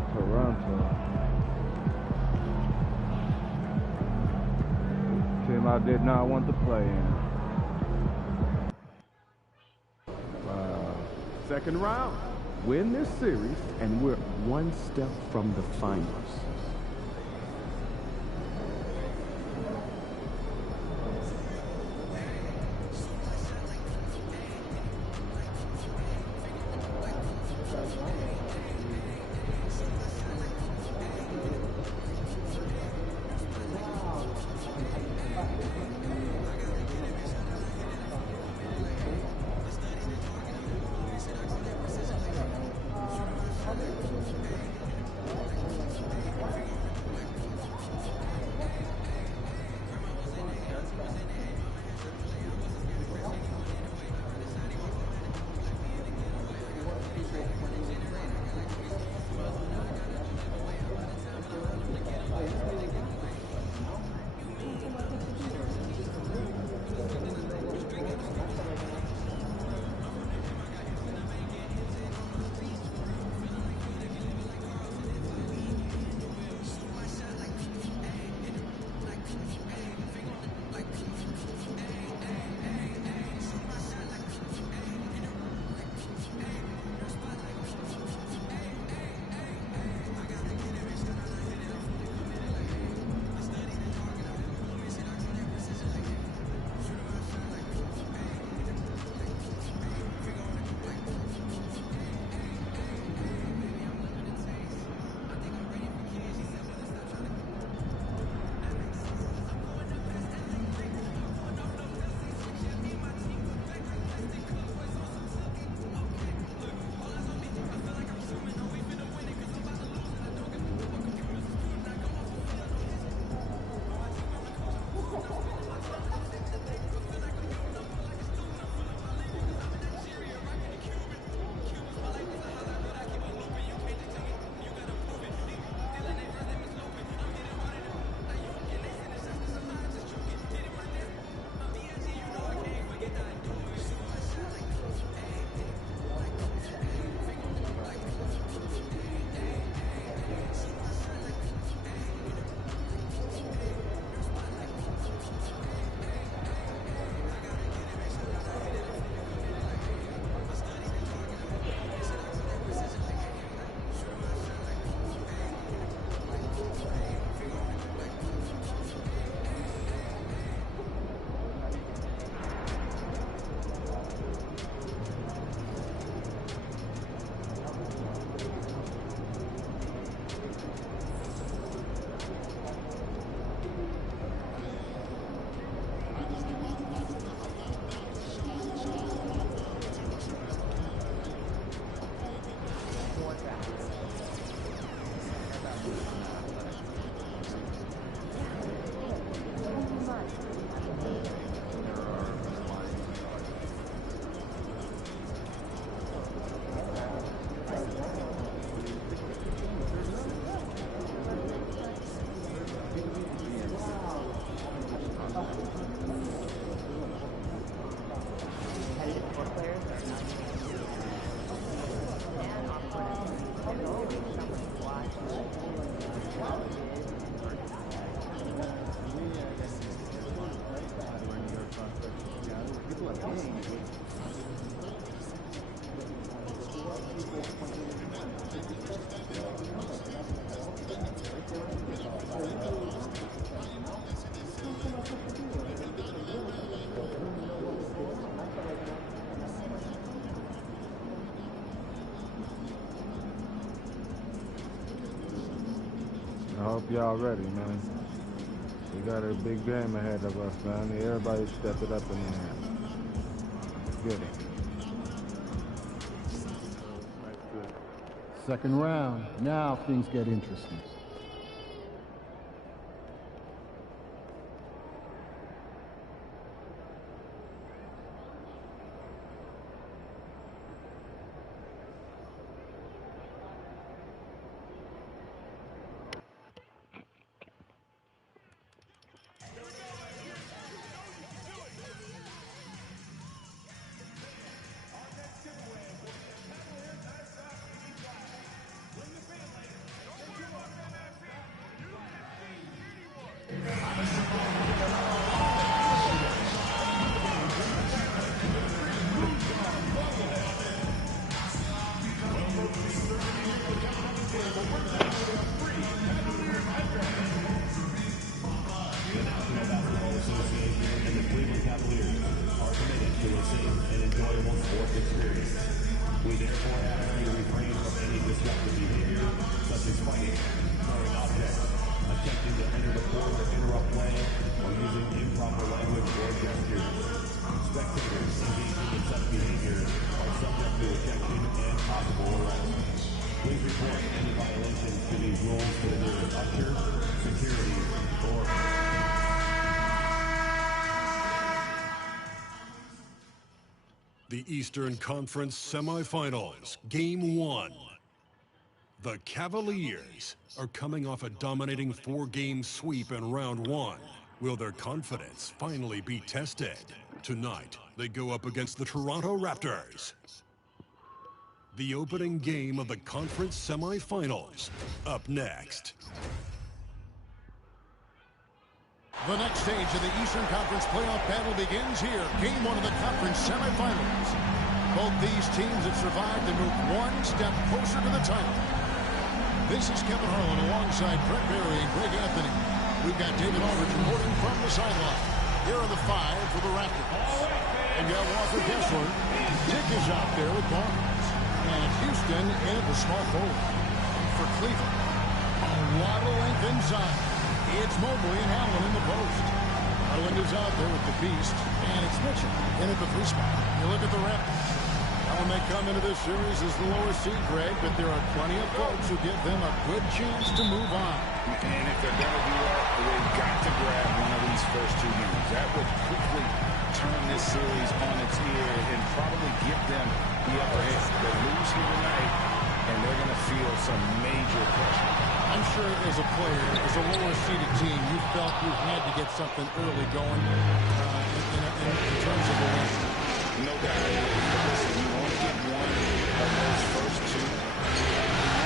Toronto. Team I did not want to play in. Second round. Win this series, and we're one step from the finals. I hope y'all ready, man. We got a big game ahead of us, man. Everybody step it up in there. Get it. Second round. Now things get interesting. fighting, throwing objects, attempting to enter the court or interrupt play, or using improper language or gestures. Spectators engaging in such behavior are subject to ejection and possible arrest. Please report any violations to these rules to the nearest usher, security, or... The Eastern Conference Semifinals, Game 1. The Cavaliers are coming off a dominating 4-game sweep in round 1. Will their confidence finally be tested? Tonight, they go up against the Toronto Raptors. The opening game of the conference semifinals, up next. The next stage of the Eastern Conference playoff battle begins here. Game 1 of the conference semifinals. Both these teams have survived and moved one step closer to the title. This is Kevin Harlan alongside Brett Berry and Greg Anthony. We've got David Aldridge reporting from the sideline. Here are the 5 for the Raptors. And you have Walker Kessler. Dick is out there with Barnes. And Houston in at the small forward. For Cleveland, a lot of length inside. It's Mobley and Allen in the post. Garland is out there with the beast, and it's Mitchell in at the 3 spot. You look at the Raptors. Allen may come into this series as the lower seed, Greg, but there are plenty of folks who give them a good chance to move on. And if they're going to do that, they've got to grab one of these first 2 games. That would quickly turn this series on its ear and probably give them the upper hand. They lose here tonight, and they're going to feel some major pressure. I'm sure as a player, as a lower-seeded team, you felt you had to get something early going in terms of a win. No doubt. Listen, you want to get one of those first 2. You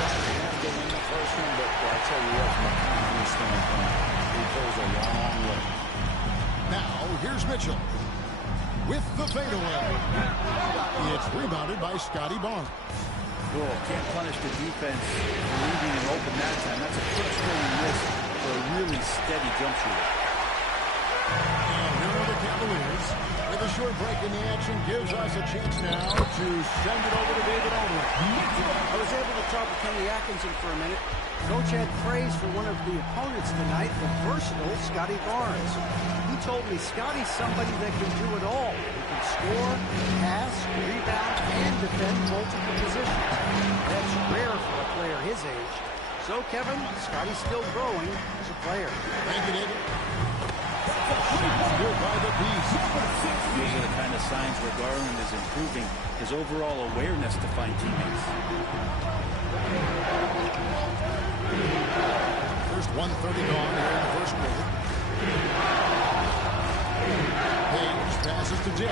have to win the first one, but I'll tell you what, from a confidence standpoint, it goes a long way. Now, here's Mitchell with the fadeaway. It's rebounded by Scotty Barnes. Cool. Can't punish the defense for leaving him open that time. That's a frustrating miss for a really steady jump shooter. And here are the Cavaliers. With a short break in the action, gives us a chance now to send it over to David Aldridge. I was able to talk to Kenny Atkinson for a minute. Coach had praise for one of the opponents tonight, the versatile Scotty Barnes. He told me Scotty's somebody that can do it all. He can score, pass, rebound, and defend multiple positions. That's rare for a player his age. So, Kevin, Scotty's still growing as a player. Thank you, David. Good by the beast. These are the kind of signs where Garland is improving his overall awareness to find teammates. First 1:30 gone here in the first quarter. Page passes to Dick.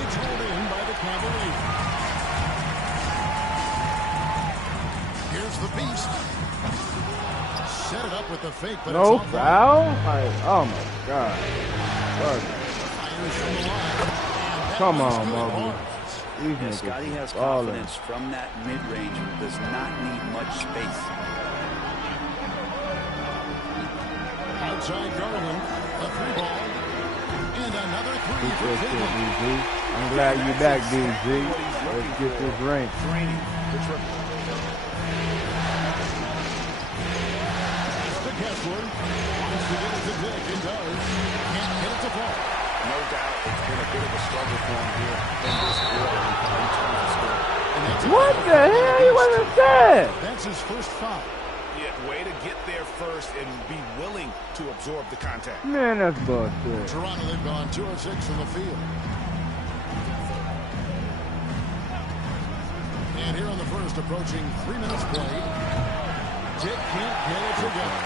It's hauled in by the Cavaliers. Here's the beast. Set it up with the fake, but no it's foul? Like, oh my God. Come on, Mobley. Yeah, Scotty has confidence from that mid-range, does not need much space. Outside Garland, a 3-ball, and another 3 for Cleveland. I'm glad you're back, DZ. Let's get this ring. Kessler wants to get it to Dick and does. Can't get it to fall. No doubt it's been a bit of a struggle for him here in this quarter in terms of scoring. What the hell? He wasn't dead. That's his first foul. Yeah, way to get there first and be willing to absorb the contact. Man, that's bullshit. Toronto, they've gone 2 of 6 from the field. And here on the first, approaching 3 minutes played. Dick can't get it together.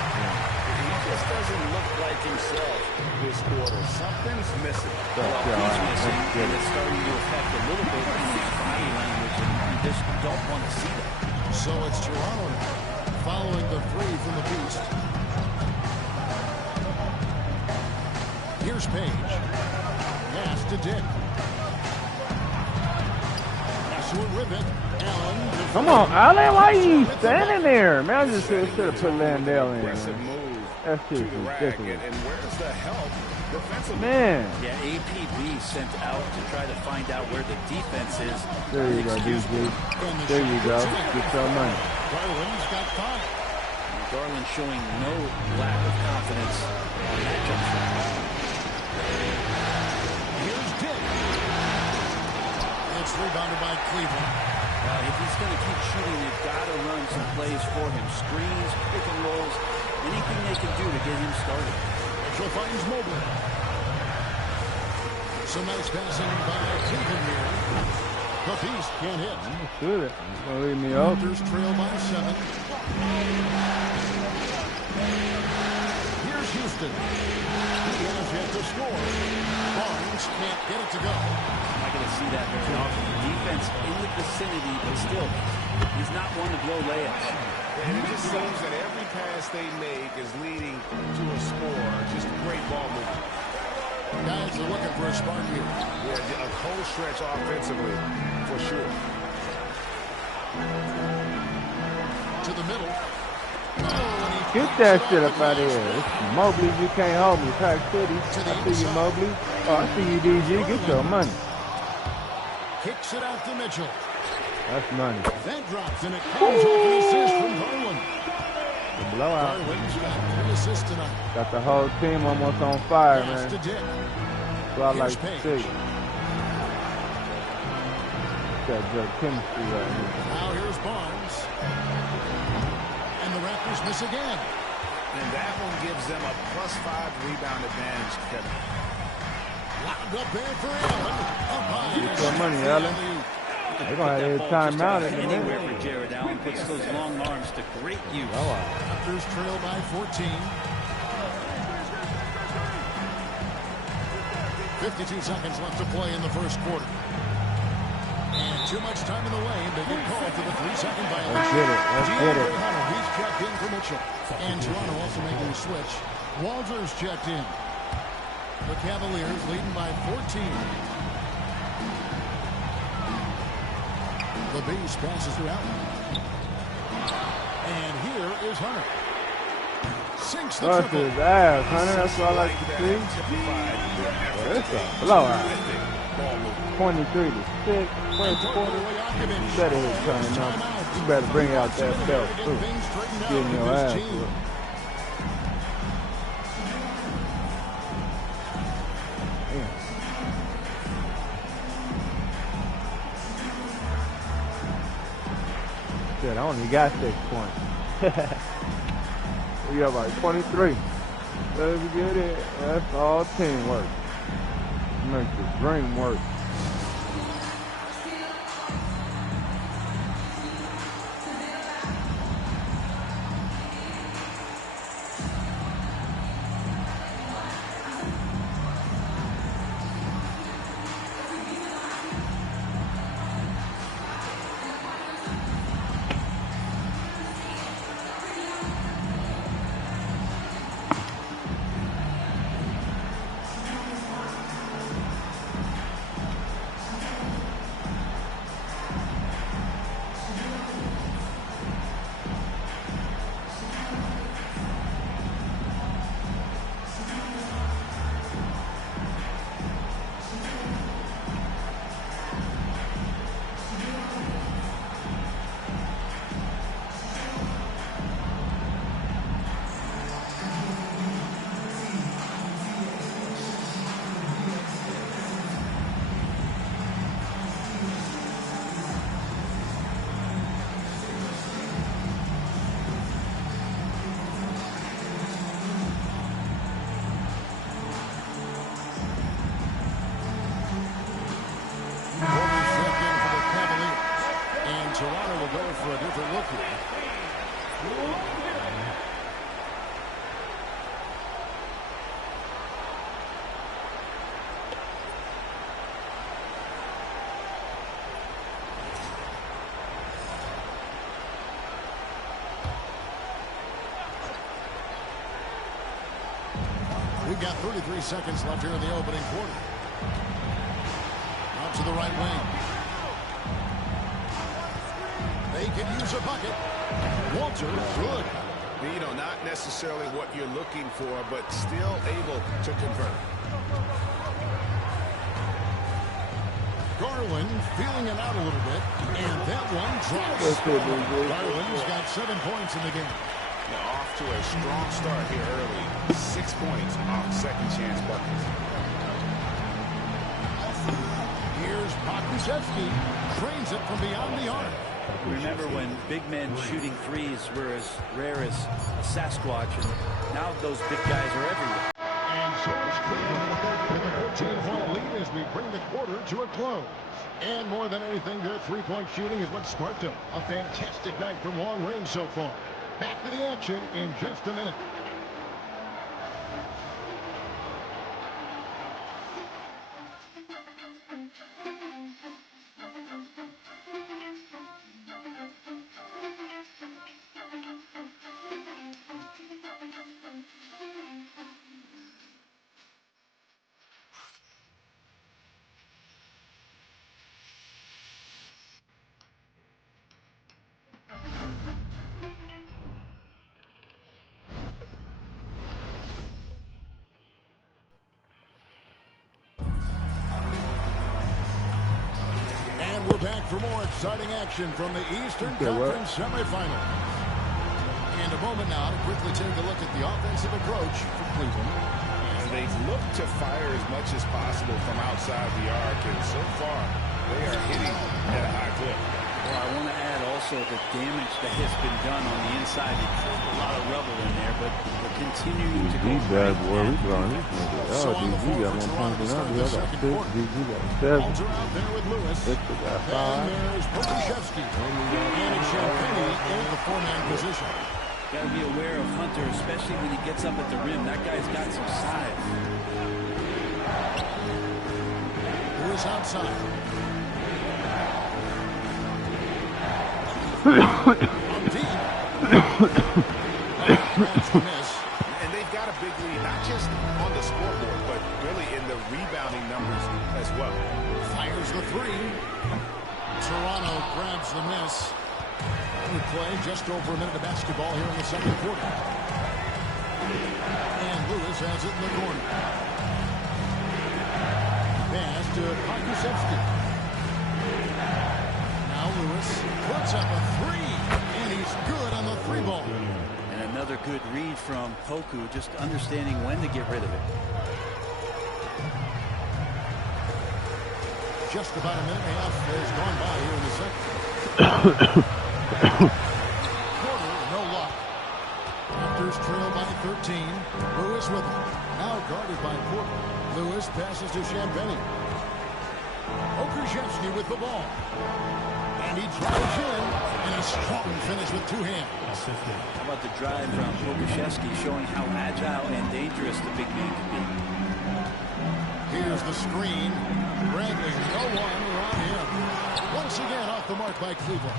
He just doesn't look like himself this quarter. Something's missing. Well, he's missing, and it's starting to affect a little bit in his body language, and you just don't want to see that. So it's Toronto now, following the 3 from the beast. Here's Page. Pass to Dick. Kessler with it. Come on, Allen, why are you standing there? Man, I just should have put Landale in. Aggressive move That's just to the rack, ridiculous. and where's the help defensively. Man. Yeah, APB sent out to try to find out where the defense is. There you go, DG. There you go. Get your money. Garland's got 5. Garland showing no lack of confidence on that jump shot. Here's Dick. It's rebounded by Cleveland. If he's going to keep shooting, they've got to run some plays for him. Screens, pick and rolls, anything they can do to get him started. Mitchell finds Mobley. Some nice passing by Cleveland here. The Beast can't hit. Shoot it. It's going to leave me open. Raptors trail by 7. Here's Houston. He has yet to score. Barnes can't get it to go. I'm not going to see that very often. Defense in the vicinity, but still, he's not one to blow layups. And it just seems that every pass they make is leading to a score. Just great ball movement. Guys are looking for a spark here. Yeah, a cold stretch offensively, for sure. To the middle. Get that shit up out of here. It's Mobley, you can't hold me. Pack City. I see you, Mobley. Oh, I see you, DG. Get your money. Kicks it out to Mitchell. That's money. That drops, and it comes off an assist from Garland. The blowout. Garland's got 3 assists tonight. Got the whole team almost on fire, Pass man. to Dick. So I Here's like to Page. see. That good chemistry right here. Now here's Barnes. And the Raptors miss again. And that one gives them a +5 rebound advantage, Kevin. Lobbed up there for Allen. Up high. Get your money, Allen. They're going to have a timeout in a Anywhere minute. for Jared Allen. Puts those long arms to great use. Raptors trail by 14. 52 seconds left to play in the first quarter. And too much time in the lane. They get called for the 3-second violation. Let's get it. Let's get it. He's checked in for Mitchell. And Toronto also making a switch. Walters checked in. The Cavaliers leading by 14. The Beast passes to Allen. And here is Hunter. Sinks the Bust triple. his ass, Hunter. That's what I like to see. Well, it's a blowout. 23 to 6. First quarter. You better hit turn up. You better bring out that belt, too. Getting your ass whooped. Shit, I only got 6 points. We got like 23. Let's get it. That's all teamwork. Make the dream work. Toronto will go for a different look here. We've got 33 seconds left here in the opening quarter. Out to the right wing. They can use a bucket. Walter, good. You know, not necessarily what you're looking for, but still able to convert. Garland feeling it out a little bit, and that one drops. Garland's got 7 points in the game. Now off to a strong start here early. 6 points off second chance buckets. Here's Pokusevski, trains it from beyond the arc. Remember when big men shooting threes were as rare as a Sasquatch, and now those big guys are everywhere. And so it's Cleveland with a 14-point lead as we bring the quarter to a close. And more than anything, their three-point shooting is what sparked them. A fantastic night from long range so far. Back to the action in just a minute. We're back for more exciting action from the Eastern Conference semifinal. In a moment now to quickly take a look at the offensive approach for Cleveland. And they look to fire as much as possible from outside the arc, and so far they are hitting at a high clip. Well, I want to add also the damage that has been done on the inside. They killed a lot of rubble in there, but they're continuing to go. Bad boy, we blowing this nigga. So on the floor for Toronto to start the second quarter. Balls are out there with Lewis. And there's Pokusevski. And Champagne in the four-man position. Got to be aware of Hunter, especially when he gets up at the rim. That guy's got some size. Lewis outside. And they've got a big lead, not just on the scoreboard, but really in the rebounding numbers as well. Fires the three. Toronto grabs the miss. We play just over a minute of basketball here in the second quarter. And Lewis has it in the corner. Pass to Pokusevski. Lewis puts up a three, and he's good on the three ball. And another good read from Poku, just understanding when to get rid of it. Just about a minute and a half has gone by here in the second. Quarter, no luck. Raptors trail by 13. Lewis with it. Now guarded by Porter. Lewis passes to Champagne. Pokusevski with the ball. And he drives in, and a strong finish with two hands. How about the drive from Pokusevski, showing how agile and dangerous the big man can be. Here's the screen. Bradley, no one around him. Once again off the mark by Cleveland.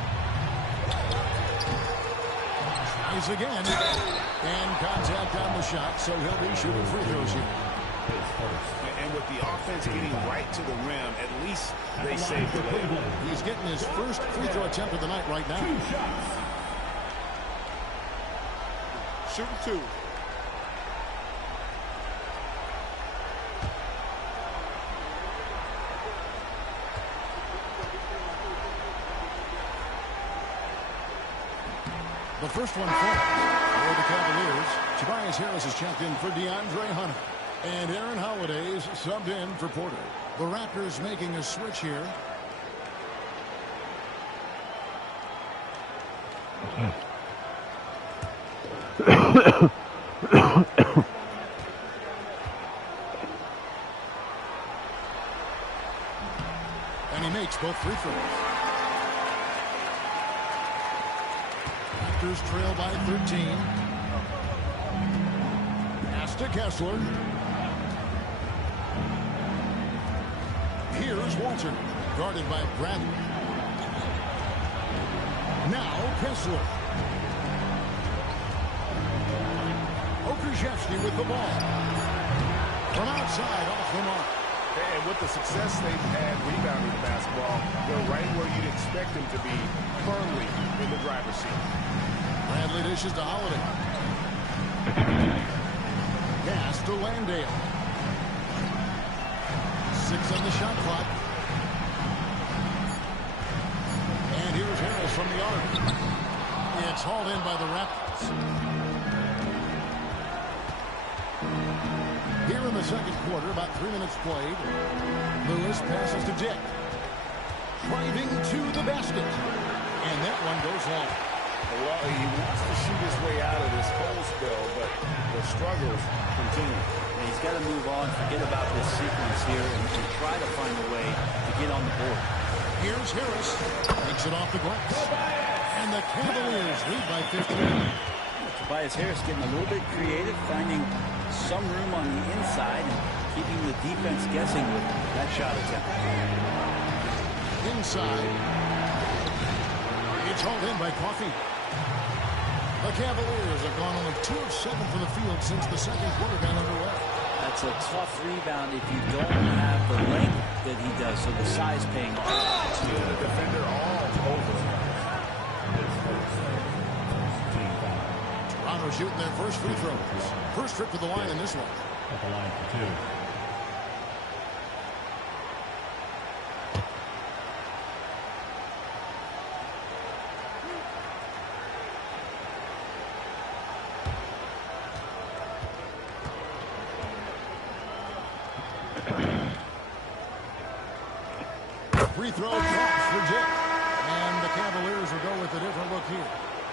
Tries again. And contact on the shot, so he'll be shooting free throws here. And with the offense getting right to the rim, at least they saved the layup. He's getting his first free throw attempt of the night right now. Shooting two. The first one falls for the Cavaliers. Tobias Harris is checked in for DeAndre Hunter. And Aaron Holiday's subbed in for Porter. The Raptors making a switch here. And he makes both free throws. Raptors trail by 13. Pass to Kessler. Here's Walton, guarded by Bradley. Now Kessler. Pokusevski with the ball. From outside, off the mark. And with the success they've had rebounding the basketball, they're right where you'd expect them to be, firmly in the driver's seat. Bradley dishes to Holiday. Pass to Landale. 6 on the shot clock. And here's Harris from the arc. It's hauled in by the Raptors. Here in the second quarter, about 3 minutes played. Lewis passes to Dick. Driving to the basket. And that one goes long. Well, he wants to shoot his way out of this cold spell, but the struggles continue. And he's got to move on, forget about this sequence here, and try to find a way to get on the board. Here's Harris. Takes it off the glass. And the Cavaliers lead by 15. Tobias Harris getting a little bit creative, finding some room on the inside and keeping the defense guessing with that shot attempt. Inside. It's hauled in by Coffee. The Cavaliers have gone only 2 of 7 from the field since the second quarter got underway. That's a tough rebound if you don't have the length that he does, so the size paying off. The defender all over. Toronto shooting their first free throws. First trip to the line in this one. At the line for 2. Free throw drops for Dick. And the Cavaliers will go with a different look here.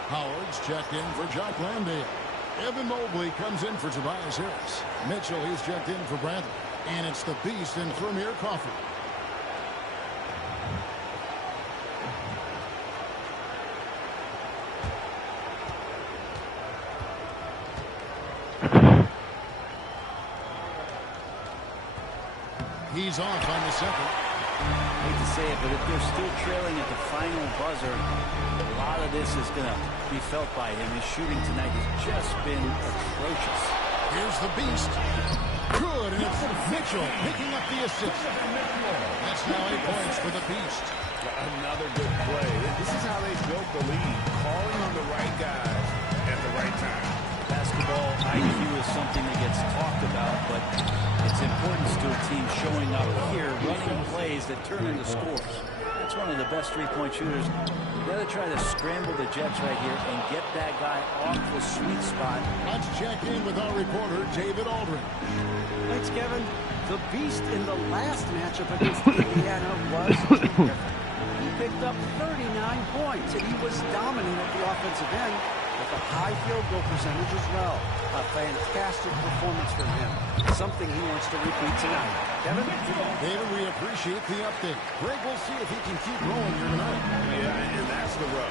Howard's checked in for Jock Landale. Evan Mobley comes in for Tobias Harris. Mitchell, he's checked in for Bradley. And it's the beast in Premier Coffee. He's off on the second. I hate to say it, but if they're still trailing at the final buzzer, a lot of this is going to be felt by him. His shooting tonight has just been atrocious. Here's the beast. Good, and it's Mitchell picking up the assist. That's now 8 points for the beast. Another good play. This is how they built the lead. Calling on the right guys at the right time. Basketball IQ is something that gets talked about, but its importance to a team showing up here, running plays that turn into scores. That's one of the best three-point shooters. You got to try to scramble the Jets right here and get that guy off the sweet spot. Let's check in with our reporter, David Aldridge. Thanks, Kevin. The beast in the last matchup against Indiana was terrific. He picked up 39 points, and he was dominant at the offensive end with a high field goal percentage as well. A fantastic performance from him. Something he wants to repeat tonight. Kevin? David, we appreciate the update. Greg, we'll see if he can keep rolling here tonight. Yeah, and that's the rub.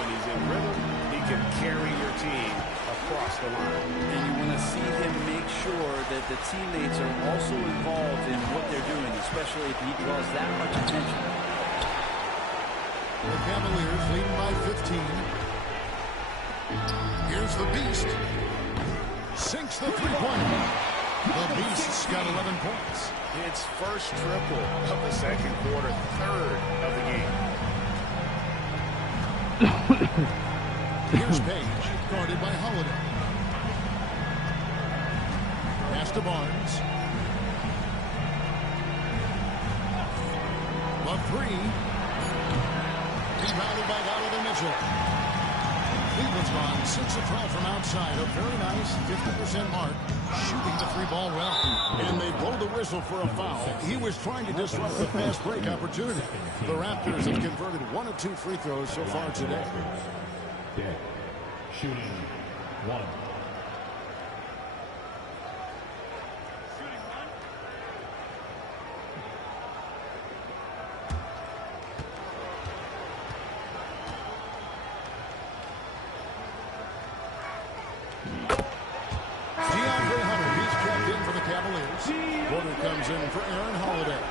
When he's in rhythm, he can carry your team across the line. And you want to see him make sure that the teammates are also involved in what they're doing, especially if he draws that much attention. The Cavaliers leading by 15. Here's the beast. Sinks the three-pointer. The beast's got 11 points. It's first triple of the second quarter, third of the game. Here's Page, guarded by Holiday. Pass to Barnes. The three. Rebounded by Donovan Mitchell. Cleveland's gone 6 of 12 from outside. A very nice 50% mark. Shooting the three ball well. And they blow the whistle for a foul. He was trying to disrupt the fast break opportunity. The Raptors have converted 1 of 2 free throws so far today. Dick, shooting 1. Porter comes in for Aaron Holiday.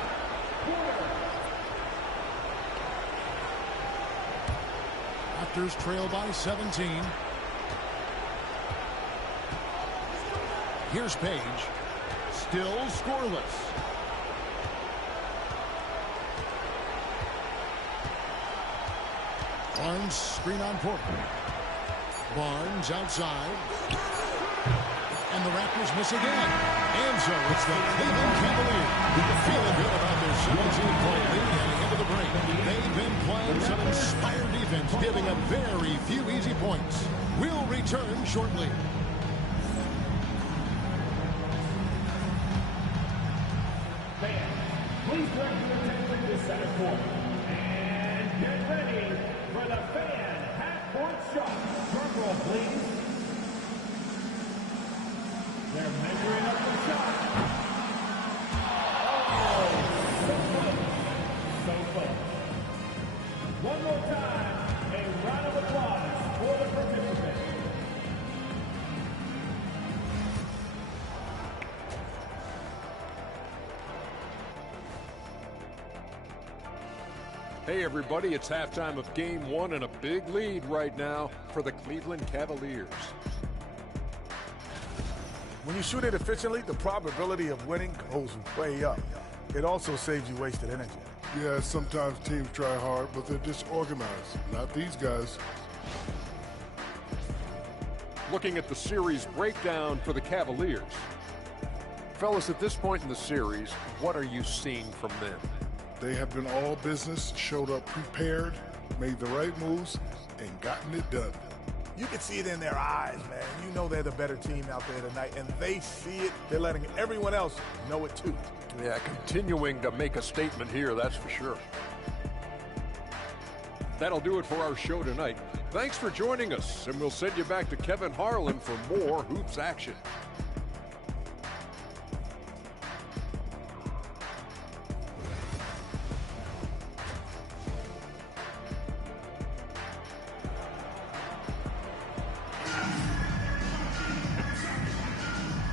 Raptors trail by 17. Here's Page. Still scoreless. Barnes screen on Porter. Barnes outside. And the Raptors miss again. And so it's the Cleveland Cavaliers feeling good about their 17-point lead heading into the break. They've been playing some inspired defense, giving up very few easy points. We'll return shortly. Please direct your attention to center court. And get ready for the fan half-court shot. Drum roll, please. They're measuring up the shot. Oh, so close. So close. One more time, a round of applause for the participants. Hey everybody, it's halftime of game one and a big lead right now for the Cleveland Cavaliers. When you shoot it efficiently, the probability of winning goes way up. It also saves you wasted energy. Yeah, sometimes teams try hard, but they're disorganized. Not these guys. Looking at the series breakdown for the Cavaliers. Fellas, at this point in the series, what are you seeing from them? They have been all business, showed up prepared, made the right moves, and gotten it done. You can see it in their eyes, man. You know they're the better team out there tonight, and they see it. They're letting everyone else know it too. Yeah, continuing to make a statement here, that's for sure. That'll do it for our show tonight. Thanks for joining us, and we'll send you back to Kevin Harlan for more hoops action.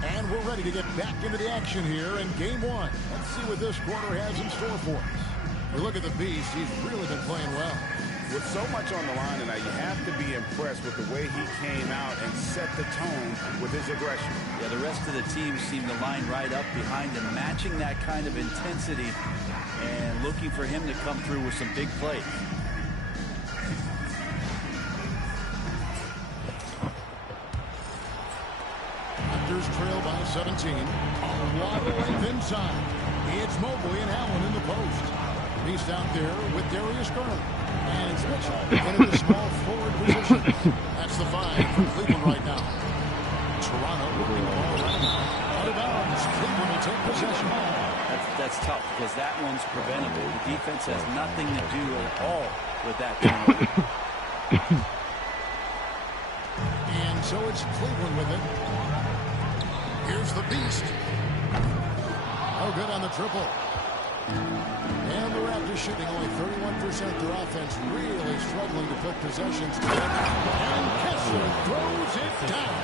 And we're ready to get back into the action here in game one. Let's see what this quarter has in store for us. We look at the Beast. He's really been playing well. With so much on the line tonight, you have to be impressed with the way he came out and set the tone with his aggression. Yeah, the rest of the team seem to line right up behind him, matching that kind of intensity and looking for him to come through with some big plays. Raptors trail by 17. A lot of length inside. It's Mobley and Allen in the post. Beast out there with Darius Garland. And it's Mitchell into the small forward position. That's the five for Cleveland right now. Toronto moving the ball right now. Out of bounds. Cleveland will take possession. That's tough because that one's preventable. The defense has nothing to do at all with that turnover. And so it's Cleveland with it. Here's the Beast. Oh, good on the triple. And the Raptors shooting only 31%. Their offense really struggling to put possessions together. And Kessler throws it down.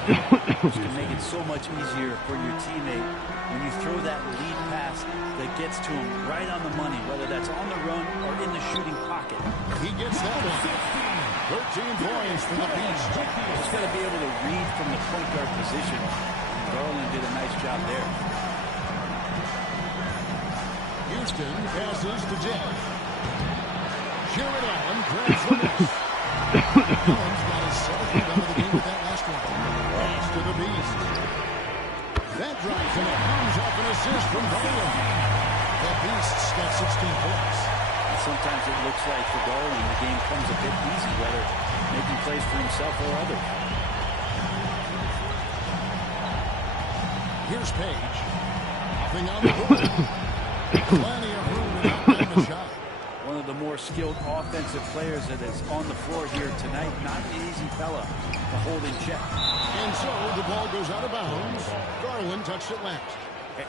You can make it so much easier for your teammate when you throw that lead pass that gets to him right on the money, whether that's on the run or in the shooting pocket. He gets that one. 13 points for the Beast. He's got to be able to read from the point guard position. Garland did a nice job there. Houston passes to Jeff. Jared Allen grabs the miss. Allen's got his 7th rebound of the game with that last one. Pass to the Beast. That drives and it comes off an assist from Garland. The Beast's got 16 points. And sometimes it looks like for Garland the game comes a bit easy, whether making plays for himself or others. Here's Page. Nothing on the board. Plenty of room to knock down the shot. One of the more skilled offensive players that is on the floor here tonight. Not an easy fella to hold in check. And so the ball goes out of bounds. Garland touched it last.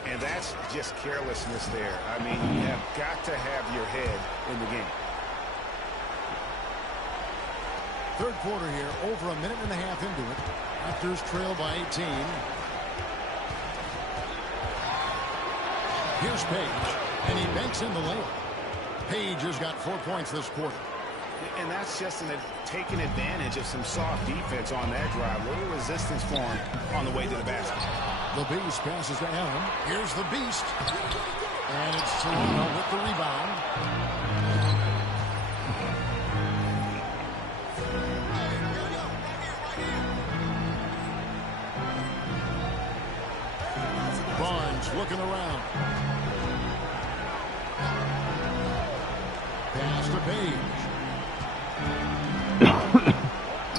And that's just carelessness there. I mean, you have got to have your head in the game. Third quarter here, over a minute and a half into it. Raptors trail by 18. Here's Page, and he banks in the layup. Page has got 4 points this quarter. And that's just taking advantage of some soft defense on that drive. Little resistance for him on the way to the basket. The Beast passes to Allen. Here's the Beast. And it's Toronto with the rebound. Barnes looking around. Pass to Page.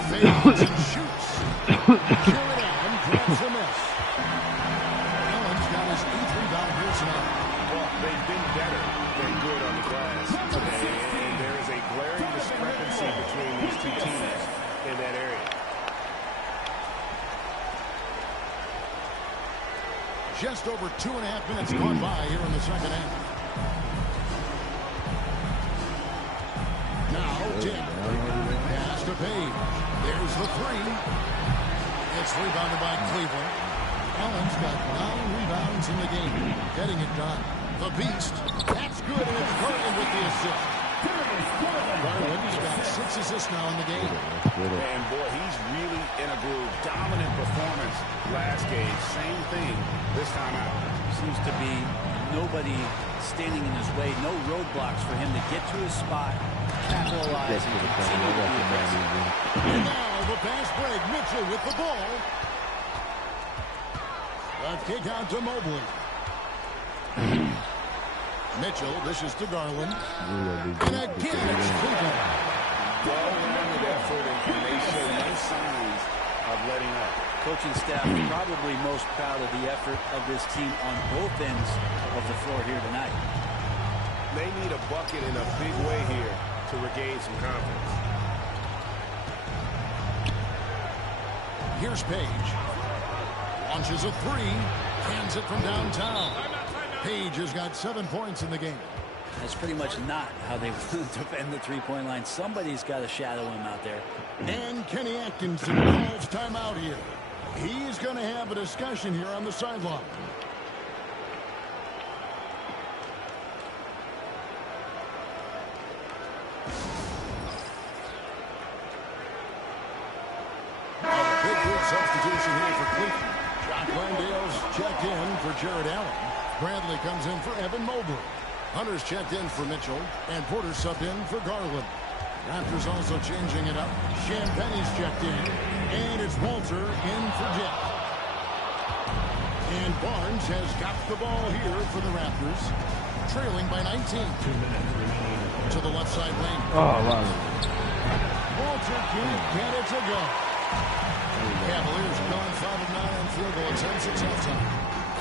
Fades and shoots. Jared Allen grabs the miss. Allen's got his 8th rebound here tonight. Well, they've been better than good on the glass today, and there is a glaring discrepancy between these two teams in that area. Just over 2.5 minutes gone by here in the second half. Now, Dick. Pass to Page. There's the 3. It's rebounded by Cleveland. Allen's got 9 rebounds in the game. Getting it done. The Beast. That's good, and it's Garland with the assist. Garland's got 6 assists now in the game. And boy, he's really in a groove. Dominant performance last game. Same thing this time out. Seems to be nobody standing in his way. No roadblocks for him to get to his spot, capitalize, and continue to be aggressive. And now the fast break. Mitchell with the ball. A kick out to Mobley. Mitchell dishes to Garland. And again, it's Cleveland. Well-rounded effort, and they show no signs of letting up. Coaching staff probably most proud of the effort of this team on both ends of the floor here tonight. They need a bucket in a big way here to regain some confidence. Here's Page. Launches a 3. Hands it from downtown. Page has got 7 points in the game. That's pretty much not how they defend the three-point line. Somebody's got to shadow him out there. And Kenny Atkinson calls timeout here. He's going to have a discussion here on the sideline. A big substitution here for Cleveland. Jock Landale's checked in for Jared Allen. Bradley comes in for Evan Mobley. Hunter's checked in for Mitchell, and Porter subbed in for Garland. Raptors also changing it up. Champagne's checked in, and it's Walter in for Jet. And Barnes has got the ball here for the Raptors, trailing by 19. 2 minutes remaining. To the left side lane. Oh, wow. Walter can't get it to go. Cavaliers gone 5 of 9 on field goal attempts at halftime.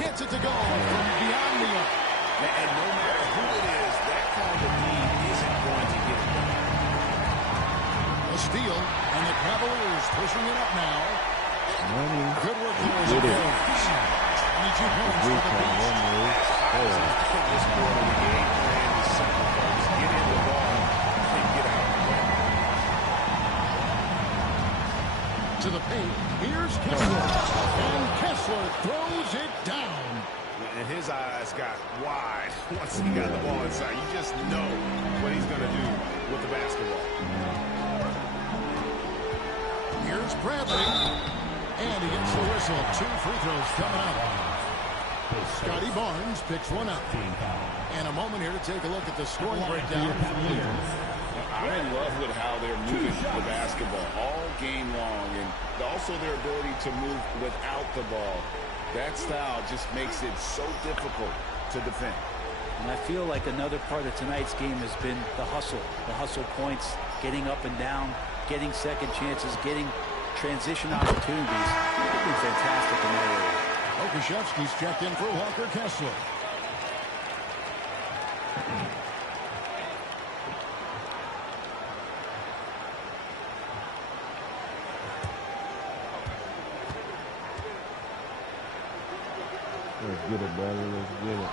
Gets it to go from beyond the arc. And no matter who it is, that kind of lead isn't going to get it done. A steal, and the Cavaliers pushing it up now. Good work there as it goes. 22 points for the Beast. This quarter, the game plan is simple, folks. Get in the ball and get out. To the paint, here's Kessler. And Kessler throws it down. And his eyes got wide once he got the ball inside. You just know what he's going to do with the basketball. Here's Bradley. And he gets the whistle. 2 free throws coming up. Scotty Barnes picks one up. And a moment here to take a look at the scoring breakdown from here. I'm in love with how they're moving the basketball all game long, and also their ability to move without the ball. That style just makes it so difficult to defend. And I feel like another part of tonight's game has been the hustle points, getting up and down, getting second chances, getting transition opportunities. They've been fantastic in that area. Okashevsky's checked in for Walker Kessler. Let's get it, brother. Let's get it.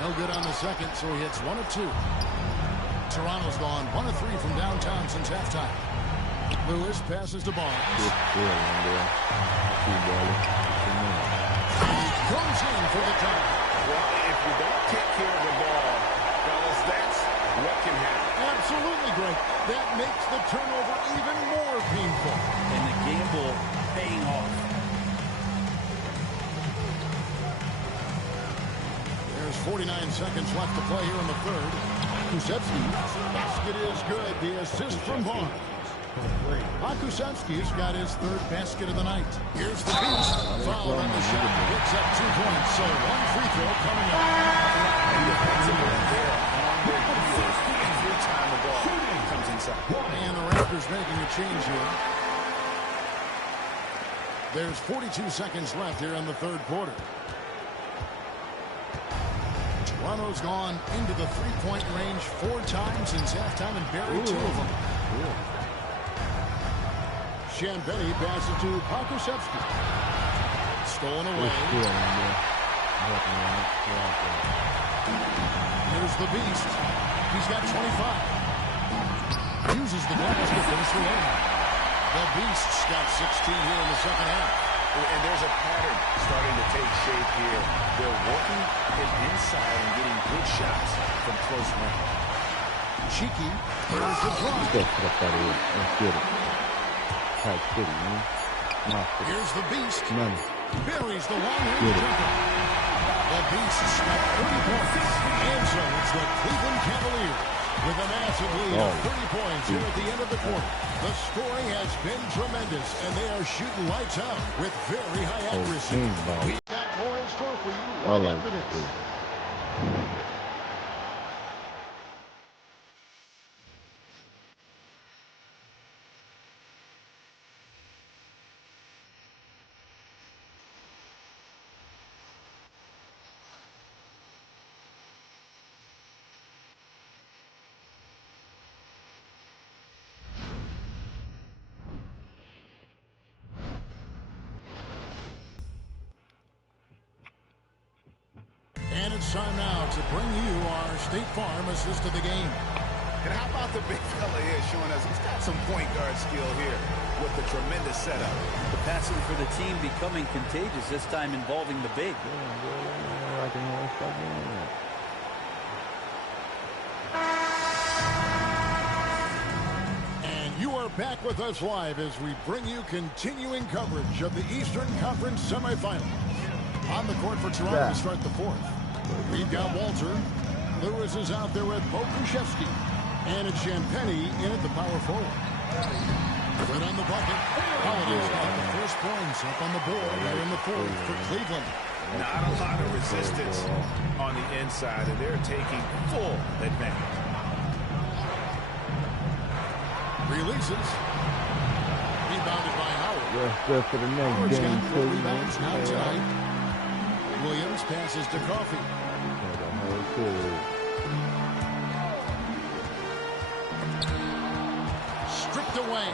No good on the second, so he hits 1 of 2. Toronto's gone 1 of 3 from downtown since halftime. Lewis passes to Barnes. He goes in for the tie. Well, if you don't take care of the ball, fellas, that's what can happen. Absolutely great. That makes the turnover even more painful. And the gamble paying off. There's 49 seconds left to play here in the third. Kusevsky. Basket is good. The assist from Barnes. Pakusevski's got his third basket of the night. Here's the Beast. Foul on the shot. Picks up 2 points. So one free throw coming up. Every time the ball comes inside. And the Raptors making a change here. There's 42 seconds left here in the third quarter. Toronto's gone into the three-point range 4 times since halftime and buried 2 of them. Ciambeni passes to Pakusevski. Stolen away. Here's the Beast. He's got 25. Uses the glass to finish the game. The Beast's got 16 here in the second half. And there's a pattern starting to take shape here. They're working it inside and getting good shots from close range. Cheeky. Here's the drive. Here's the Beast. Buries the long-range jumper. The Beast's got 30 points. And so it's the Cleveland Cavaliers with a massive lead of 30 points here at the end of the quarter. The scoring has been tremendous, and they are shooting lights out with very high accuracy. We've got more in store for you right after this. And it's time now to bring you our State Farm assist of the game. And how about the big fella here showing us he's got some point guard skill here with the tremendous setup. The passing for the team becoming contagious, this time involving the big. And you are back with us live as we bring you continuing coverage of the Eastern Conference semifinals. On the court for Toronto to start the fourth. We've got Walter. Lewis is out there with Pokusevski. And it's Ciambeni in at the power forward. Right on the bucket. Holiday's got the first points up on the board there in the fourth for Cleveland. Not a lot of resistance on the inside, and they're taking full advantage. Releases. Rebounded by Howard. Good for the next Howard's game. got 4 rebounds now tonight. Williams passes to Coffey. Stripped away.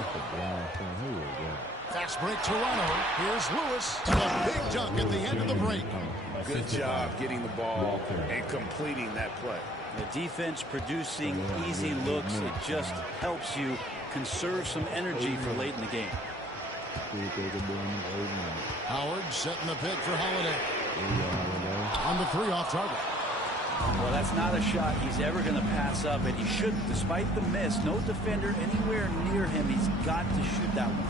Fast break Toronto. Here's Lewis. A big dunk at the end of the break. Good job getting the ball and completing that play. The defense producing easy looks. It just helps you conserve some energy for late in the game. Howard setting the pick for Holiday. On the 3 off target. Well, that's not a shot he's ever going to pass up, and he shouldn't. Despite the miss, no defender anywhere near him. He's got to shoot that one.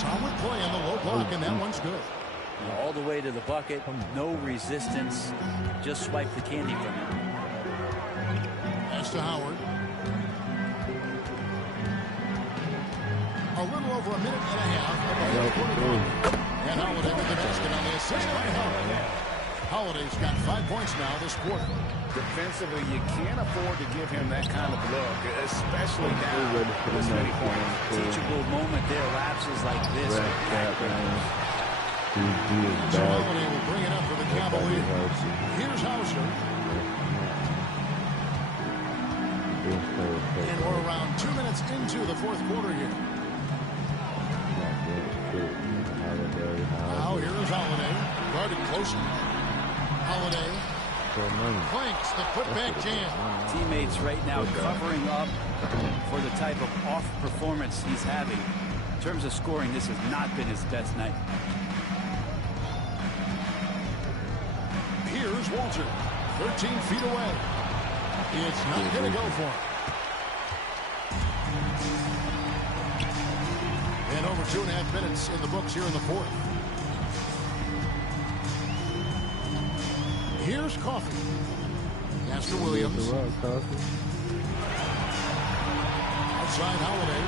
Solid play on the low block, and that one's good. All the way to the bucket, no resistance. Just swipe the candy from him. Pass to Howard. A little over a minute and a half of the fourth quarter. And Holiday with the basket on the assist by Howard. Holiday's got 5 points now this quarter. Defensively, you can't afford to give him that kind of look, especially now with this many points. Teachable moment there. Lapses like this. So Holiday will bring it up for the Cavaliers. Here's Hauser. And we're around 2 minutes into the fourth quarter here. Now here is Holiday. Guarded closely. Holiday clanks the putback jam. Teammates right now covering up for the type of off performance he's having. In terms of scoring, this has not been his best night. Here's Walter. 13 feet away. It's not going to go for him. And over 2.5 minutes in the books here in the fourth. Here's Coffey. Pass to Williams. Outside Holiday.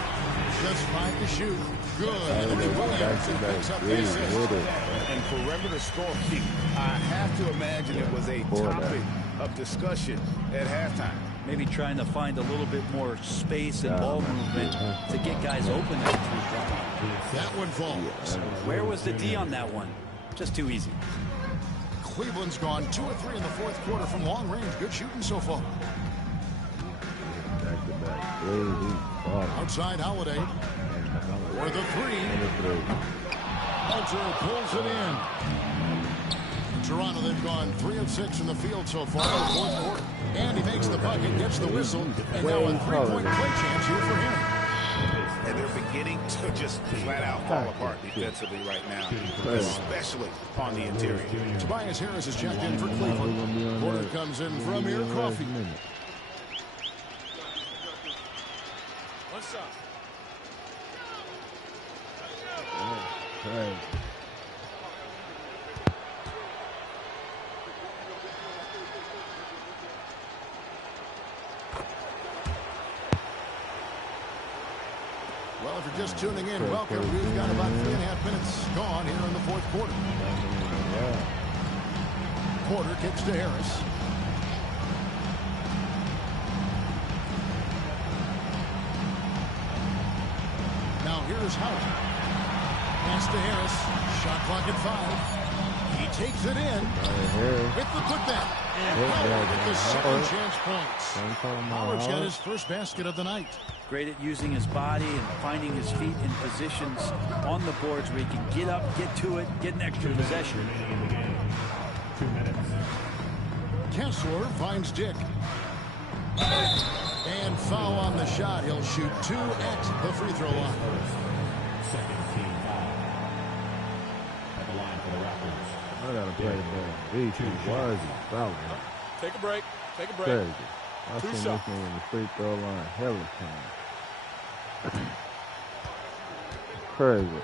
Just 5 to shoot. Good. And Williams picks up the assist. And perimeter scoring, I have to imagine it was a topic of discussion at halftime. Maybe trying to find a little bit more space and ball movement to get guys open. That one falls. Where was the D on that one? Just too easy. Cleveland's gone 2 of 3 in the fourth quarter from long range. Good shooting so far. Outside Holiday. For the 3. Alter pulls it in. Toronto, they've gone 3 of 6 in the field so far in the fourth quarter. And he makes the bucket, gets the whistle, and now a 3-point play chance here for him. And they're beginning to just flat out fall apart defensively right now, especially on the interior. Tobias Harris is checked in for Cleveland. Porter comes in for Amir Coffey. What's up? Well, if you're just tuning in, welcome. We've got about 3.5 minutes gone here in the fourth quarter. Porter kicks to Harris. Now here's Howard. Pass to Harris. Shot clock at 5. He takes it in with the putback. And Howard with the second chance points. Howard's got his first basket of the night. Great at using his body and finding his feet in positions on the boards where he can get up, get to it, get an extra possession. 2 minutes. Kessler finds Dick. And foul on the shot. He'll shoot 2 at the free throw line. Second team foul. At the line for the Raptors. I gotta play the defense. Why is he fouling? Take a break. Take a break. Crazy. I've seen this nigga in the free throw line hell of time. Crazy.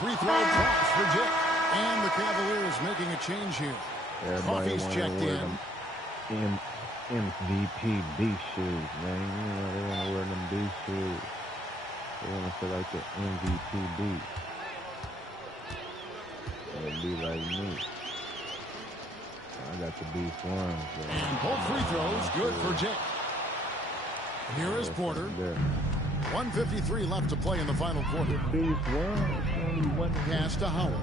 Free throw drops for Dick. And the Cavaliers making a change here. Coffey's checked in. MVP B shoes, man. You know, they want to wear them B shoes. They want to feel like the MVP B. They'll be like me. I got the B1s. And both free throws good for Dick. Here is Porter. 1:53 left to play in the final quarter. Pass to Howard.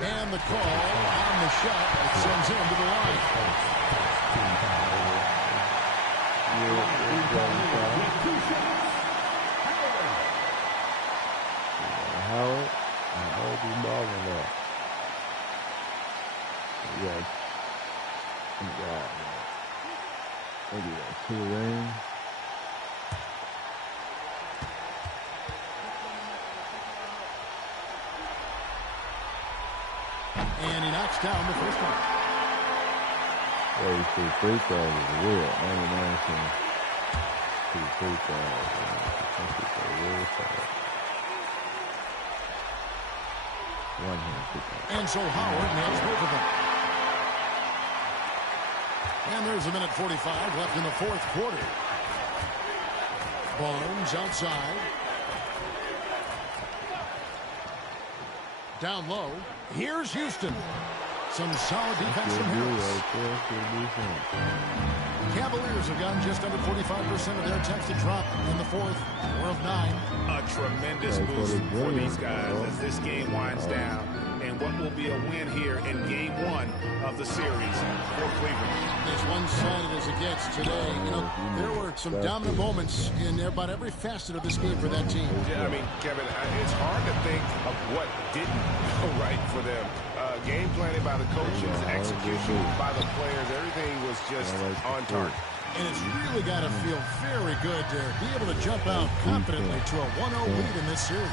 And the call on the shot that sends him to the line. Howard, I hope he's balling up. Yes. God, maybe that 2 rings. And he knocks down the first one. Yeah, you see, free throws is real. I ain't asking to free throws. I think it's a real thing. One hand free throw. And so Howard nails both of them. And there's 1:45 left in the fourth quarter. Barnes outside. Down low. Here's Houston. Some solid defense from Harris. Cavaliers have gotten just under 45% of their attempts to drop in the fourth, 4 of 9. A tremendous boost for these guys as this game winds down. And what will be a win here in game 1 of the series for Cleveland. As one-sided as it gets today, you know, there were some dominant moments in about every facet of this game for that team. Yeah, I mean, Kevin, it's hard to think of what didn't go right for them. Game planning by the coaches, execution by the players, everything was just on target. And it's really got to feel very good to be able to jump out confidently to a 1-0 lead in this series.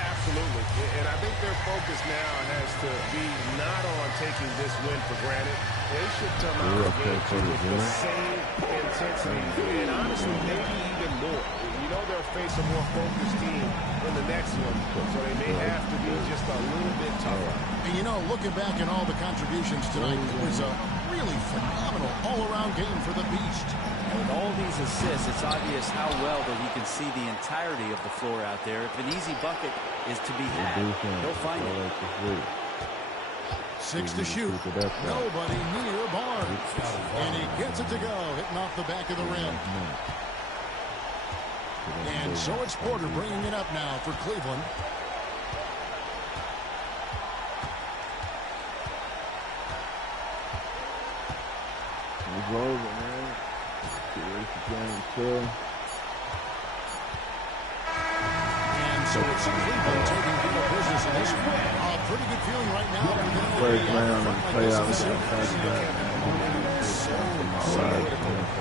Absolutely. And I think their focus now has to be not on taking this win for granted. They should come out with the same intensity and honestly maybe even more. You know they'll face a more focused team in the next one, so they may have to be just a a little bit tougher. And you know, looking back at all the contributions tonight, it was a really phenomenal all-around game for the Beast. And with all these assists, it's obvious how well that he can see the entirety of the floor out there. If an easy bucket is to be had, he'll find it. 6 to shoot. Nobody near Barnes. And he gets it to go, hitting off the back of the rim. And so it's Porter bringing it up now for Cleveland. It's over, man. Get ready for game 2. So it's Cleveland taking care of business in this one. A pretty good feeling right now for them. First round of the playoffs.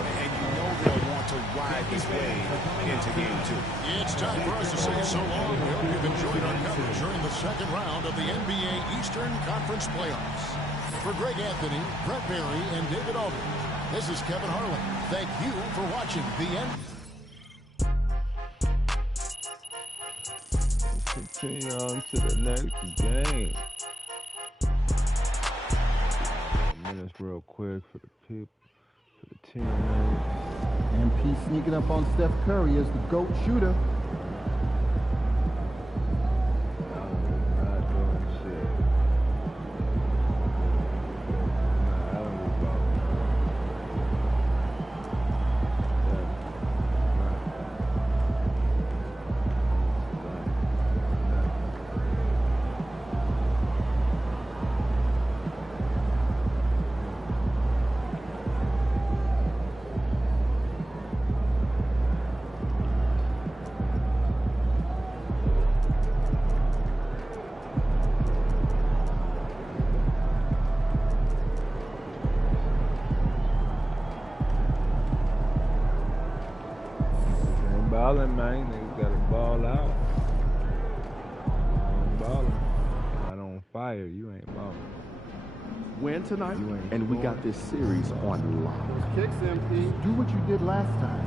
And you know they'll want to ride this wave into game 2. It's time for us to say so long. We hope you've enjoyed our coverage during the second round of the NBA Eastern Conference Playoffs. For Greg Anthony, Brett Berry, and David Aldridge, this is Kevin Harlan. Thank you for watching the NBA. Continue on to the next game. Minutes real quick for the people, for the teammates. MP sneaking up on Steph Curry as the GOAT shooter. Not doing shit. Nah, I don't give a fuck. Ballin', man. Niggas gotta ball out. I'm ballin'. Not on fire. You ain't ballin'. Win tonight, and we got this series on lock. Kicks, MP. Do what you did last time.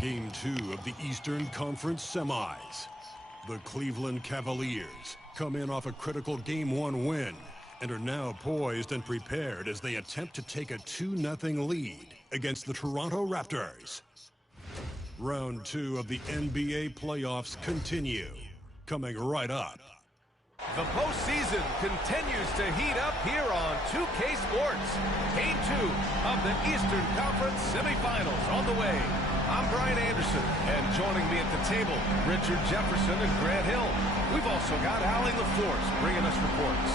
Game 2 of the Eastern Conference Semis. The Cleveland Cavaliers come in off a critical Game 1 win and are now poised and prepared as they attempt to take a 2-0 lead against the Toronto Raptors. Round 2 of the NBA playoffs continue, coming right up. The postseason continues to heat up here on 2K Sports. Game 2 of the Eastern Conference semifinals on the way. I'm Brian Anderson, and joining me at the table, Richard Jefferson and Grant Hill. We've also got Allie LaForce bringing us reports.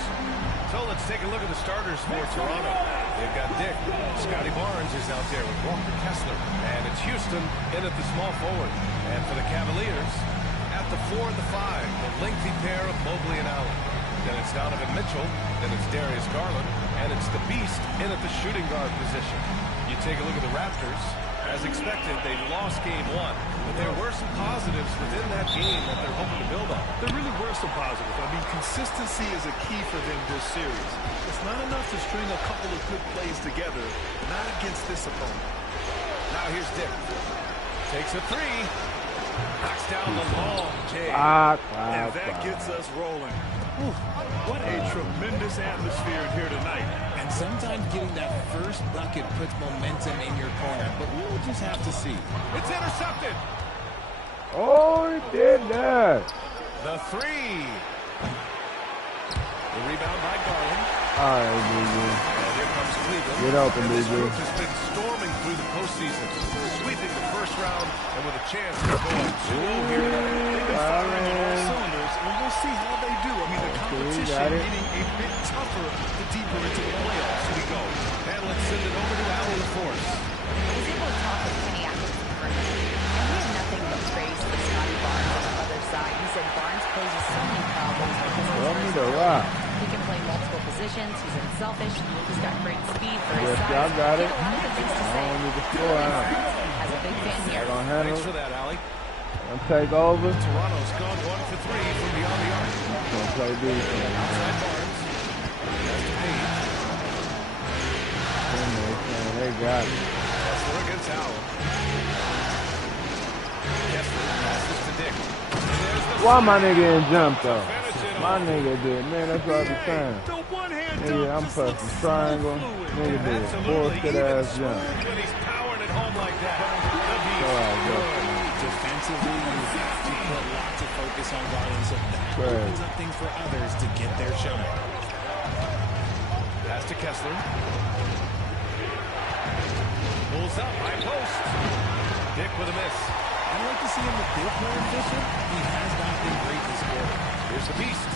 So let's take a look at the starters for Toronto. They've got Dick. Scotty Barnes is out there with Walker Kessler. And it's Houston in at the small forward. And for the Cavaliers, at the 4 and the 5, the lengthy pair of Mobley and Allen. Then it's Donovan Mitchell. Then it's Darius Garland. And it's the Beast in at the shooting guard position. You take a look at the Raptors. As expected, they lost Game 1, but there were some positives within that game that they're hoping to build on. There really were some positives. I mean, consistency is a key for them this series. It's not enough to string a couple of good plays together, not against this opponent. Now here's Dick. Takes a 3. Knocks down the long J. And that gets us rolling. Whew, what a tremendous atmosphere in here tonight. And sometimes getting that first bucket puts momentum in your corner, but we'll just have to see. It's intercepted. Oh, he did that. The 3. The rebound by Garland. All right, BG. And here comes Cleveland. Get open, This BG. group has been storming through the postseason, sweeping the first round, and with a chance to go on 2-0 here tonight. They've been firing on all cylinders, and we'll see how they do. I mean, the competition getting a bit tougher the deeper into the playoffs we go. Handling decisions. He's unselfish. He's got great speed for his Yes, size. y'all got He it. had a lot of good things to say. I don't need to score out. As a big fan here. They're gonna handle Thanks it. for that, Allie. Gonna take over. Toronto's gone 1 for 3 from beyond the arc. Gonna play defense. Outside Barnes. That's to Peat. They got it. Kessler against Allen. Kessler passes to Dick. Why my nigga in jump though? My nigga did. Man, that's what I be saying. Nigga, I'm pressing triangle. Nigga did. Bullshit ass jump. When he's powering it home like that. Defensively, you have to put lots of focus on Garland, so that opens up things for others to get their shot. Pass to Kessler. Pulls up, high post. Dick with a miss. I'd like to see him a bit more efficient. He has not been great this quarter. Here's the Beast.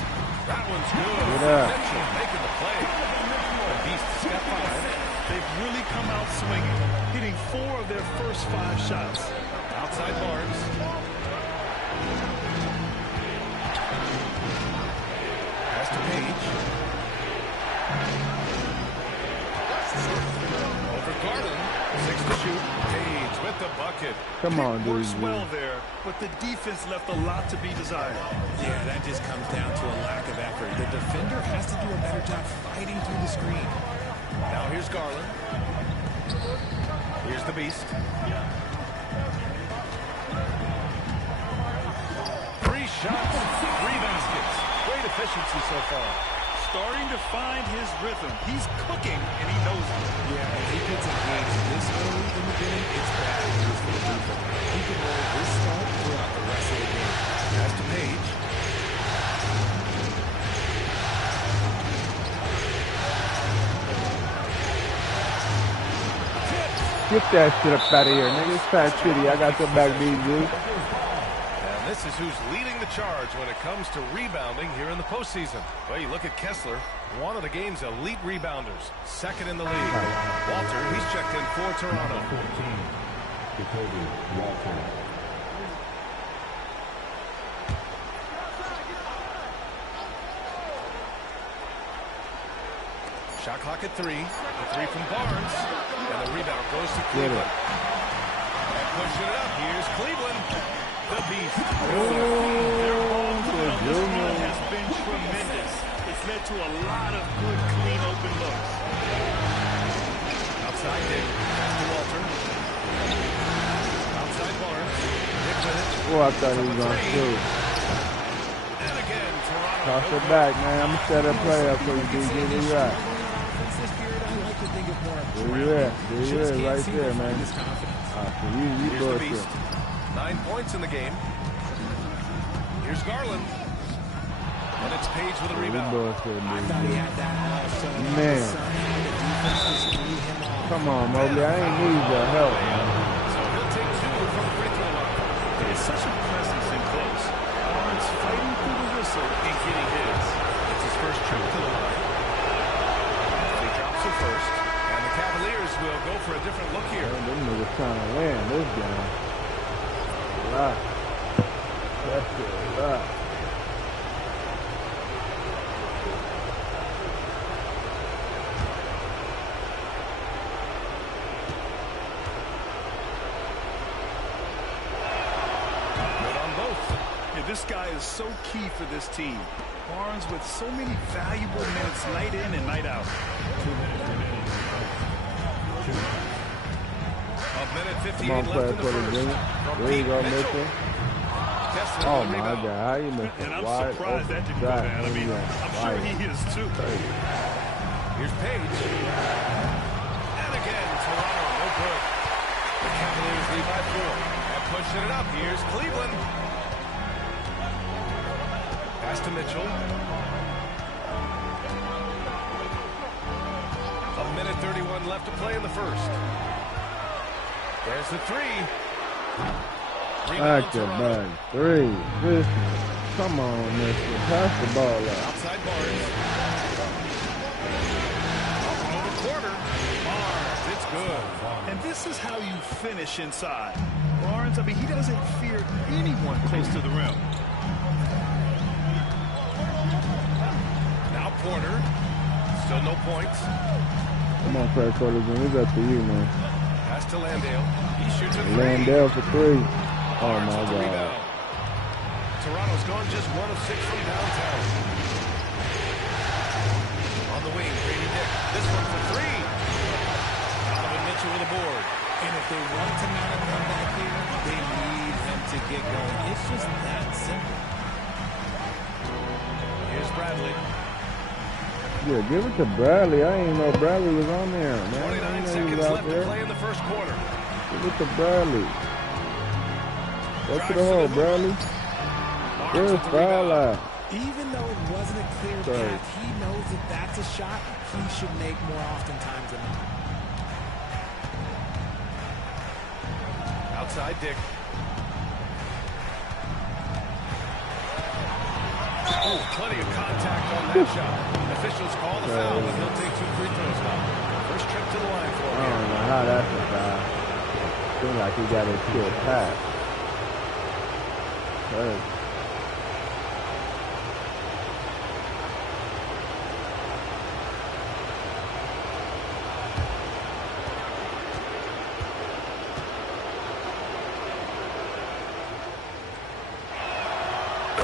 That one's good. Mitchell making the play. The Beast's got 5. They've really come out swinging, hitting 4 of their first 5 shots. Outside Barnes. Pass to Page. Over Garland. 6 to shoot. Page with the bucket. Come on, dude. Works well there, but the defense left a lot to be desired. Yeah, that just comes down to a lack of effort. The defender has to do a better job fighting through the screen. Now here's Garland. Here's the Beast. 3 shots, 3 baskets. Great efficiency so far. Starting to find his rhythm. He's cooking, and he knows it. Yeah, if he gets engaged this early in the game, it's bad news for the defense. He can roll this start throughout the rest of the game. Pass to Page. Get that shit up out of here, nigga. It's Fat City. I got your back, BG. And this is who's leading the charge when it comes to rebounding here in the postseason. Well, you look at Kessler, one of the game's elite rebounders, 2nd in the league. Walter, he's checked in for Toronto. 14, Jacoby Walter. Shot clock at 3. The 3 from Barnes. And the rebound goes to Cleveland. And pushing it up, here's Cleveland. The Beast. Their ball movement on this run has been tremendous. It's led to a lot of good, clean, open looks. Outside Dick. Pass to Walter. Outside Barnes. Dick with it. Oh, I thought he was going to shoot. And again, Toronto. Toss it back, man. I'm going to set a play up for you, BG. Where you at? There you at. There you is, right there, man. So you bullshit. 9 points in the game. Here's Garland. And it's Page with a rebound. Man. Come on, Mobley. I ain't need your help, man. So he'll take 2 from the free throw line. It is such a presence in close. Barnes fighting through the whistle and getting his. It's his first trip to the line. He drops it first. And the Cavaliers will go for a different look here. Man, them niggas trying to win this game. Right. That's it. Right. This guy is so key for this team. Barnes with so many valuable minutes night in and night out. 1:58 Come on, left in the first. There you go, Mitchell. Oh my God, how you missed And I'm wide surprised that didn't go down. I mean, I'm sure he is too. Here's Page. And again, Toronto, no good. The Cavaliers lead by 4. And pushing it up, here's Cleveland. Pass to Mitchell. 1:31 left to play in the first. There's the 3. Back to back 3. Come on, mister. Pass the ball out. Outside Barnes. Over quarter. Barnes, it's good. And this is how you finish inside. Barnes, I mean, he doesn't fear anyone close to the rim. Now Porter. Still no points. Come on, Craig Quarters, it's up to you, man. Pass to Landale. He shoots a three. Landale for 3. Oh, my God. Toronto's gone just 1 of 6 from downtown. On the wing, Brady Dick. This one for 3. Donovan Mitchell with a board. And if they want to mount a comeback here, they need him to get going. It's just that simple. Here's Bradley. Yeah, give it to Bradley. I didn't know Bradley was on there, man. 29 seconds left to play in the first quarter. Give it to Bradley. Go to the hole, Bradley. Where's foul line? Even though it wasn't a clear path, he knows that that's a shot he should make more oftentimes than not. Outside Dick. Oh, plenty of contact on that shot. Officials call the foul, but he'll take 2 free throws now. First trip to the line for him. I don't know how that's a foul. Seems like he got his kid pass.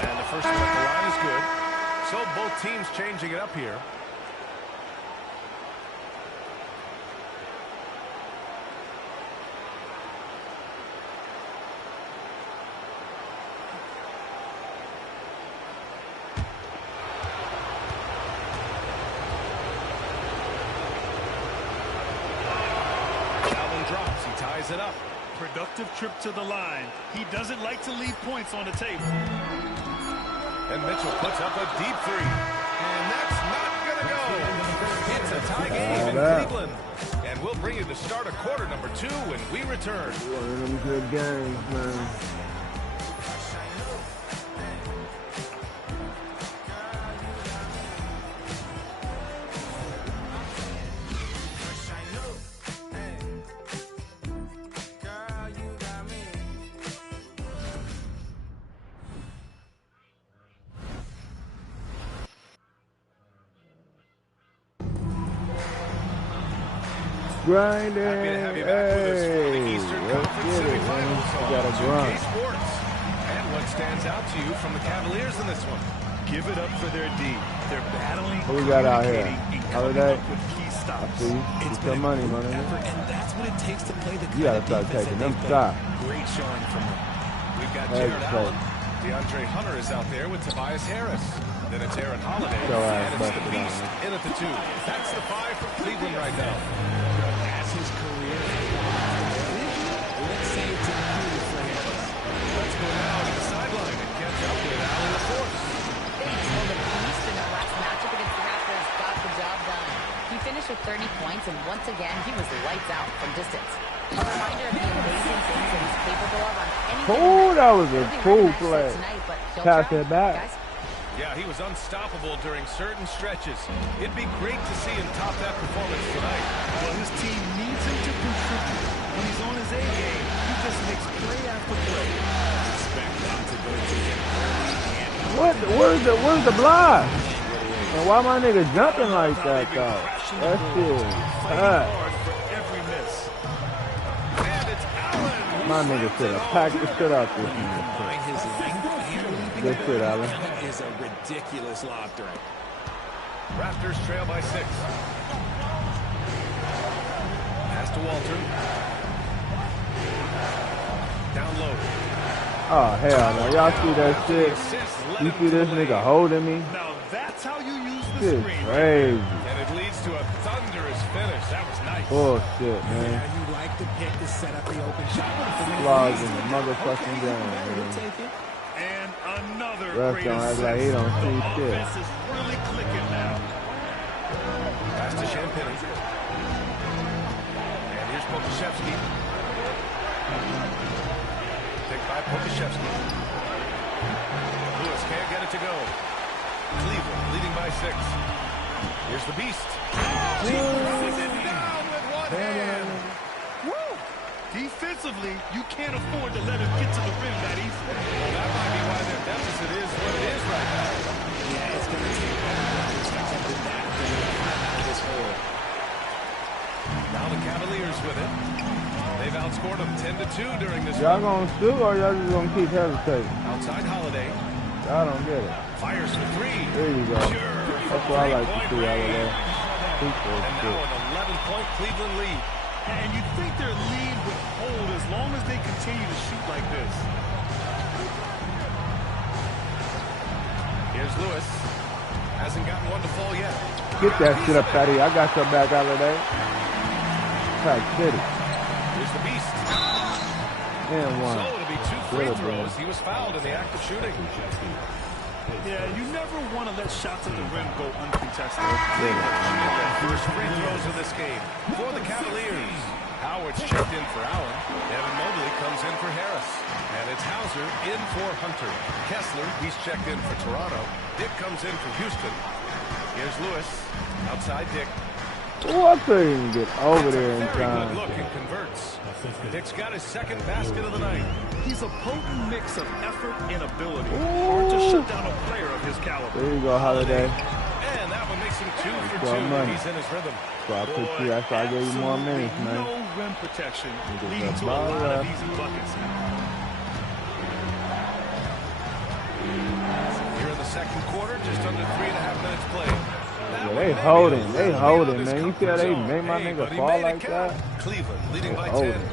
And the first one at the line is good. So both teams changing it up here. Drops. He ties it up. Productive trip to the line. He doesn't like to leave points on the table. And Mitchell puts up a deep 3. And that's not going to go. It's a tie game in Cleveland. And we'll bring you to start a quarter number 2 when we return. One of them good games, man. Grinding. Happy to have you back with us for the Eastern Conference semifinals on 2K Sports. And what stands out to you from the Cavaliers in this one? Give it up for their D. They're battling. What we got out here? Holiday. With key stops. I see. It's some money, man. And that's what it takes to play the You gotta start taking them shots. Great showing from them. We've got Jared Allen. DeAndre Hunter is out there with Tobias Harris. Then it's Aaron Holiday. And it's the Beast in at the 2. That's the 5 for Cleveland right now. As his career has gone, let's say it's improved for Harris. Let's go now to the sideline and catch up with Allen LaForce. Thanks. Well, the Beast in their last matchup against the Raptors got the job done. He finished with 30 points, and once again, he was lights out from distance. A reminder of the amazing things that he's capable of on any Oh, that was a cool play. Pass it back. Yeah, he was unstoppable during certain stretches. It'd be great to see him top that performance tonight. Well, his team needs him to contribute. When he's on his A game, he just makes play after play. Expect them to go to him early. Where's the block? And why my nigga jumping like that, though? That shit hot. My nigga should have packed the shit out this nigga. Good shit, Allen. That is a ridiculous lob threat. Raptors trail by 6. Pass to Walter. Down low. Oh, hell no. Y'all see that shit? You see this nigga holding me? Now that's how you use the Shit screen. crazy. And it leads to a thunderous finish. That was nice. Bullshit, man. Yeah, you like the pick to set up the open shot. Flaws in the motherfucking game, man. And another Ref great don't act assist. like he don't The see shit. offense is really clicking now. Pass to Champagne. And here's Pokashevsky. Picked by Pokashevsky. Lewis can't get it to go. Cleveland leading by 6. Here's the Beast. He throws it down with one hand. Defensively, you can't afford to let him get to the rim, Matties. Well, that might be why their deficit is what it is right now. Yeah, it's going to take all the others to do that. them to climb out of this hole. Now the Cavaliers with it. They've outscored them 10-2 during this. Y'all gonna sue or y'all just gonna keep hesitating? Outside Holiday. I don't get it. Fires for three. There you go. That's what I like to see out of there. And now an 11-point Cleveland lead. And you'd think their lead would hold as long as they continue to shoot like this. Here's Lewis. Hasn't gotten one to fall yet. Get that shit up out of here. I got your back out of there. Pack City. Here's the Beast. And one. So it'll be 2 free throws. He was fouled in the act of shooting. Yeah, you never want to let shots at the rim go uncontested. The first free throws of this game for the Cavaliers. Howard's checked in for Allen. Evan Mobley comes in for Harris. And it's Hauser in for Hunter. Kessler, he's checked in for Toronto. Dick comes in for Houston. Here's Lewis. Outside Dick. Oh, I couldn't even get over there in Very time. good look and converts. Dick's got his second basket of the night. He's a potent mix of effort and ability. Hard to shut down a player of his caliber. There you go, Holiday. And that one makes him 2 for 2. Money. He's in his rhythm. So I put you after I gave you more minutes, man. No rim protection, leading to a lot of easy buckets. Here in the second quarter, just under 3.5 minutes played. Yeah, they holding, man. You see how they made my nigga fall like that? Cleveland leading by 10. Shit, man.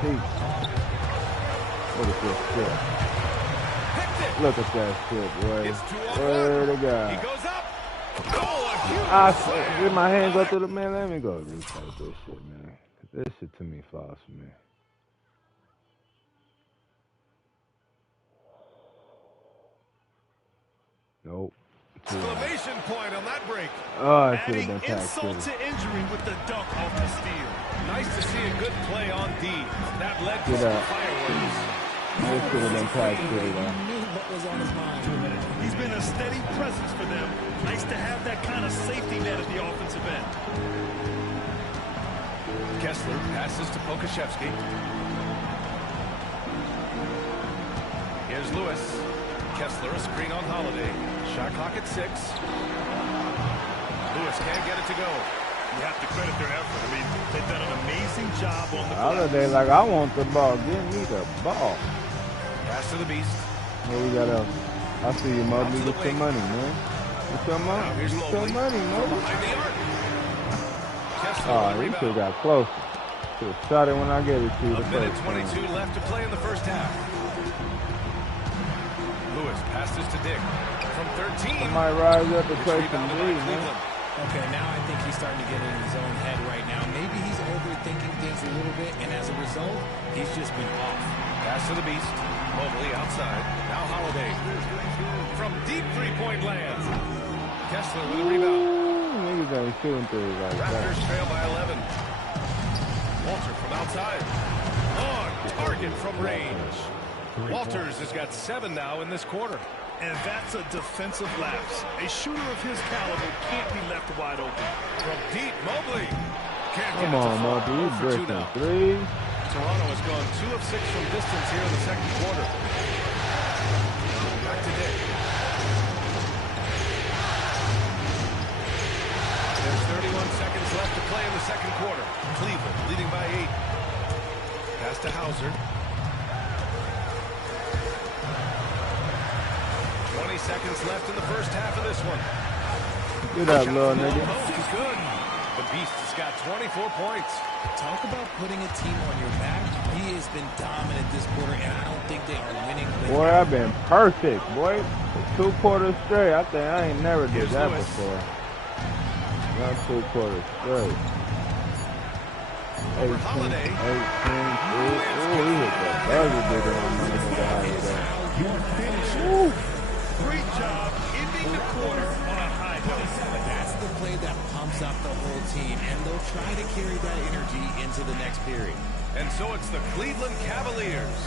Peat. Look at this shit. Look at that shit, boy. Where the guy? He goes up. Did my hand go through the man? Let me go retype this shit, man. This shit to me false, man. Nope. Exclamation point on that break. Oh, I should have been Adding insult to injury with the dunk off the steal. Nice to see a good play on D. That led to Get some up. fireworks. This should have been Pack City, though. What was on his mind? He's been a steady presence for them. Nice to have that kind of safety net at the offensive end. Kessler passes to Pokashevsky. Here's Lewis. Kessler, a screen on Holiday. Shot clock at 6. Lewis can't get it to go. You have to credit their effort. I mean, they've done an amazing job on the Holiday, like, I want the ball. Give me the ball. Pass to the Beast. What we got else? I see you, Mobley. Get your money, man. Get your money. Get your money, Mobley. Oh, he could have got closer. Should have shot it when I gave it to you the A minute first 22 time. left to play in the first half. Lewis passes to Dick. From 13. I might rise up and play some D, man. Okay, now I think he's starting to get in his own head right now. Maybe he's overthinking things a little bit, and as a result, he's just been off. Pass to the Beast. Mobley outside. Now Holiday. From deep three-point land. Kessler with a rebound. Niggas ain't shooting through like Raptors that. trail by 11. Walter from outside. On target from range. Walters has got 7 now in this quarter. And that's a defensive lapse. A shooter of his caliber can't be left wide open. From deep, Mobley. Can't Come get it to on, fall. Mobley. You 0 for 2 breaking now. threes. Toronto has gone 2 of 6 from distance here in the second quarter. Back to Dick. There's 31 seconds left to play in the second quarter. Cleveland leading by 8. Pass to Hauser. 20 seconds left in the first half of this one. Get up, little nigga. He's good. The Beast has got 24 points. Talk about putting a team on your back. He has been dominant this quarter, and I don't think they are winning. Boy, I've been perfect, boy. For 2 quarters straight. I think I ain't never did that before. Not 2 quarters straight. 18, 18, ooh, he hit that buzzer beater on my nigga Holiday. Great job ending the quarter on a high note. That's the play that pumps up the whole team, and they'll try to carry that energy into the next period. And so it's the Cleveland Cavaliers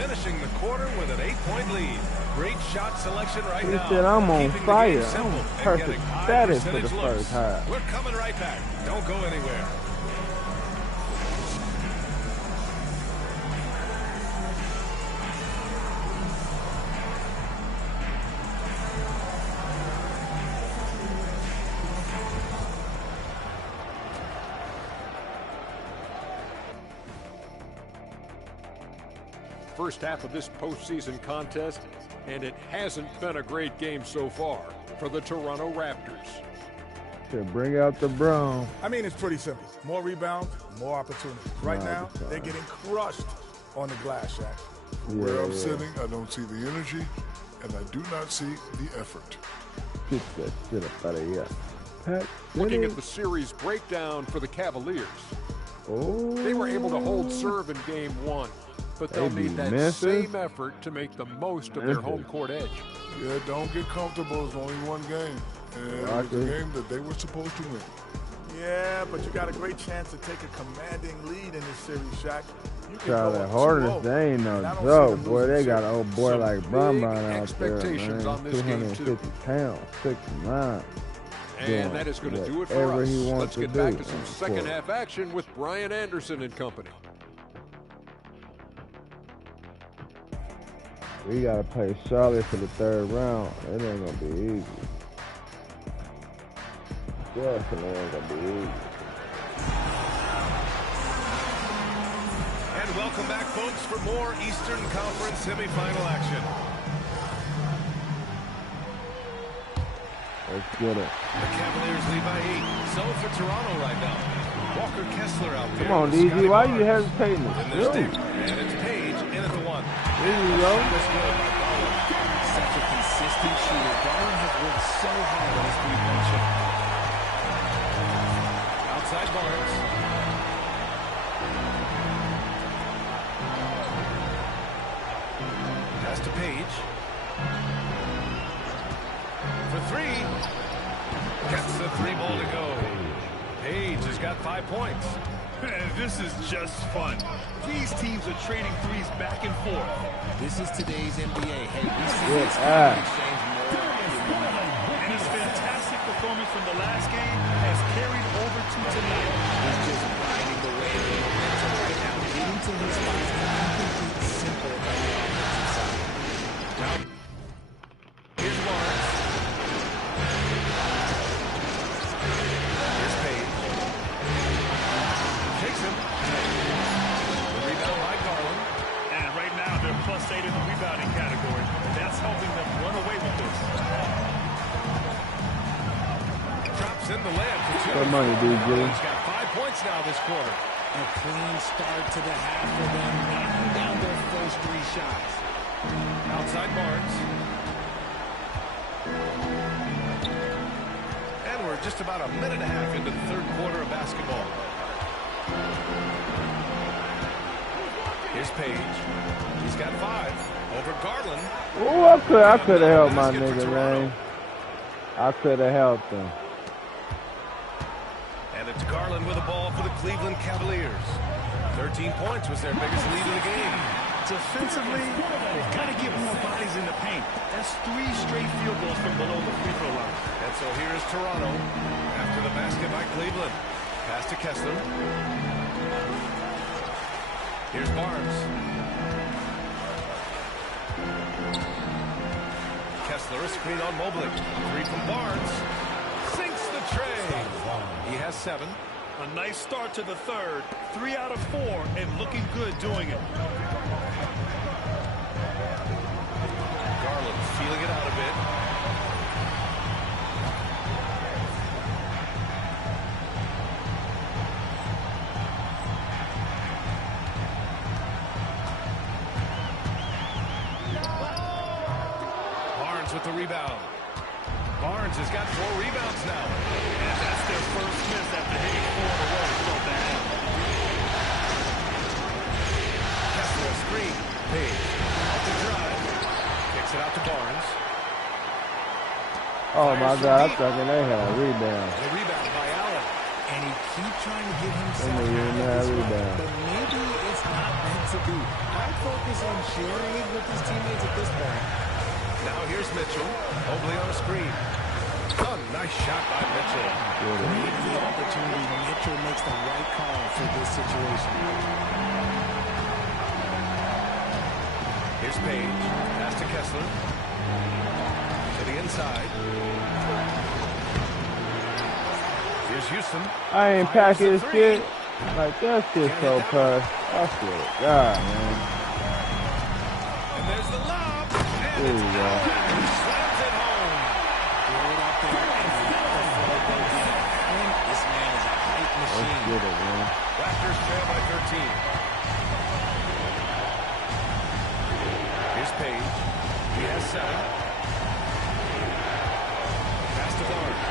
finishing the quarter with an 8-point lead. Great shot selection right He now. said I'm on Keeping the fire. game simple I'm and perfect getting high status for the percentage looks. first half. We're coming right back. Don't go anywhere. first half of this postseason contest, and it hasn't been a great game so far for the Toronto Raptors. To bring out the Brown. I mean, it's pretty simple. More rebounds, more opportunities. Right now, they're getting crushed on the glass, Shaq. Where I'm sitting, I don't see the energy, and I do not see the effort. Get that shit up out of here. Looking at the series breakdown for the Cavaliers. Oh. They were able to hold serve in game 1, but they'll need that same effort to make the most of their home court edge. Yeah, don't get comfortable. It's only one game. And it was a game that they were supposed to win. Yeah, but you got a great chance to take a commanding lead in this series, Shaq. Charlotte Hornets, they ain't no joke, boy. They got an old boy like Brown out there, man. 250 pounds, 6'9". And that is going to do it for us. Let's get back to some second half action with Brian Anderson and company. We got to play Charlotte for the third round. It ain't going to be easy. Definitely ain't going to be easy. And welcome back, folks, for more Eastern Conference semifinal action. Let's get it. The Cavaliers lead by 8. So for Toronto right now. Walker Kessler out there. Come on, DG. Why are you hesitating? And it's Page in at the 1. There you go. Such a consistent shooter. Garland has worked so hard on his three-point shot. Outside Barnes. Pass to Page. For 3. Gets the 3-ball to go. Page has got 5 points. This is just fun. These teams are trading threes back and forth. This is today's NBA. Hey, we see this exchange more. And his fantastic performance from the last game has carried over to tonight. He's just riding the wave of momentum right now. Getting to his spots can be simple on the offensive side. Now, here's Barnes. Here's Page. Takes him. The rebound by Garland. And right now, they're +8 in the rebounding category. That's helping them run away with this. Drops in the layup for 2. Good money, DG. He's got 5 points now this quarter. A clean start to the half for them, knocking down their first 3 shots. Outside Barnes. And we're just about a minute and a half into the third quarter of basketball. Here's Page. He's got 5 over Garland. Oh, I could have helped my nigga, man. I could have helped him. And it's Garland with the ball for the Cleveland Cavaliers. 13 points was their biggest lead of the game. Defensively, they've got to get more bodies in the paint. That's 3 straight field goals from below the free throw line. And so here's Toronto after the basket by Cleveland. Pass to Kessler. Here's Barnes. Kessler, a screen on Mobley. 3 from Barnes. Sinks the tray. He has 7. A nice start to the third. 3 out of 4, and looking good doing it. Garland feeling it out a bit. Barnes with the rebound. Barnes has got 4 rebounds now. And that's their first miss after hitting 4 in a row. So bad. Kessler a screen. Page out to drive. Kicks it out to Barnes. Oh my God, I'm thinking they had a rebound. The rebound by Allen. And he keeps trying to give himself rebound. but maybe it's not meant to be. I'd focus on sharing it with his teammates at this point. Now here's Mitchell. Mobley on a screen. Oh, nice shot by Mitchell. Great the opportunity. Mitchell makes the right call for this situation. Here's Page. Pass to Kessler. To the inside. Here's Houston. I ain't packing this shit. Like, that shit so cuss. I swear to God, man. the lob. And There it's you go. Allen who slams it home. Throw it out there and let the flow go again. And this man is a height machine. Let's get it, man. Raptors trail by 13. Here's Page. He has 7. Pass to Barnes.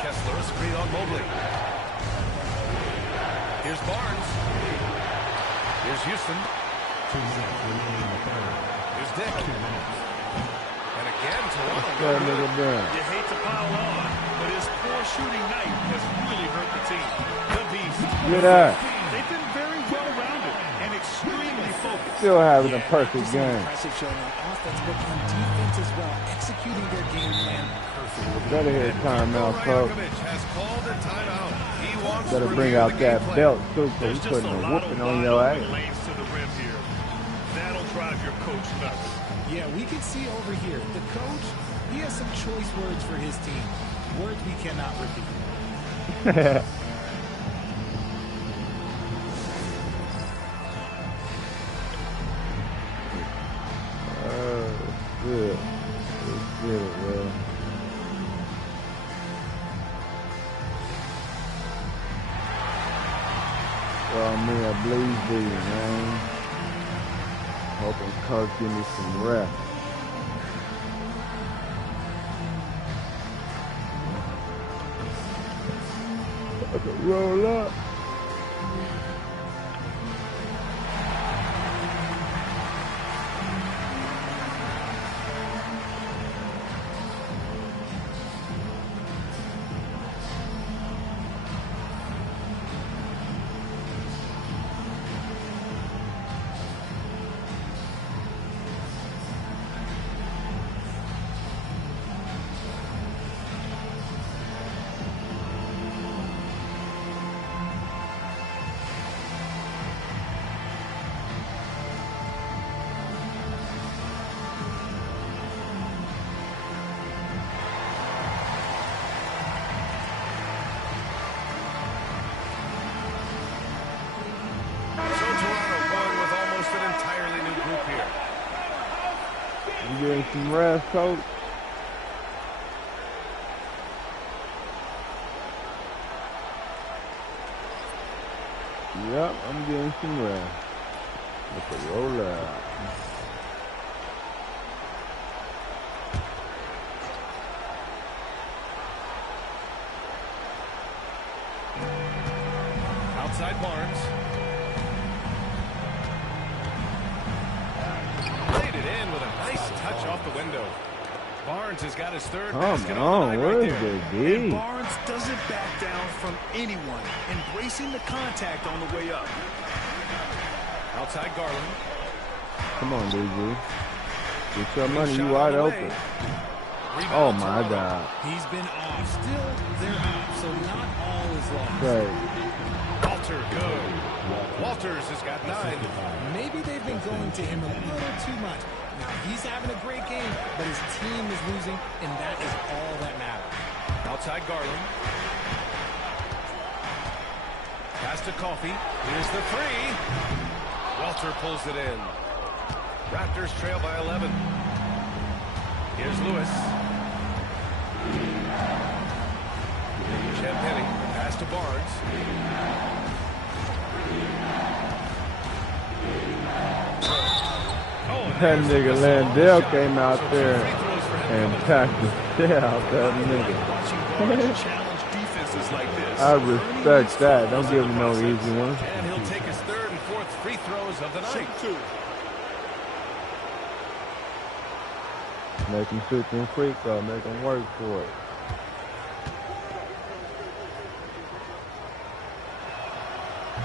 Kessler, a screen on Mobley. Here's Barnes. Here's Houston. Here's Dick. And again, Toronto. You hate to pile on, but his poor shooting night has really hurt the team. The Beast. Look at that. They've been very well-rounded and extremely focused. Still having a perfect This is game. impressive showing on offense, but on defense as well, executing their game plan perfectly. Better hit timeout, folks. Has called a timeout. He wants Better to bring review out the game that plan. belt, too, because he's putting a whooping on your ass. Lanes to the rim here. That'll drive your coach nuts. Yeah, we can see over here, the coach, he has some choice words for his team. Words we cannot repeat. Oh, shit. Let's get it, man. Well, me a Blaze B, man. Hoping Coach give me some rest. Roll up. You getting some rest, Coach? Yep, I'm getting some rest. Let's roll out. Outside Barnes. Laid it in with a nice touch off the window. Barnes has got his third basket on the night right there. And Barnes doesn't back down from anyone, embracing the contact on the way up. Outside Garland. Come on, DG. Get your money, you wide open. Oh my God. He's been off. Still, they're up, so not all is lost. Right. Walter, good. Walters has got 9. Maybe they've been going to him a little too much. Now, he's having a great game, but his team is losing, and that is all that matters. Outside Garland. Pass to Coffey. Here's the 3. Walter pulls it in. Raptors trail by 11. Here's Lewis. Champagny. Pass to Barnes. That nigga Landell came out there and packed the shit out that nigga. I respect that. Don't give him no easy one. And he'll take his third and fourth free throws of the night. Make him shoot them free throws. Make him work for it.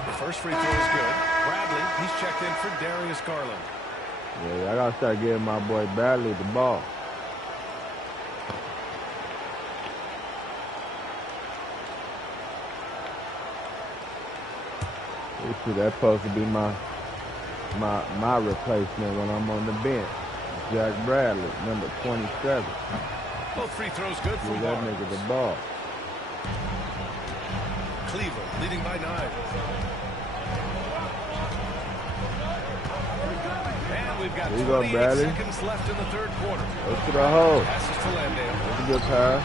The first free throw is good. Bradley, he's checked in for Darius Garland. Yeah, I gotta start giving my boy Bradley the ball. That's supposed to be my replacement when I'm on the bench. Jack Bradley, number 27. Both free throws good for Give that nigga the ball. Cleveland leading by 9. we've got 28 seconds left in the third quarter. Go to the hole. Passes to Landale. That's a good pass.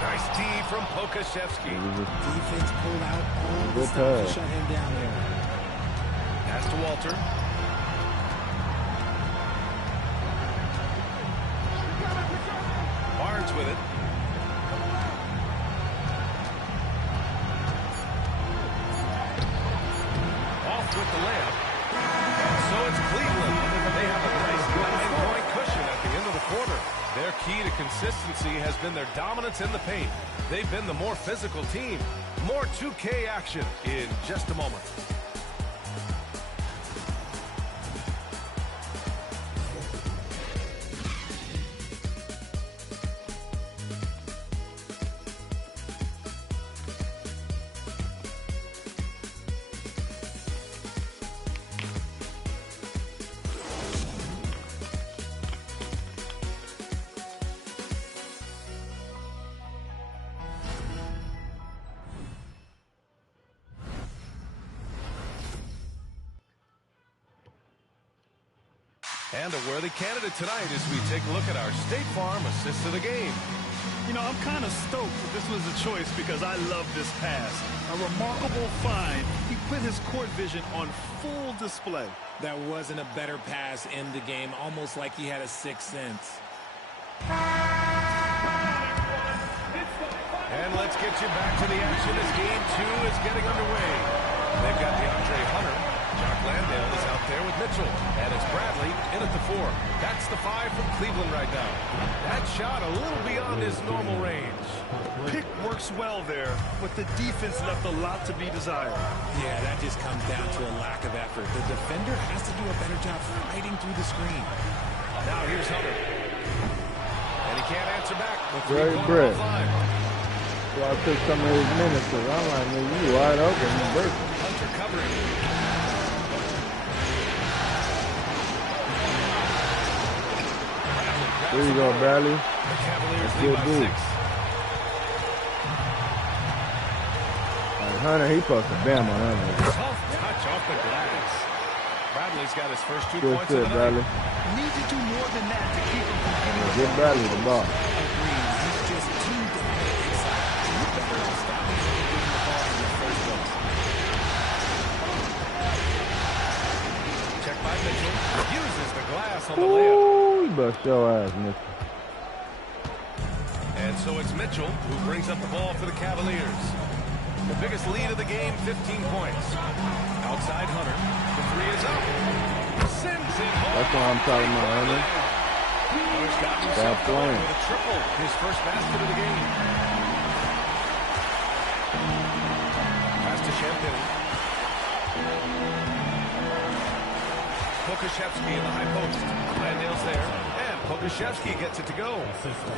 Nice D from Pokashevsky. Defense pulled out all the stuff to shut him down there. Pass to Walter. Barnes with it. Off with the layup. And so it's Cleveland. They have a nice 9-point cushion at the end of the quarter. Their key to consistency has been their dominance in the paint. They've been the more physical team. More 2K action in just a moment. And a worthy candidate tonight as we take a look at our State Farm assist of the game. You know, I'm kind of stoked that this was a choice because I love this pass. A remarkable find. He put his court vision on full display. That wasn't a better pass in the game, almost like he had a sixth sense. And let's get you back to the action as game 2 is getting underway. They've got DeAndre Hunter. Jock Landale is out there with Mitchell. And it's Bradley in at the 4. That's the 5 from Cleveland right now. That shot a little beyond his normal range. Pick works well there, but the defense left a lot to be desired. Yeah, that just comes down to a lack of effort. The defender has to do a better job fighting through the screen. Now here's Hunter. And he can't answer back. Great break. So I took some of his minutes because I'm like, man, you wide open. Hunter covering. There you go, Bradley. The Cavaliers lead by 6. Hunter, he supposed to bam on him. Tough touch off the glass. Bradley's got his first 2 points of the Bradley. night. Need to do more than that to keep him from getting Give Bradley the ball. Agreed. He's just too dominant inside. You better not stop him from getting the ball in the first place. Check by Mitchell. Uses the glass on the layup. Ooh, you bust your ass, Mitchell. And so it's Mitchell who brings up the ball for the Cavaliers. The biggest lead of the game, 15 points. Outside Hunter. The 3 is up. Sends it home. That's what I'm talking about, Hunter. Hunter's got himself going with a triple. His first basket of the game. Pass to Champagne. Pokashevsky in the high post. Landale's there. And Pokashevsky gets it to go.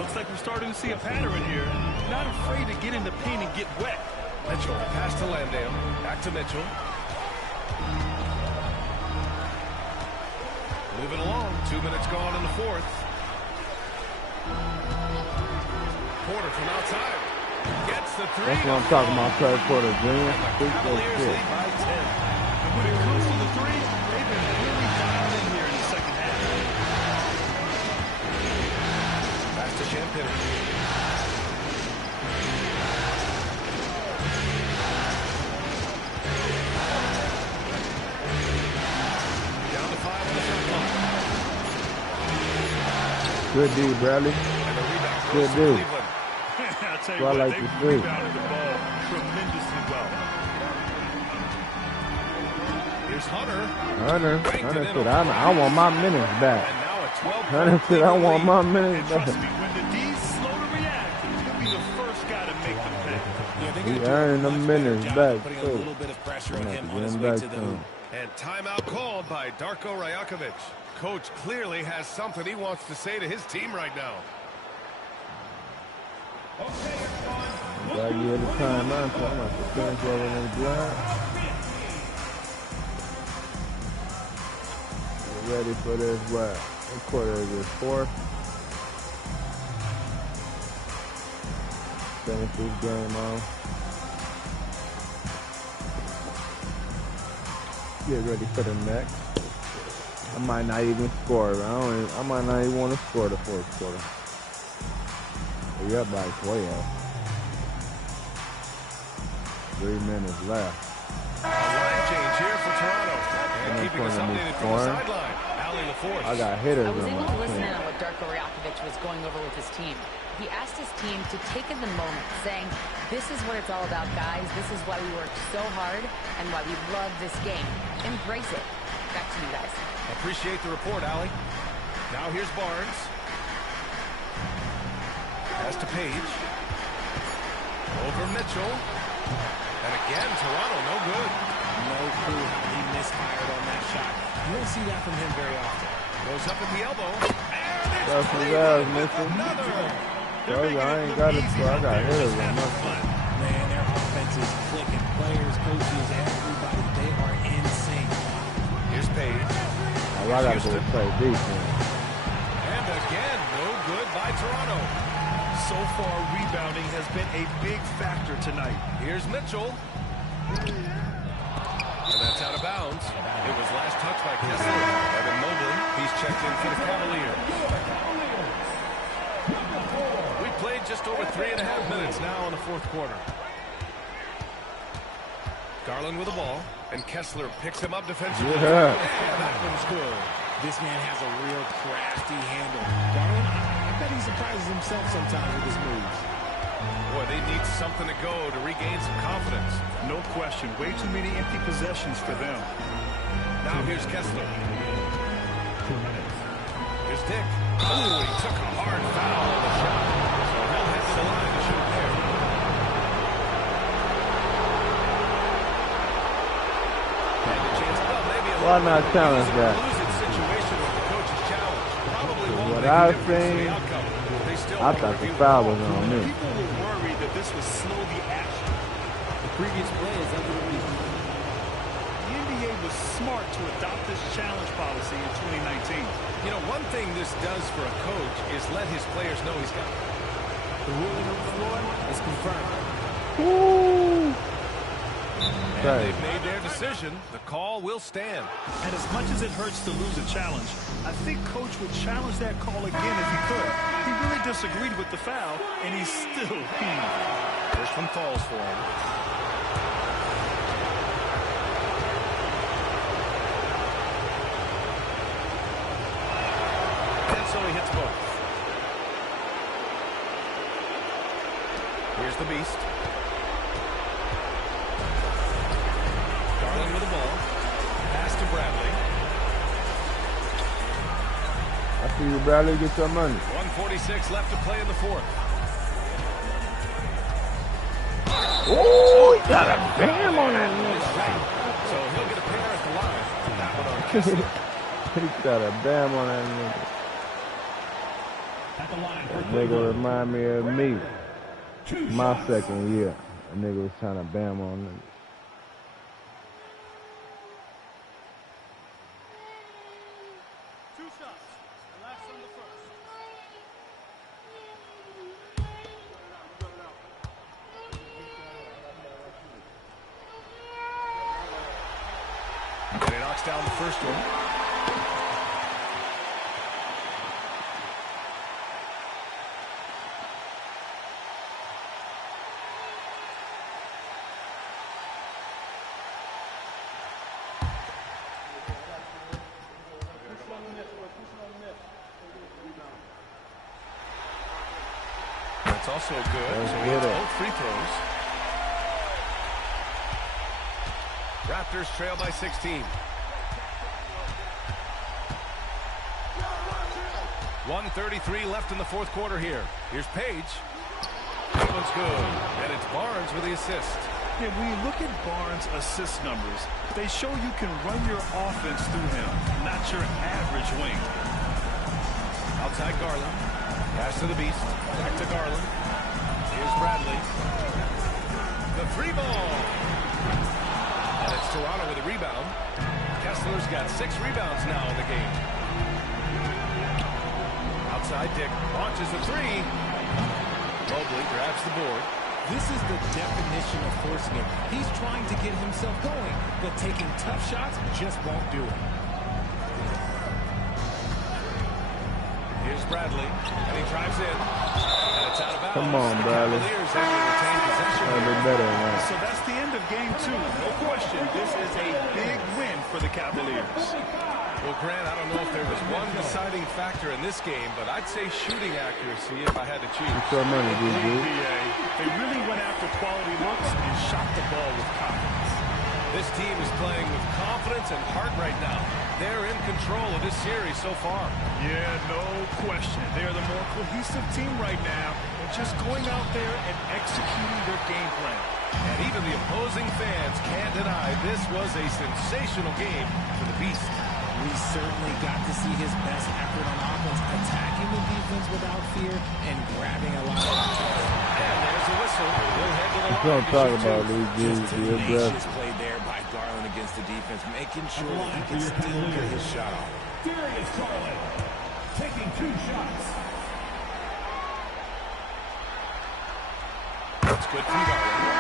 Looks like we're starting to see a pattern here. Not afraid to get in the paint and get wet. Mitchell, pass to Landale. Back to Mitchell. Moving along. 2 minutes gone in the 4th. Porter from outside. Gets the 3. That's what I'm talking about, third quarter, Junior. Cavaliers lead by 10. When it comes to the 3, they've been really dialed in here in the second half. Pass to Champagne. Good D, Bradley. Good D. I'll tell you what, what, I like they to see. rebounded the ball tremendously well. Here's Hunter. Hunter said, I want my minutes back. Hunter said, I want my minutes back. Trust me, when the D's slow to react, he'll be the first guy to make them pay. He earned them minutes back, Putting a too. little bit of pressure on I'm him gonna on his get way him to back the to him. hoop. And timeout called by Darko Rajakovic. Coach clearly has something he wants to say to his team right now. Gotta give it a timeout, so I'm going to finish over in the blind. Get ready for this, what quarter is this, 4th? Finish this game off. Get ready for the next. I might not even score. I might not even want to score the fourth quarter. We up by 12. 3 minutes left. A line change here for Toronto. And keeping us updated from the sideline. I got hitters. I was able to listen in on what Darko Rakovic was going over with his team. He asked his team to take in the moment, saying, "This is what it's all about, guys. This is why we work so hard and why we love this game. Embrace it." Back to you guys. Appreciate the report, Allie. Now here's Barnes. Pass to Page. Over Mitchell. And again, Toronto, no good. No clue how he misfired on that shot. You don't see that from him very often. Goes up at the elbow. That's what I was missing. I ain't got it, so I got hitters on my side. Man, their offense is clicking. Players, coaches, everybody, they are in sync. Here's Page. All I got to do is play defense. And again, no good by Toronto. So far, rebounding has been a big factor tonight. Here's Mitchell. And that's out of bounds. It was last touched by Kessler. Evan Mobley, he's checked in for the Cavaliers. We played just over 3.5 minutes now in the fourth quarter. Garland with the ball, and Kessler picks him up defensively. Yeah. And that one's good. This man has a real crafty handle. Garland, I bet he surprises himself sometimes with his moves. Boy, they need something to go to regain some confidence. No question. Way too many empty possessions for them. Now here's Kessler. Here's Dick. Oh, he took a hard foul on the shot. So he'll head to the line to shoot there. Had the chance. Well, maybe a Why not challenge that? losing situation with the coach's challenge. Probably won't What make I a difference to seen, the outcome. They still I thought the foul was on me. People were worried that this would slow the action. The previous play is under the reason. The NBA was smart to adopt this challenge policy in 2019. You know, one thing this does for a coach is let his players know he's got it. The ruling on the floor is confirmed. Woo! And they've made their decision. The call will stand. And as much as it hurts to lose a challenge, I think Coach would challenge that call again if he could. He really disagreed with the foul, and he's still heaved. First one falls for him. And so he hits both. Here's the Beast. Garland with the ball. Pass to Bradley. I see you, Bradley. Get your money. 1:46 left to play in the fourth. Oh, he got a bam on that nigga. So he'll get a pair at the line. That one on Kessler. He got a bam on that nigga. That nigga remind me of me. My second year. That nigga was trying to bam on nigga. And he knocks down the first one. That's also good. So he hits both free throws. Raptors trail by 16. 1:33 left in the fourth quarter here. Here's Page. That one's good. And it's Barnes with the assist. Yeah, when you look at Barnes' assist numbers, they show you can run your offense through him, not your average wing. Outside Garland. Pass to the Beast. Back to Garland. Here's Bradley. The three ball. And it's Toronto with a rebound. Kessler's got 6 rebounds now in the game. Outside Dick launches a three. Mobley grabs the board. This is the definition of forcing it. He's trying to get himself going, but taking tough shots just won't do it. Bradley, and he drives in. And it's out of bounds. Come on, Bradley. Cavaliers have to retain possession. Better than that. So that's the end of game 2. No question. This is a big win for the Cavaliers. Well, Grant, I don't know if there was one deciding factor in this game, but I'd say shooting accuracy if I had to choose. It's your money, DG. They really went after quality looks and shot the ball with confidence. This team is playing with confidence and heart right now. They're in control of this series so far. Yeah, no question. They're the more cohesive team right now, and just going out there and executing their game plan. And even the opposing fans can't deny this was a sensational game for the Beast. We certainly got to see his best effort on offense, attacking the defense without fear and grabbing a lot of offense. And there's a whistle. We'll head to the That's what I'm talking about, Lee. Tenacious play there by Garland against the defense, making sure he can still get his shot off. Darius Garland taking 2 shots. That's good from Garland.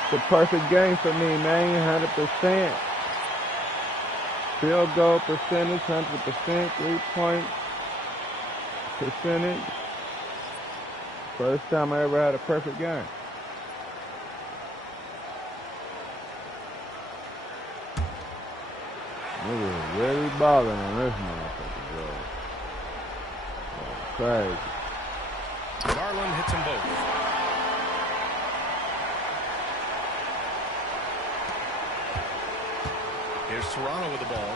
It's a perfect game for me, man. 100%. Field goal percentage, 100%. 3-point percentage. First time I ever had a perfect game. Niggas really balling on this motherfucker, bro. Oh, crazy. Garland hits them both. Here's Toronto with the ball.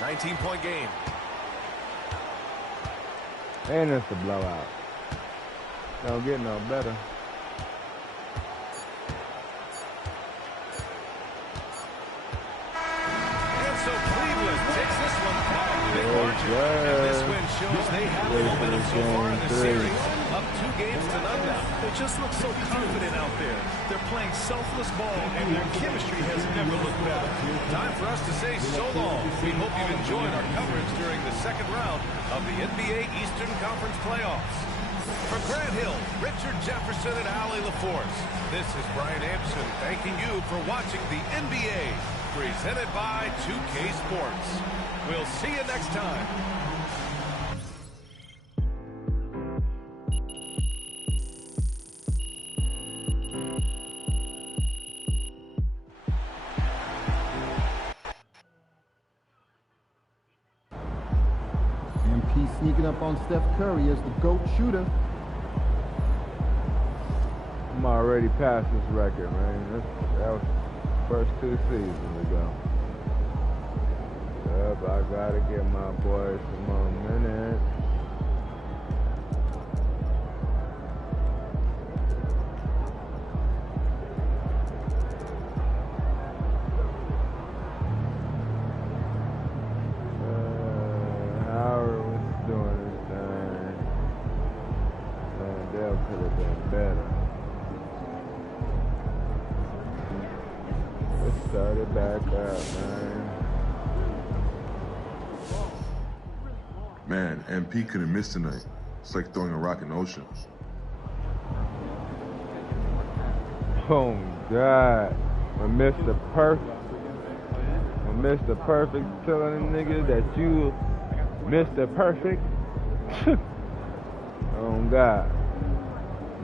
19-point game. And it's a blowout. Don't get no better. And so Cleveland takes this one by a big margin. And this win shows they have the momentum so far in the series. Up 2 games to none now. They just look so confident out there. They're playing selfless ball, and their chemistry has never looked better. Time for us to say so long. We hope you've enjoyed our coverage during the second round of the NBA Eastern Conference playoffs. For Grant Hill, Richard Jefferson, and Allie LaForce, this is Brian Anderson thanking you for watching the NBA, presented by 2K Sports. We'll see you next time. MP sneaking up on Steph Curry as the GOAT shooter. I'm already past this record, man. That was the first 2 seasons ago. Yep, I gotta get my boy some more minutes. Howard was doing his thing. Dale could have been better. Let's start it back up, man. Man, MP could have missed tonight. It's like throwing a rock in the ocean. Oh, God. When Mr. Perfect telling the nigga that you Mr. Perfect. Oh, God.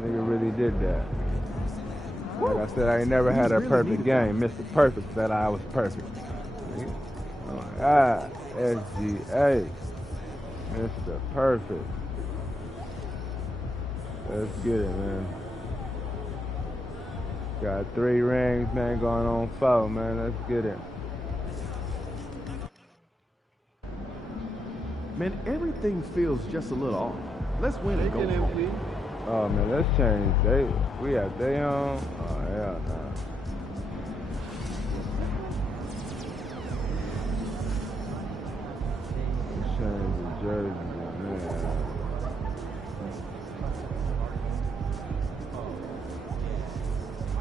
Nigga really did that. Like I said, I ain't never had a perfect game. Mr. Perfect said I was perfect. Oh, my God. SGA. Mr. Perfect. Let's get it, man. Got 3 rings, man, going on 4, man. Let's get it. Man, everything feels just a little off. Let's win and go for it. Oh, man, let's change. We have they on. Oh, hell no. Let's change the jersey, man.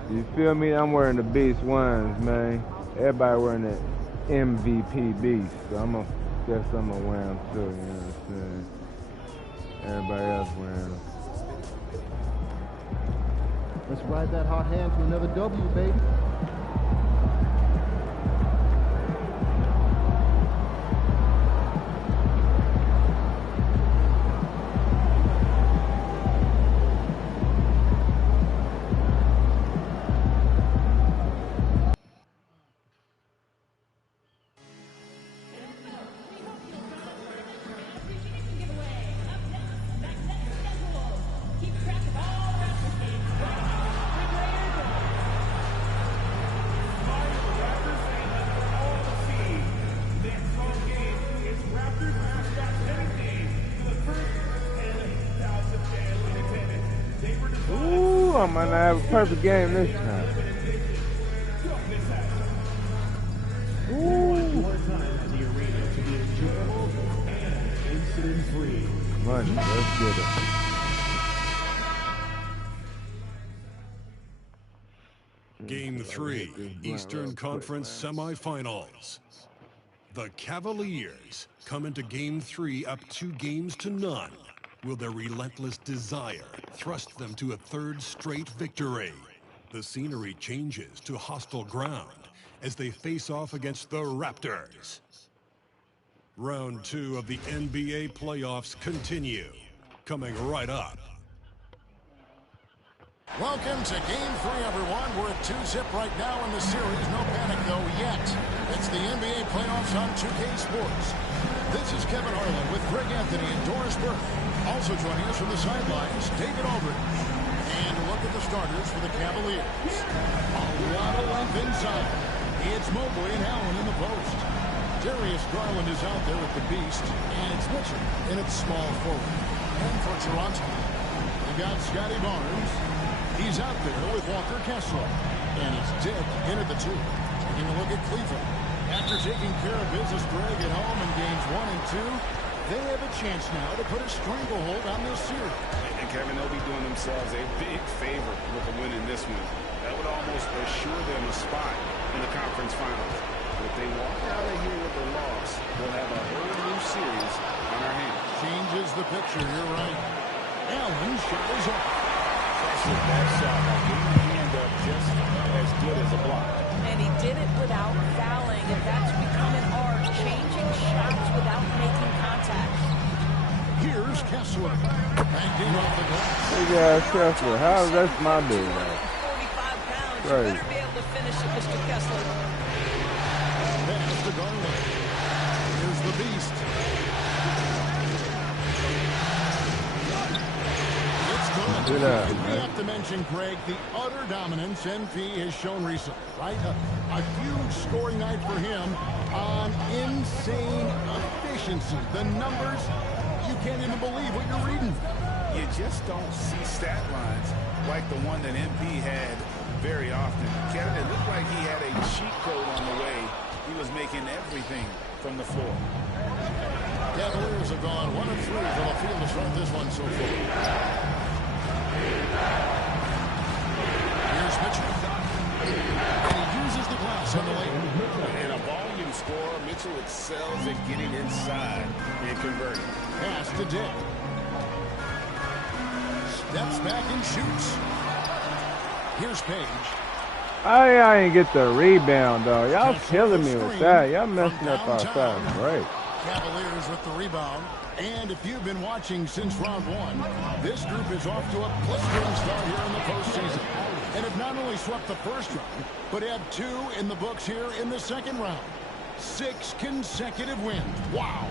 You feel me? I'm wearing the Beast ones, man. Everybody wearing the MVP Beast. So guess I'm gonna wear them too, you know what I'm saying? Everybody else wearing them. Let's ride that hot hand to another W, baby. Brown might not have a perfect game this time. Money, let's get it. Game 3, Eastern Conference Semifinals. The Cavaliers come into Game 3 up 2-0. Will their relentless desire thrust them to a third straight victory? The scenery changes to hostile ground as they face off against the Raptors. Round 2 of the NBA playoffs continue. Coming right up. Welcome to Game 3, everyone. We're at 2-0 right now in the series. No panic, though, yet. It's the NBA playoffs on 2K Sports. This is Kevin Harlan with Greg Anthony and Doris Burke. Also joining us from the sidelines, David Aldridge. And look at the starters for the Cavaliers. A lot of length inside. It's Mobley and Allen in the post. Darius Garland is out there with the Beast. And it's Mitchell in its small forward. And for Toronto, we got Scotty Barnes. He's out there with Walker Kessler. And it's Dick into the 2. Taking a look at Cleveland. After taking care of business, Greg, at home in games 1 and 2, they have a chance now to put a stranglehold on this series. And Kevin, they'll be doing themselves a big favor with a win in this one. That would almost assure them a spot in the conference finals. If they walk out of here with a loss, we'll have a whole new series on our hands. Changes the picture, you're right. Allen shot is up. With that shot, like getting the hand up just as good as a block. And he did it without fouling, and that's become an art, changing shots without making contact. Here's Kessler. Banking off the glass. Big ass Kessler. How is that my dude? 45 pounds. You Right. better be able to finish it, Mr. Kessler. Pass to Garland. Here's the Beast. We have to mention, Greg, the utter dominance NP has shown recently, right? A huge scoring night for him on insane efficiency. The numbers, you can't even believe what you're reading. You just don't see stat lines like the one that MP had very often. Kevin, it looked like he had a cheat code on the way. He was making everything from the floor. Cavaliers have gone 1 of 3 from the field to start this one so far. Here's Mitchell. And he uses the glass on the lane. And a volume scorer, Mitchell excels at getting inside and converting. Pass to Dick. Steps back and shoots. Here's Page. I ain't get the rebound, though. Y'all killing me with that. Y'all messing up our side. Right. Cavaliers with the rebound. And if you've been watching since round 1, this group is off to a blistering start here in the postseason. And have not only swept the first round, but have 2 in the books here in the second round. 6 consecutive wins. Wow.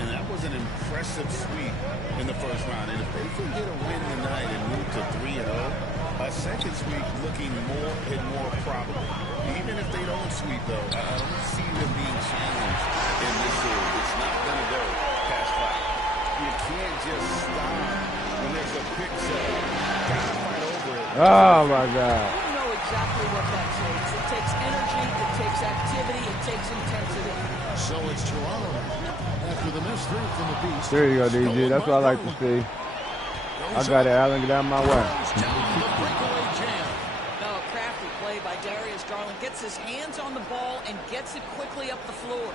And that was an impressive sweep in the first round. And if they can get a win tonight and move to 3-0, a second sweep looking more and more probable. Even if they don't sweep, though, I don't see them being challenged in this series. It's not going to go past 5. You can't just stop when there's a pick set. Gotta fight over it. Oh, my God. You know exactly what that takes. It takes energy, it takes activity, it takes intensity. So it's Toronto after the missed 3 from the Beast. There you go, DG. That's what I like to see. I got it, Allen. Get out of my way. No, crafty play by Darius Garland. Gets his hands on the ball and gets it quickly up the floor.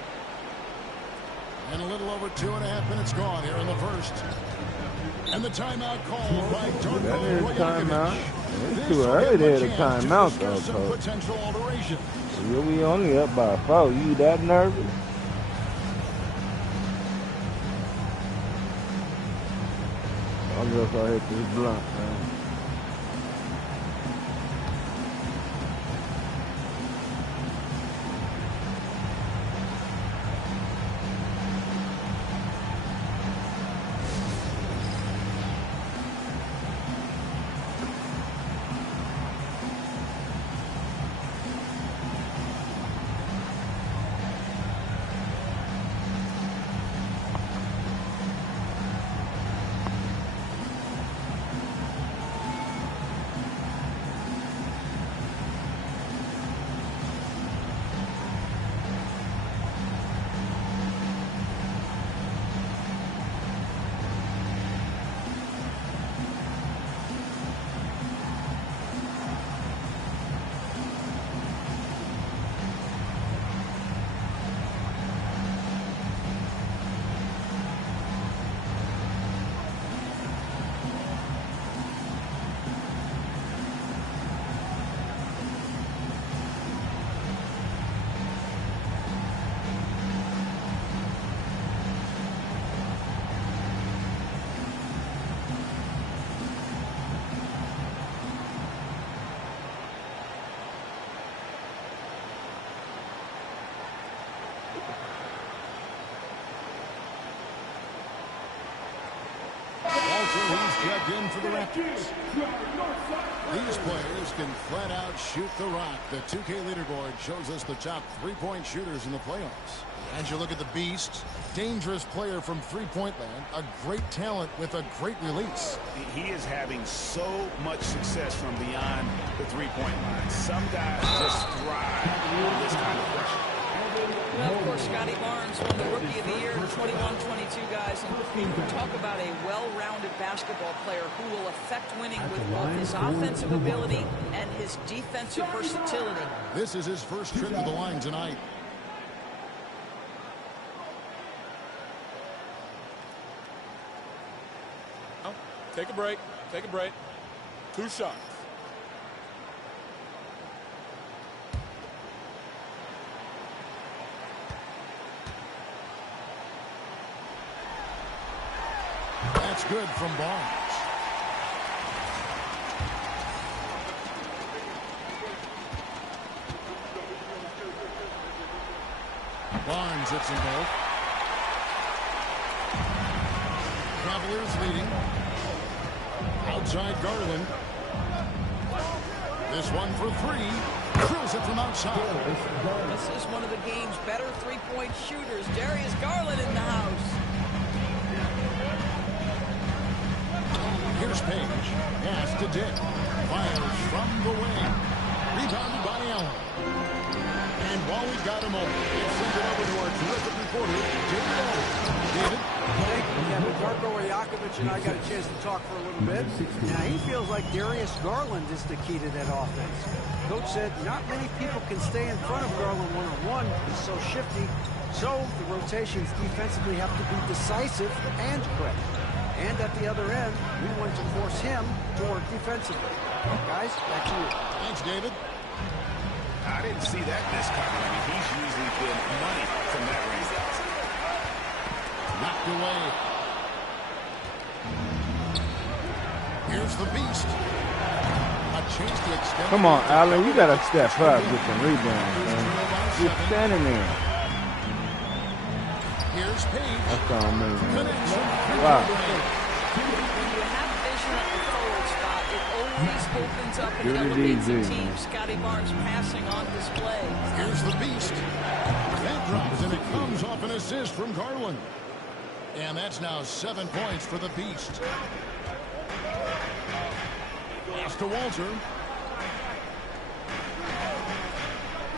And a little over 2.5 minutes gone here in the first. And the timeout called by That is a timeout. It's too early to hit a timeout, though, Coach. Potential alteration. Yeah, we only up by 4. You that nervous? I'll just go hit this blunt, man. Walter, he's checked in for the Raptors. These players can flat out shoot the rock. The 2K leaderboard shows us the top three-point shooters in the playoffs. As you look at the Beast, dangerous player from three-point land, a great talent with a great release. He is having so much success from beyond the three-point line. Some guys just thrive on this kind of pressure. Well, of course, Scotty Barnes won the Rookie of the Year, 21-22 guys. And we talk about a well-rounded basketball player who will affect winning with both his offensive ability and his defensive versatility. This is his first trip to the line tonight. Take a break. Take a break. 2 shots. That's good from Barnes. Barnes hits them both. Cavaliers leading. Outside Garland. This one for 3. Drills it from outside. This is one of the game's better three-point shooters. Darius Garland in the house. Here's Page. Pass to Dick. Fires from the wing. Rebounded by Allen. And while we've got a moment, let's send it over to our terrific reporter, David. Yeah, but Marko Rajakovic and I got a chance to talk for a little bit. Now, he feels like Darius Garland is the key to that offense. Coach said not many people can stay in front of Garland one-on-one. He's so shifty. So the rotations defensively have to be decisive and quick. And at the other end, we want to force him to work defensively. Guys, back to you. Thanks, David. I didn't see that miss coming. I mean, he's usually been money from that range. Knocked away. Here's the Beast. A chance to extend. Come on, Allen, you gotta step up with some rebounds, man. You're standing there. Here's Peat. That's all me, man. When Wow. you have vision at the forward spot, it always opens up and elevates a team. Scotty Barnes passing on display. Here's the Beast. That drops, and it comes off an assist from Garland. And that's now 7 points for the Beast. Pass to Walter.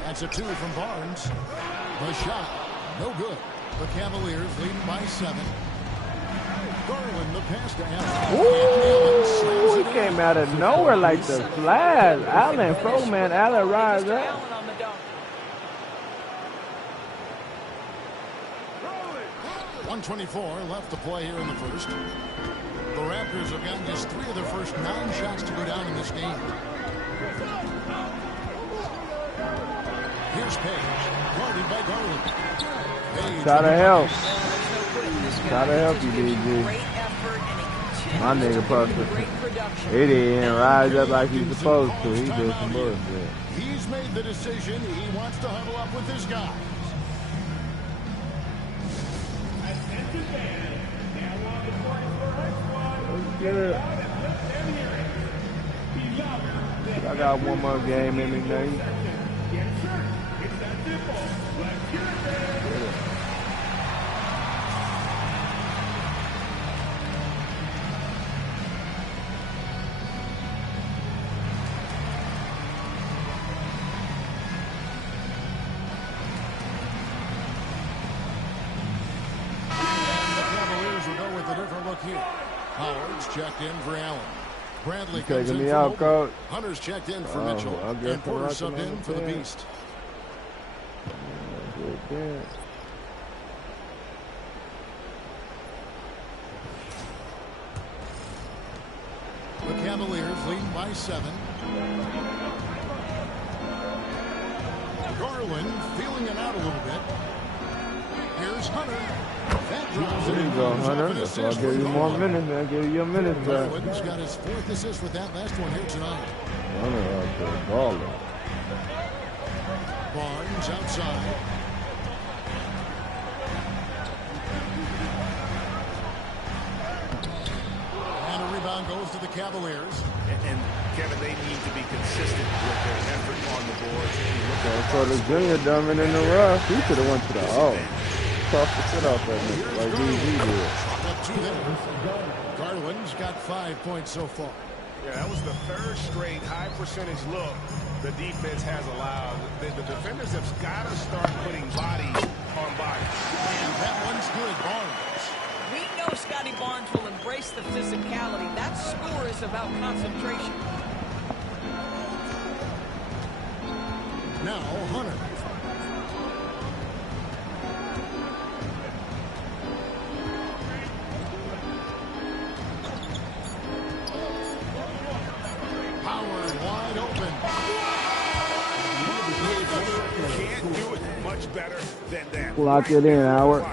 That's a 2 from Barnes. The shot, no good. The Cavaliers leading by 7. Garland, the pass to Allen. Ooh, he came out of nowhere like the flash. Allen, man, Allen rise up. 1:24 left to play here in the first. The Raptors have gotten just 3 of their first 9 shots to go down in this game. Here's Page, guarded by Garland. Try to help. Try to help you, DG. My nigga Puster. He didn't rise up like he's supposed to. He did some bullshit. He's made the decision. He wants to huddle up with his guys. Get it. I got one more game in me, Nate. Checked in for Allen. Bradley taking me out, coach. Hunter's checked in for Mitchell. And Porter subbed in for the Beast. The Cavaliers leading by 7. Garland feeling it out a little bit. Here's Hunter. There you go, Hunter. That's why I'll give you more minutes. I'll give you a minute back. Garland's got his 4th assist with that last one here tonight. Hunter out there balling. Barnes outside. And goes to the Cavaliers. And Kevin, they need to be consistent with their effort on the boards. So the junior dumbing in the rough, he should have went to the tough the shit out that nigga, like DZ did. Garland's got 5 points so far. Yeah, that was the third straight high percentage look the defense has allowed. The defenders have got to start putting bodies on bodies. And that one's good, Barnes. We know Scotty Barnes will embrace the physicality. That score is about concentration. Now Hunter. Howard wide open. Can't do it much better than that. Lock it in, Howard.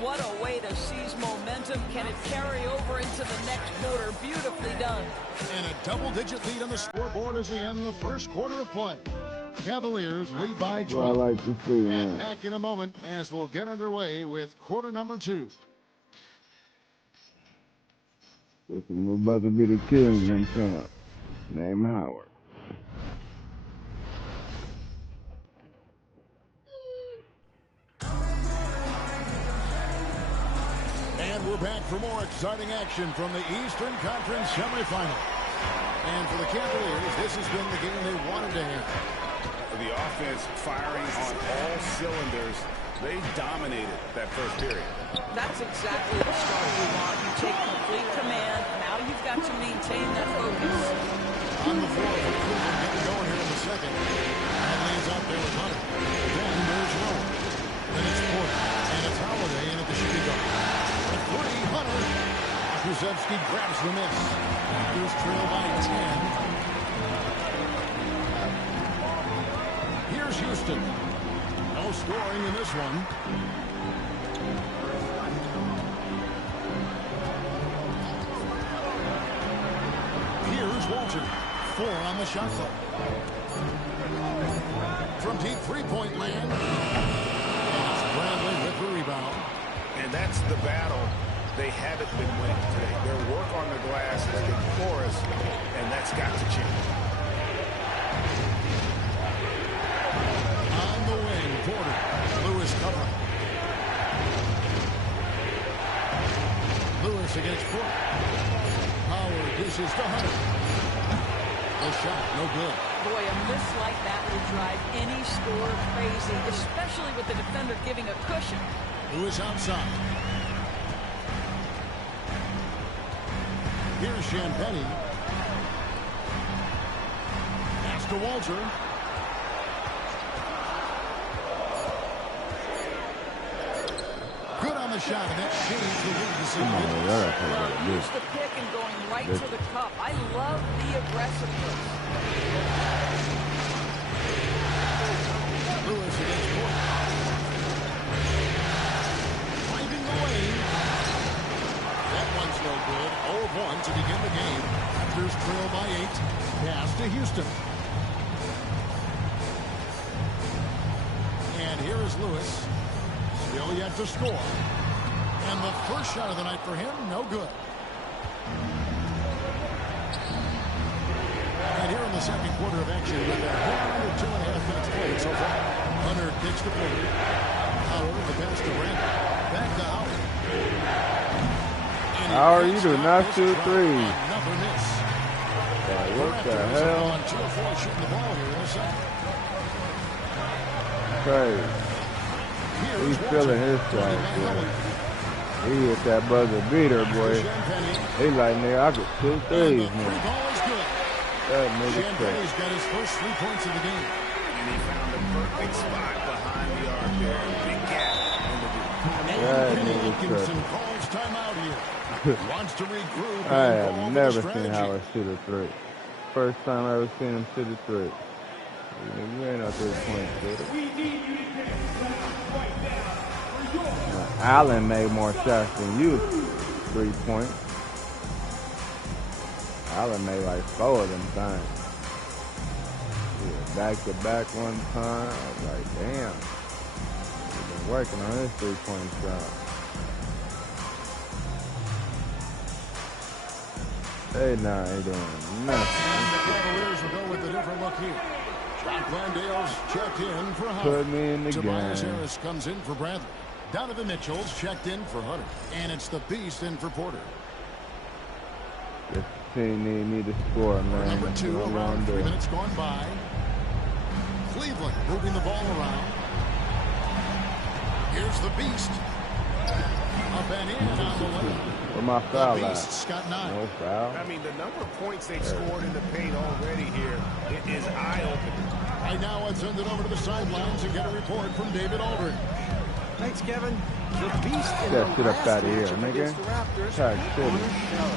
What a way to seize momentum. Can it carry over into the next quarter? Beautifully done. And a double-digit lead on the scoreboard as we end the first quarter of play. Cavaliers lead by 12. I like to see, man. Back in a moment as we'll get underway with quarter number 2. This is about to be the kid in time. Name Howard. And we're back for more exciting action from the Eastern Conference semifinal. And for the Cavaliers, this has been the game they wanted to have. The offense firing on all cylinders. They dominated that first period. That's exactly the start we want. You take complete command. Now you've got to maintain that focus. On the floor for Cleveland, getting going here in the second. That lays out there with Hunter. Then there's Rowan. Then it's Porter. And it's Holiday in at the shooting guard. A three, Hunter. Krzyzewski grabs the miss. Raptors trail by 10. Here's Houston. No scoring in this one. Here's Walter. 4 on the shot clock. From deep three-point land. And it's Bradley with the rebound. And that's the battle they haven't been winning today. Their work on the glass has been porous, and that's got to change. On the wing, Porter. Lewis covering. Lewis against Porter. Howard dishes to Hunter. The shot, no good. Boy, a miss like that will drive any scorer crazy, especially with the defender giving a cushion. Lewis outside. Here's Champagny. Pass to Walter. Good on the shot, and that changed the lead to some Use the pick and going right to the cup. I love the aggressiveness. Lewis against Porter. Finding the lane. That one's no good. 0-1 to begin the game. Raptors trail by 8. Pass to Houston. And here is Lewis. Still yet to score. And the first shot of the night for him, no good. And here in the second quarter of action with a 2.5 minutes played so far. Hunter kicks to Porter. Howard, the pass to Brandon. Back to Howard. Howard, you do not shoot threes. Another miss. What the hell? On 2 of 4 shooting the ball here in the second. Crazy. He's feeling his stride, boy. He hit that buzzer beater, boy. He like, nigga, I could shoot threes, man. That nigga's crazy. He's got his first 3 points of the game. And he found the perfect spot behind the arc there. Big gap in the deep. That nigga's crazy. Calls timeout here. Wants to regroup. I have never seen Howard shoot a three. First time I ever seen him shoot a three. You ain't out there point shooter. Allen made more shots than you. 3 points. Allen made like 4 of them times. Yeah, back to back one time. I was like, damn. He's been working on his 3-point shot. They not doing nothing. The Cavaliers will go with a different look here. John Glandale's checked in for Howard. Put me in the Tobias game. Harris comes in for Bradley. Donovan Mitchell's checked in for Hunter. And it's the Beast in for Porter. This team need me to score, man. Number 2, What around 3 do? minutes gone by. Cleveland moving the ball around. Here's the Beast. Up and in on the left. Where my foul The at? Beast's got 9. No foul. I mean, the number of points they've scored in the paint already here, it is eye-opening. Right now, let's send it over to the sidelines and get a report from David Aldridge. Thanks, Kevin. The Beast in Get the shit up last out of here, matchup nigga. against the Raptors Tired put shit. on a show.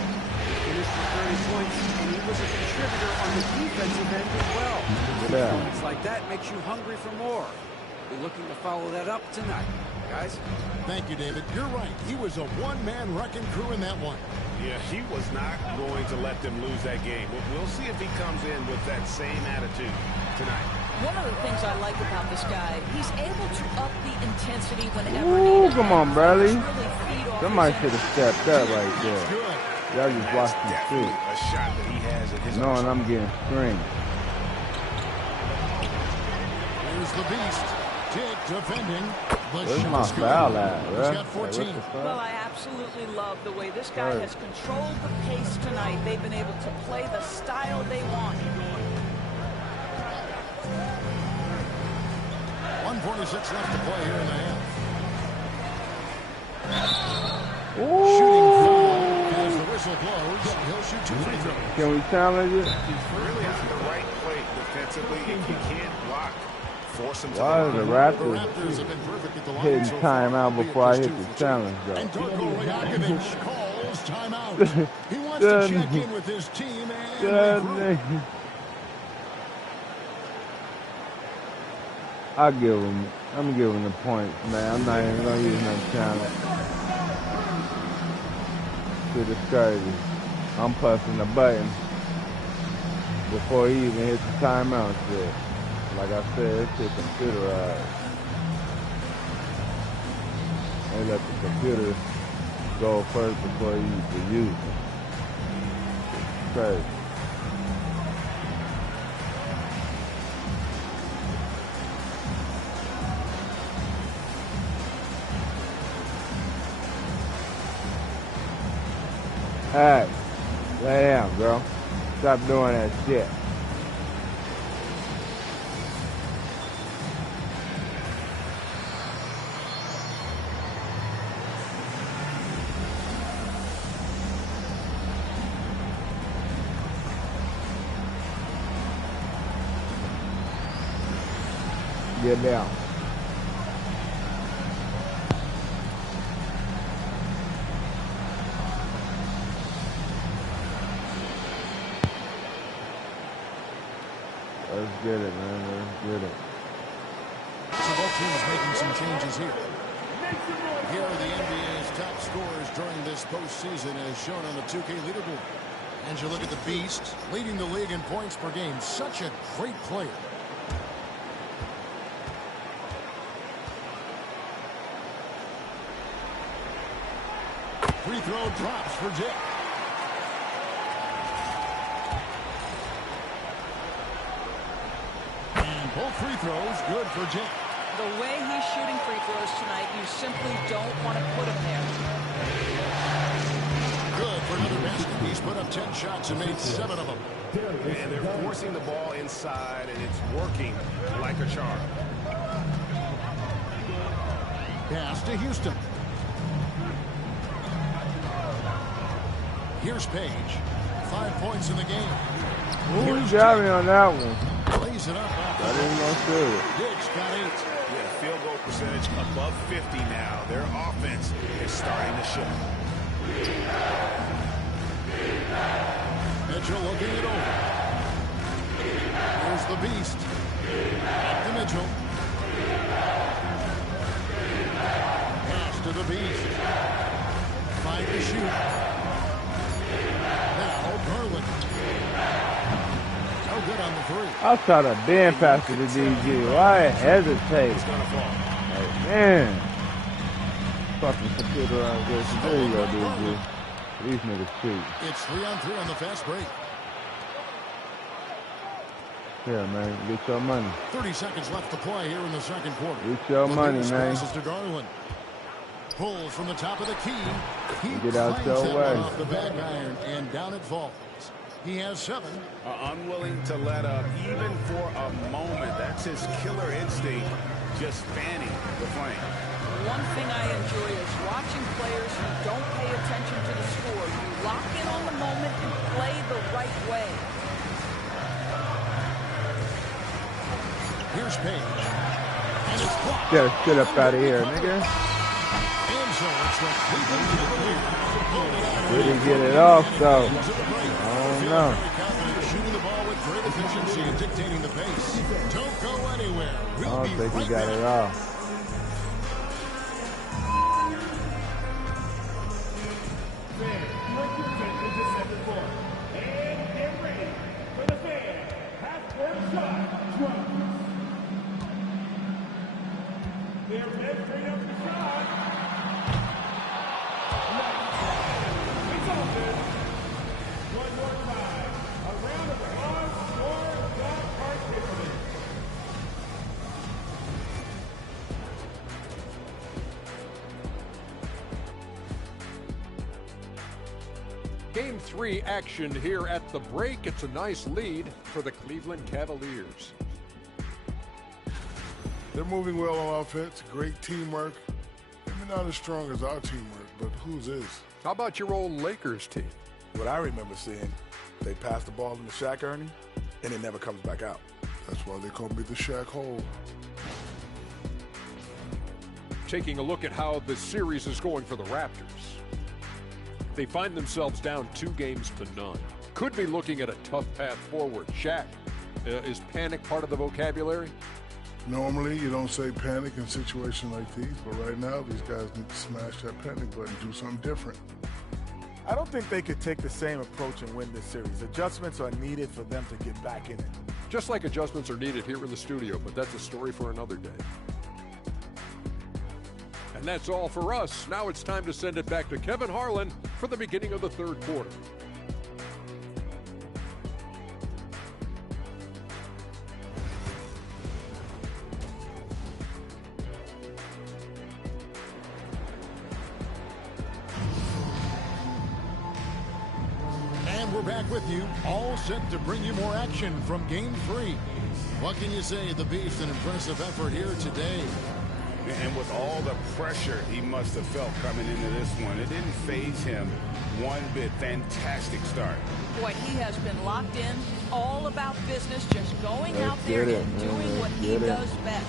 He finished with 30 points, and he was a contributor on the defensive end as well. Yeah. Points like that makes you hungry for more. We're looking to follow that up tonight, guys. Thank you, David. You're right. He was a one-man wrecking crew in that one. Yeah, he was not going to let them lose that game. We'll see if he comes in with that same attitude tonight. One of the things I like about this guy, he's able to up the intensity whenever Ooh, needed. come on, Bradley. Really feed off Somebody his should have stepped up right there. Y'all just watched me shoot. A shot that he has in his Knowing I'm getting stringed. Here's the Beast. Jake defending. Where's my foul at, He's bro? got 14. Well, I absolutely love the way this guy has controlled the pace tonight. They've been able to play the style they want. 1:46 left to play here in the half. Shooting As the whistle blows, he'll shoot 2 free throws. Can we challenge it? Really at the right plate defensively. If you can't block, force him to Why are the Raptors have been perfect at the line hitting so timeout far, before I hit the challenge, And though? Darko Rajakovic calls timeout. He wants to check in with his team and regroup. I'm gonna give him the points, man. I'm not even gonna use no challenge. Shit is crazy. I'm pressing the button before he even hits the timeout shit. Like I said, it's shit computerized. They let the computer go first before you can use it. It's crazy. Hey, lay down, bro. Stop doing that shit. Get down. Let's get it, man. Let's get it. So both teams making some changes here. Here are the NBA's top scorers during this postseason as shown on the 2K leaderboard. And you look at the Beast, leading the league in points per game. Such a great player. Free throw drops for Jake. And both free throws good for Jake. The way he's shooting free throws tonight, you simply don't want to put him there. Good for another basket. He's put up 10 shots and made 7 of them. And they're forcing the ball inside, and it's working like a charm. Pass to Houston. Here's Page. 5 points in the game. Ooh, he got me on that one. Lays it up. I didn't go through it. Dick's got 8. Yeah, field goal percentage above 50 now. Their offense is starting to show. Mitchell looking it over. Here's the Beast. Up to Mitchell. Pass to the Beast. 5 to shoot. Now Garland. No good on the 3. I'll try to bend faster to DG. Why hesitate? Like, man. Fucking computerized this. There you go, DG. These niggas cheat. It's 3-on-3 on the fast break. Yeah, man. Get your money. 30 seconds left to play here in the second quarter. Get your money, man. Passes to Garland. Pulls from the top of the key. He get out your that way. one off the back iron, and down it falls. He has 7. Unwilling to let up even for a moment. That's his killer instinct, just fanning the flame. One thing I enjoy is watching players who don't pay attention to the score. You lock in on the moment and play the right way. Here's Page. And it's blocked. Get shit up out of here, nigga. And so it's the Cleveland Cavaliers. We didn't get it off, though. I don't know. Shooting the ball with great efficiency and dictating the pace. Don't go anywhere. I don't think he got it off. Game 3 action here at the break. It's a nice lead for the Cleveland Cavaliers. They're moving well on offense. Great teamwork. Maybe not as strong as our teamwork, but whose is? How about your old Lakers team? What I remember seeing, they pass the ball into Shaq, Ernie, and it never comes back out. That's why they call me the Shaq Hole. Taking a look at how the series is going for the Raptors. They find themselves down 2-0. Could be looking at a tough path forward. Shaq, is panic part of the vocabulary? Normally, you don't say panic in situations like these, but right now, these guys need to smash that panic button, do something different. I don't think they could take the same approach and win this series. Adjustments are needed for them to get back in it. Just like adjustments are needed here in the studio, but that's a story for another day. And that's all for us. Now it's time to send it back to Kevin Harlan for the beginning of the third quarter. And we're back with you, all set to bring you more action from Game 3. What can you say? The Beast, an impressive effort here today. And with all the pressure he must have felt coming into this one, it didn't faze him one bit. Fantastic start. Boy, he has been locked in, all about business, just going out there get it, and man. doing what he Get it. does best.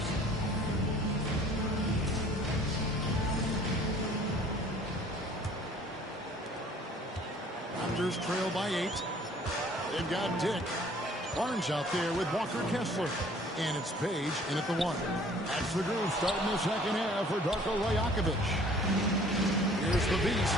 Raptors trail by 8. They've got Dick. Barnes out there with Walker Kessler. And it's Page in at the 1. That's the groove starting the second half for Darko Rajakovic. Here's the Beast.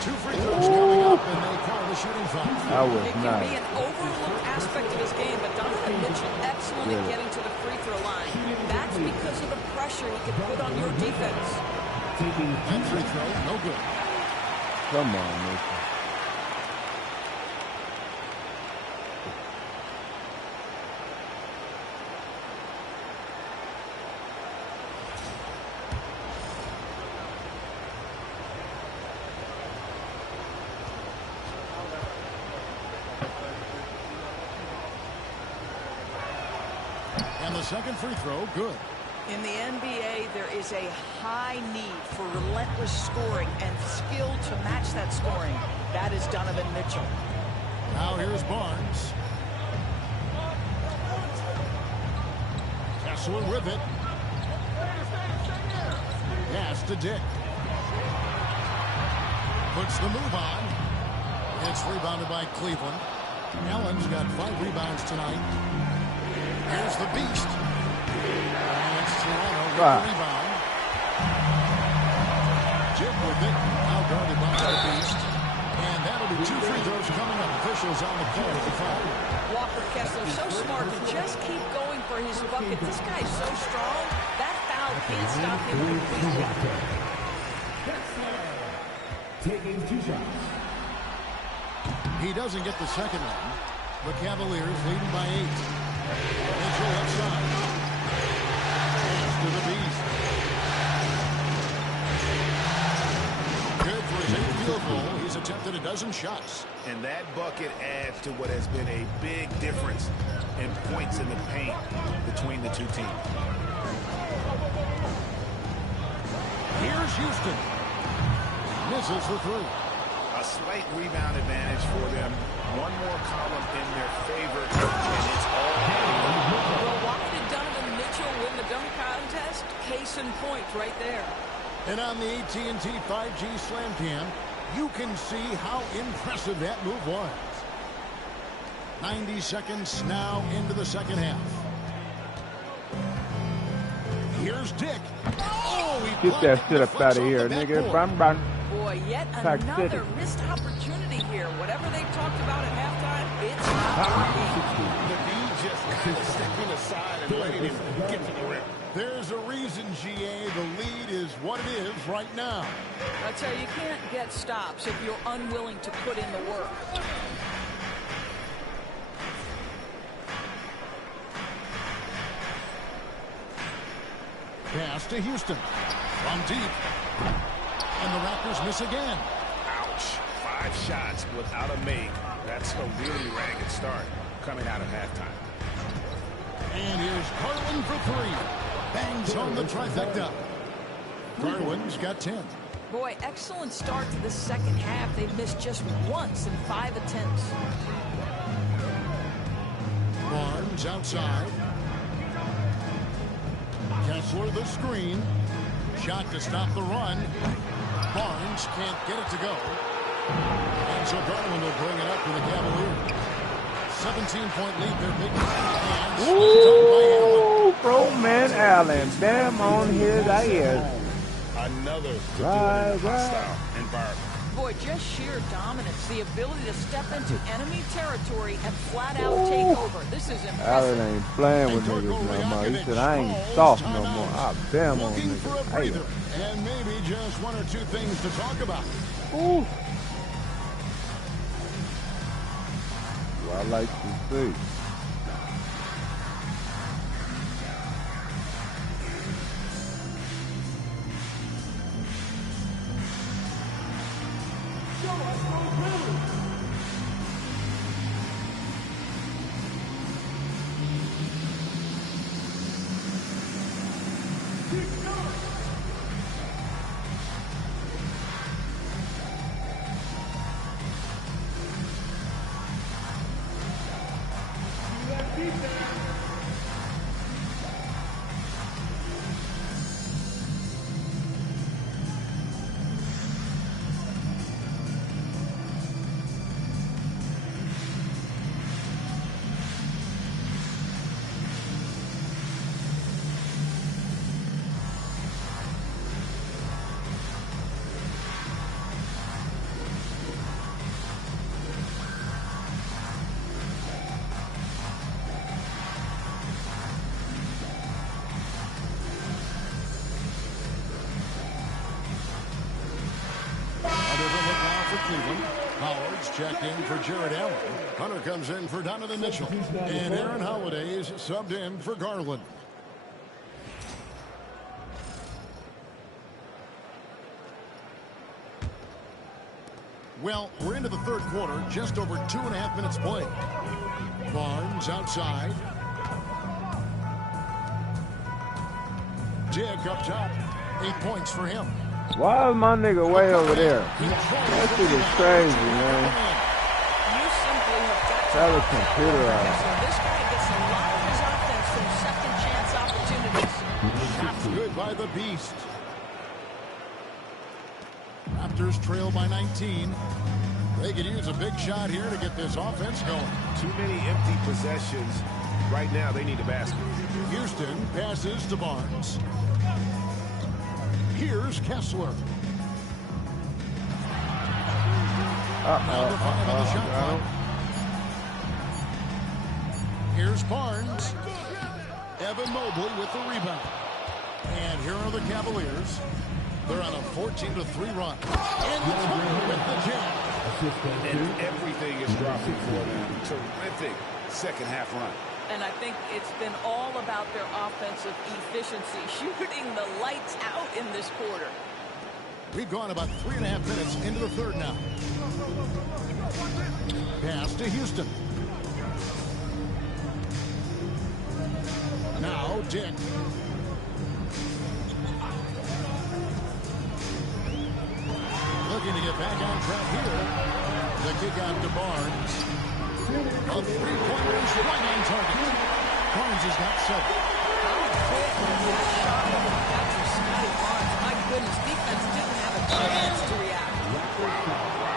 2 free throws coming up, and they call the shooting foul. That was It can nice. be an overlooked aspect of his game, but Donovan Mitchell excellent at getting to the free throw line. That's because of the pressure he can put on your defense. That free throw, no good. Come on, Mitchell. And the second free throw, good. In the NBA, there is a high need for relentless scoring and skill to match that scoring. That is Donovan Mitchell. Now here's Barnes. Kessler with it. Pass to Dick. Puts the move on. It's rebounded by Cleveland. Allen's got 5 rebounds tonight. Here's the Beast. And it's Toronto with the rebound. Jib with it. Now guarded by the Beast. And that'll be 2 free throws coming up. Officials on the call at the foul. Walker Kessler so smart to just keep going for his bucket. This guy's so strong. That foul can't stop him completely. taking 2 shots. He doesn't get the second one. The Cavaliers leading by 8. Mitchell left side. Pass to the Beast. Good for his 8th field goal. He's attempted a dozen shots. And that bucket adds to what has been a big difference in points in the paint between the two teams. Here's Houston. Misses the 3. A slight rebound advantage for them. One more column in their favor, and it's all. Well, why did Donovan Mitchell win the dunk contest? Case in point right there. And on the AT&T 5G Slam Cam, you can see how impressive that move was. 90 seconds now into the second half. Here's Dick. Oh, get that shit up out of here, nigga. Bang. Boy, yet another missed opportunity here. Whatever they talked about at halftime, it's not. The D just kind of stepping aside and letting him get to the rim. There's a reason, GA, the lead is what it is right now. I tell you, you can't get stops if you're unwilling to put in the work. Pass to Houston. From deep. And the Raptors miss again. Ouch. 5 shots without a make. That's a really ragged start coming out of halftime. And here's Garland for 3. Bangs home the trifecta. Garland's got 10. Boy, excellent start to the second half. They've missed just once in 5 attempts. Barnes outside. Kessler the screen. Shot to stop the run. Barnes can't get it to go. And so Garland will bring it up for the Cavaliers. 17-point lead. They're big hands. Ooh, bro, man, Allen. Damn on his ass. Another hostile environment. Boy, just sheer dominance. The ability to step into enemy territory and flat out take over. This is impressive. Allen ain't playing with niggas no more. He said, I ain't soft no more. I damn on niggas. Hey. And maybe just 1 or 2 things to talk about. Ooh. Well, I like to see. Checked in for Jared Allen. Hunter comes in for Donovan Mitchell. And Aaron Holiday is subbed in for Garland. Well, we're into the third quarter. Just over 2.5 minutes played. Barnes outside. Dick up top. 8 points for him. Why is my nigga way over there? That shit is crazy, man. You simply have got to that was computerized. This guy gets a lot of his offense from second chance opportunities. Shots good by the Beast. Raptors trail by 19. They could use a big shot here to get this offense going. Too many empty possessions. Right now, they need a basket. Houston passes to Barnes. Here's Kessler. Here's Barnes. Evan Mobley with the rebound. And here are the Cavaliers. They're on a 14-3 run. And Tucker with the jam. And everything is dropping for them. Terrific second half run. And I think it's been all about their offensive efficiency, shooting the lights out in this quarter. We've gone about 3.5 minutes into the third now. Pass to Houston. Now Dick. Looking to get back on track here. The kick out to Barnes. A three-pointer is right on target. Barnes has got 7. How quick that shot over the catch of Scotty Barnes. My goodness, defense didn't have a chance to react. Well,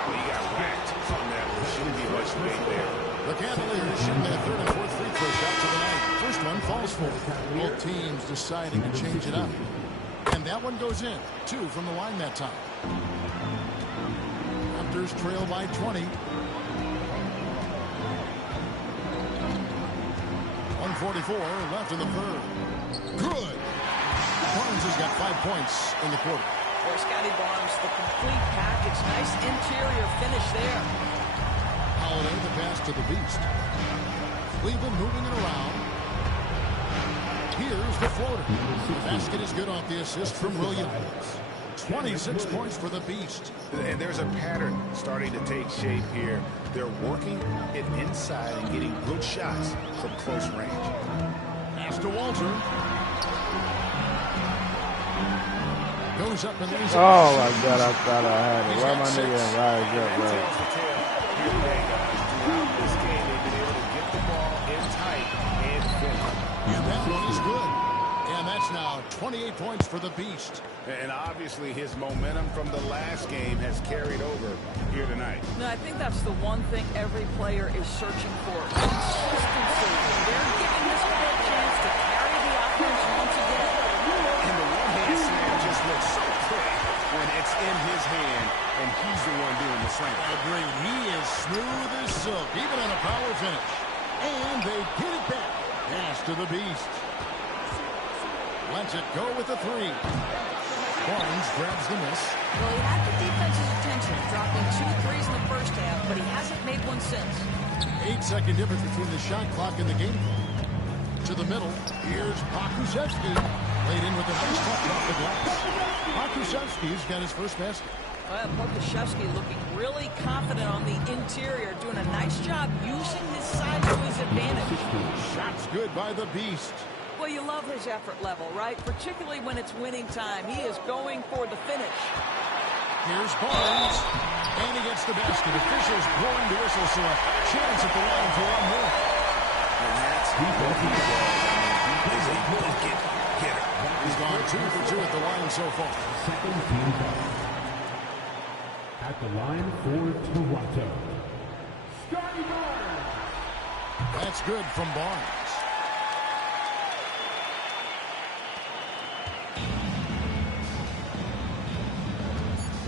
he got whacked from that. There shouldn't be much weight there. The Cavaliers shooting their third and fourth free throw shots of the night. First one falls for both teams deciding to change it up. And that one goes in. 2 from the line that time. Raptors trail by 20. 1:44 left in the third. Good. Barnes has got 5 points in the quarter. For Scotty Barnes, the complete package. Nice interior finish there. Holiday, the pass to the Beast. Cleveland moving it around. Here's the floater. The basket is good off the assist from Williams. 26 points for the Beast. And there's a pattern starting to take shape here. They're working it inside and getting good shots from close range. Pass to Walter. Goes up and lays it. Oh my God, I thought I had it. Why my nigga rise up, bro? Throughout this game, they've been able to get the ball in tight and finish. And that one is good. And that's now 28 points for the Beast. And obviously his momentum from the last game has carried over here tonight. No, I think that's the one thing every player is searching for. Consistency. They're giving this guy a chance to carry the offense once again. And the one-hand slam just looks so quick when it's in his hand and he's the one doing the slam. Agreed. He is smooth as silk, even on a power finish. And they get it back. Pass to the Beast. Lets it go with the 3. Barnes grabs the miss. Well, he had the defense's attention, dropping 2 threes in the first half, but he hasn't made one since. 8-second difference between the shot clock and the game clock. To the middle. Here's Pokusevski. Laid in with a nice touch off the glass. Pokusevski's got his first basket. Well, Pokusevski looking really confident on the interior, doing a nice job using his size to his advantage. Shots good by the Beast. Well, you love his effort level, right? Particularly when it's winning time. He is going for the finish. Here's Barnes. And he gets the basket. Officials blowing the whistle, so a chance at the line for one more. And that's what he does. He's a bucket getter. He's gone 2 for 2 at the line so far. Second team foul. At the line for Toronto, Scotty Barnes. That's good from Barnes.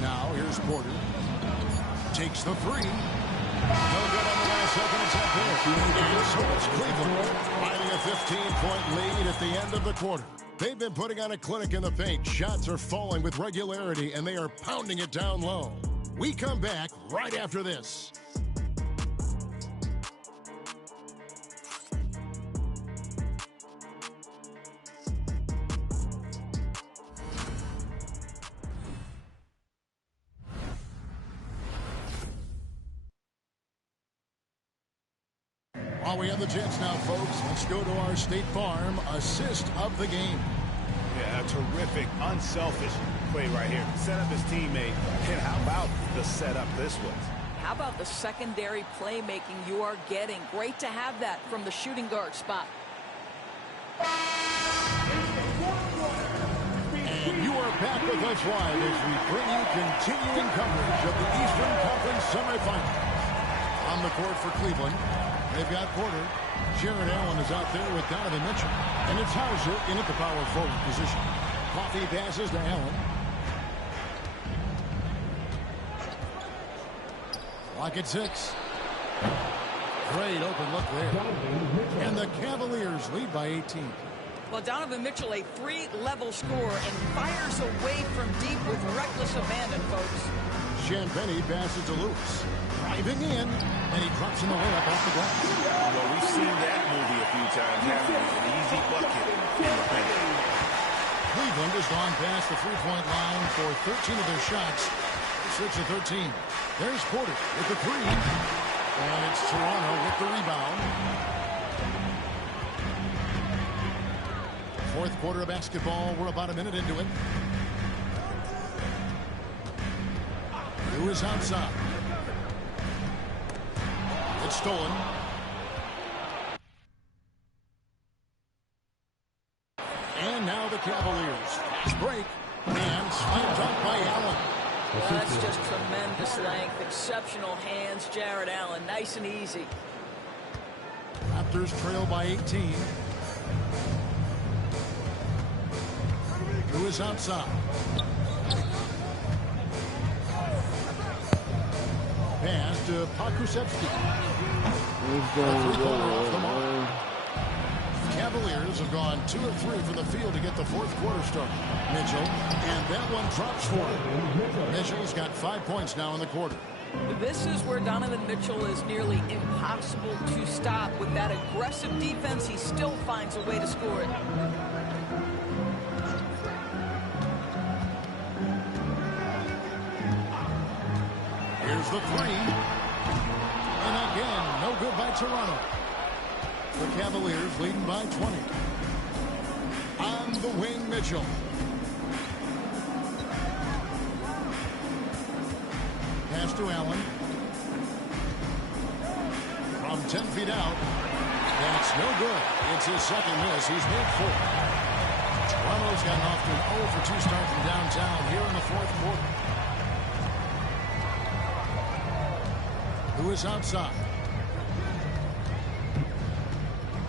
Now here's Porter. Takes the 3. No good on the last second attempt there. And so it's Cleveland finding a 15-point lead at the end of the quarter. They've been putting on a clinic in the paint. Shots are falling with regularity, and they are pounding it down low. We come back right after this. While we have the chance now, folks, let's go to our State Farm assist of the game. Yeah, a terrific, unselfish play right here. Set up his teammate. And how about the setup this was? How about the secondary playmaking you are getting? Great to have that from the shooting guard spot. And you are back with us live as we bring you continuing coverage of the Eastern Conference semifinals. On the court for Cleveland, they've got Porter. Jared Allen is out there with Donovan Mitchell. And it's Hauser in at the power forward position. Coffey passes to Allen. Clock at 6. Great open look there. And the Cavaliers lead by 18. Well, Donovan Mitchell, a 3-level scorer, and fires away from deep with reckless abandon, folks. Chanpenny passes to Lewis. Driving in, and he drops in the layup off the glass. Well, we've seen that movie a few times, haven't we? An easy bucket in the paint. Cleveland has gone past the three-point line for 13 of their shots. 6 of 13. There's Porter with the three. And it's Toronto with the rebound. Fourth quarter of basketball. We're about a minute into it. Lewis outside. It's stolen. And now the Cavaliers. Fast break. And slam dunk by Allen. Well, that's just tremendous length. Exceptional hands, Jared Allen. Nice and easy. Raptors trail by 18. Lewis outside. Pass to Pokusevski. Cavaliers have gone 2 of 3 from the field to get the fourth quarter started. Mitchell, and that one drops for him. Mitchell's got 5 points now in the quarter. This is where Donovan Mitchell is nearly impossible to stop. With that aggressive defense, he still finds a way to score it. Here's the three. And again, no good by Toronto. The Cavaliers leading by 20. On the wing, Mitchell. Pass to Allen. From 10 feet out. That's no good. It's his second miss. He's made 4. Toronto's gotten off to an 0 for 2 start from downtown here in the fourth quarter. Who is outside?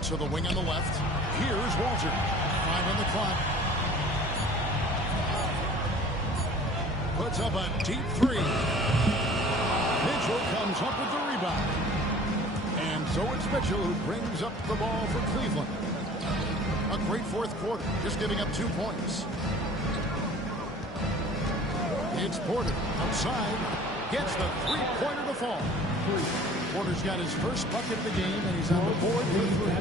To the wing on the left. Here's Walter. 5 on the clock. Puts up a deep 3. Mitchell comes up with the rebound. And so it's Mitchell who brings up the ball for Cleveland. A great fourth quarter, just giving up 2 points. It's Porter outside. Gets the three-pointer to fall. Porter's got his first bucket of the game, and he's on the board for 3.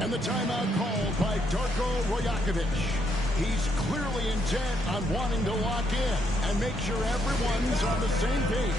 And the timeout called by Darko Rajakovic. He's clearly intent on wanting to lock in and make sure everyone's on the same page.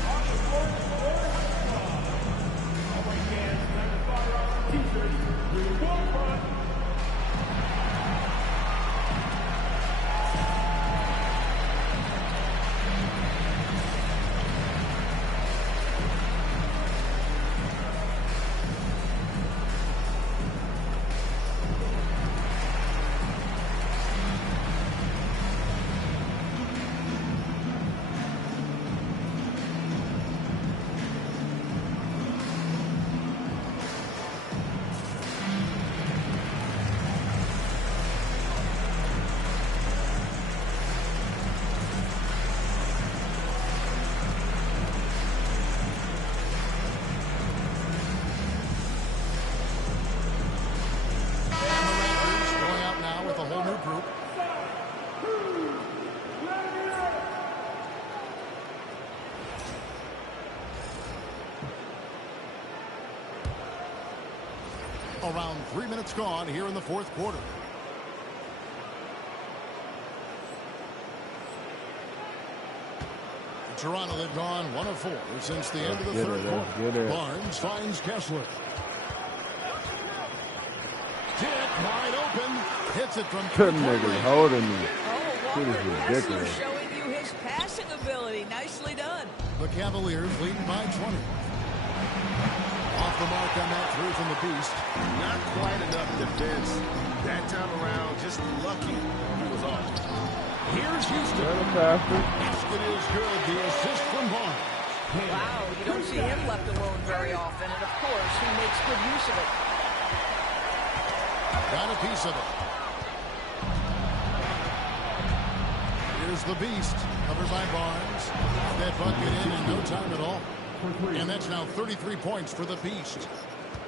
Around 3 minutes gone here in the fourth quarter. Toronto have gone 1 of 4 since the end of the third quarter. Barnes finds Kessler. Dick wide open. Hits it from nigga holding me. Oh, This is ridiculous. showing you his passing ability. Nicely done. The Cavaliers leading by 20. Off the mark on that through from the Beast. Not quite enough defense. That time around, just lucky he was off. Here's Houston. Basket is good. The assist from Barnes. Wow, you don't see him left alone very often, and of course, he makes good use of it. Got a piece of it. Here's the Beast. Covered by Barnes. That bucket in no time at all. And that's now 33 points for the Beast.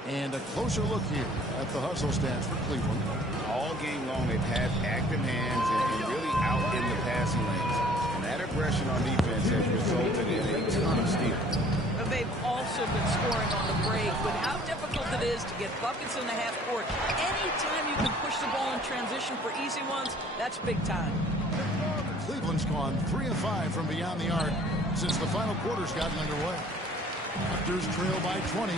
And a closer look here at the hustle stats for Cleveland. All game long, they've had active hands and really out in the passing lanes. And that aggression on defense has resulted in a ton of steals. They've also been scoring on the break. With how difficult it is to get buckets in the half court, anytime you can push the ball in transition for easy ones, that's big time. Cleveland's gone 3 of 5 from beyond the arc since the final quarter's gotten underway. Raptors trail by 20.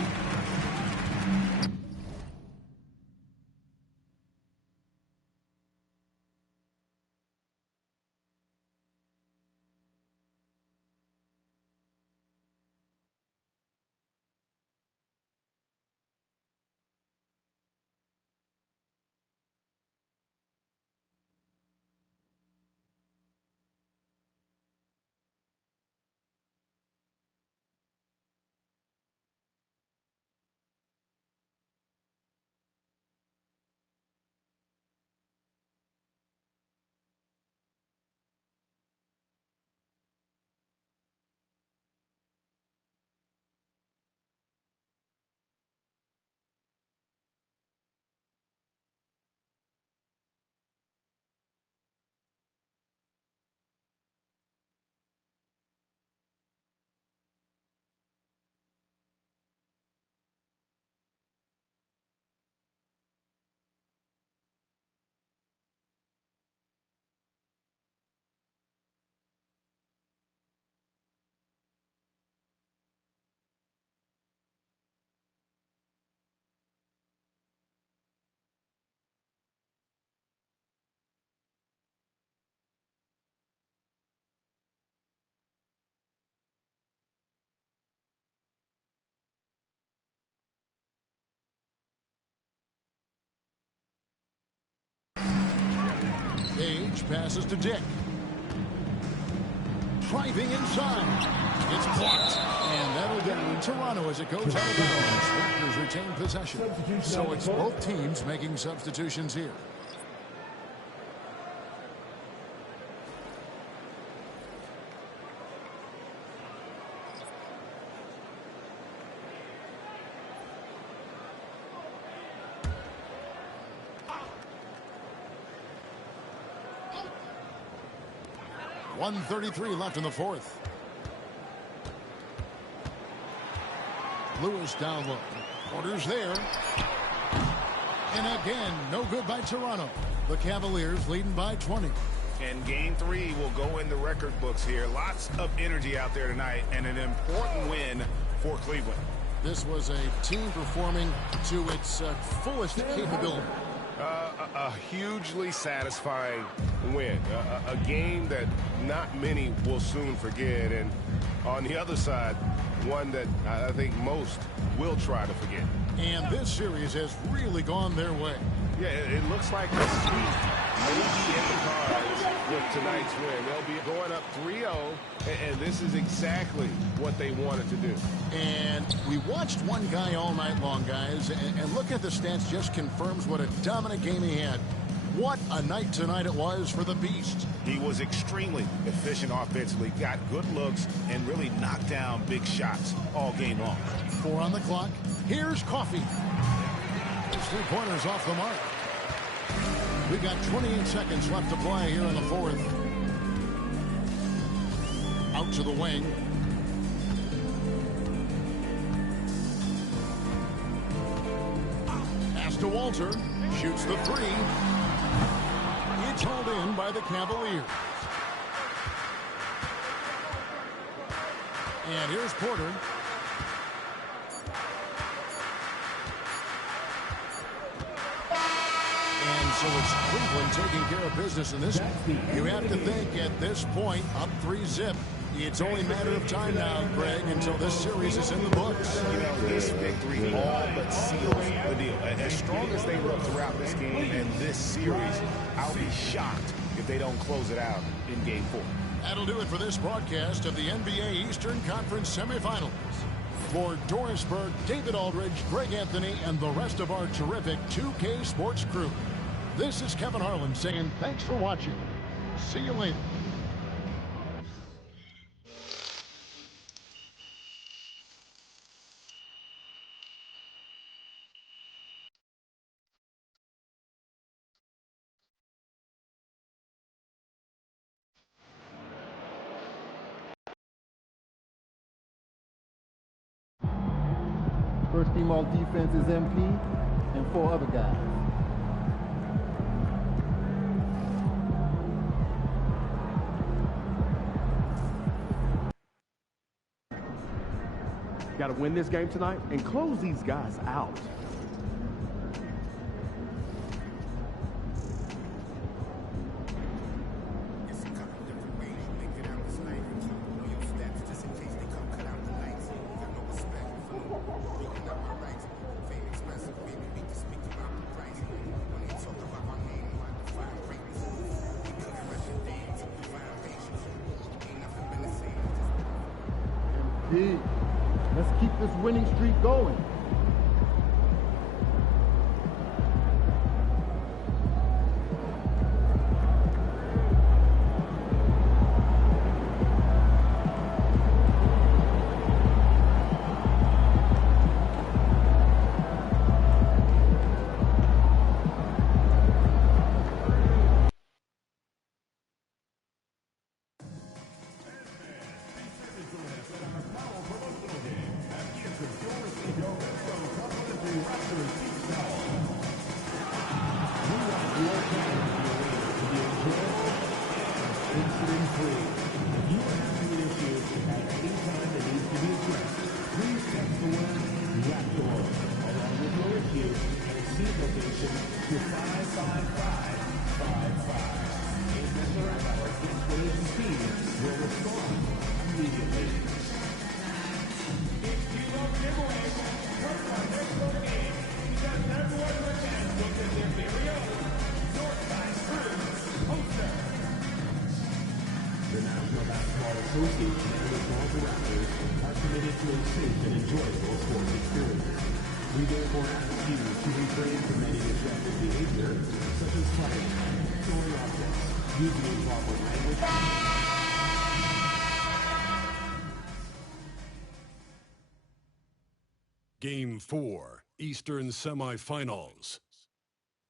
Page passes to Dick. Driving inside. It's blocked. And that'll get Toronto as it goes out of bounds. Raptors retain possession. So it's both teams making substitutions here. .133 left in the fourth. Lewis down low. Porter's there. And again, no good by Toronto. The Cavaliers leading by 20. And game 3 will go in the record books here. Lots of energy out there tonight and an important win for Cleveland. This was a team performing to its fullest capability. A hugely satisfying win. A game that not many will soon forget. And on the other side, one that I think most will try to forget. And this series has really gone their way. Yeah, it looks like the sweep may be in the cards with tonight's win. They'll be going up 3-0, and this is exactly what they wanted to do. And we watched one guy all night long, guys, and look at the stats just confirms what a dominant game he had. What a night tonight it was for the Beast. He was extremely efficient offensively, got good looks, and really knocked down big shots all game long. 4 on the clock. Here's Coffee. His 3-pointers off the mark. We've got 28 seconds left to play here in the fourth. Out to the wing. Pass to Walter. Shoots the 3. It's hauled in by the Cavaliers. And here's Porter. And so it's Cleveland taking care of business in this. You have to think at this point, up 3-zip. It's only a matter of time now, Greg, until this series is in the books. You know, this victory all but seals the deal. As strong as they look throughout this game and this series, I'll be shocked if they don't close it out in Game 4. That'll do it for this broadcast of the NBA Eastern Conference semifinals. For Doris Berg, David Aldridge, Greg Anthony, and the rest of our terrific 2K Sports crew, this is Kevin Harlan saying thanks for watching. See you later. First team all defense is MP and 4 other guys. Got to win this game tonight and close these guys out. Peat, let's keep this winning streak going. Game 4, Eastern Semifinals.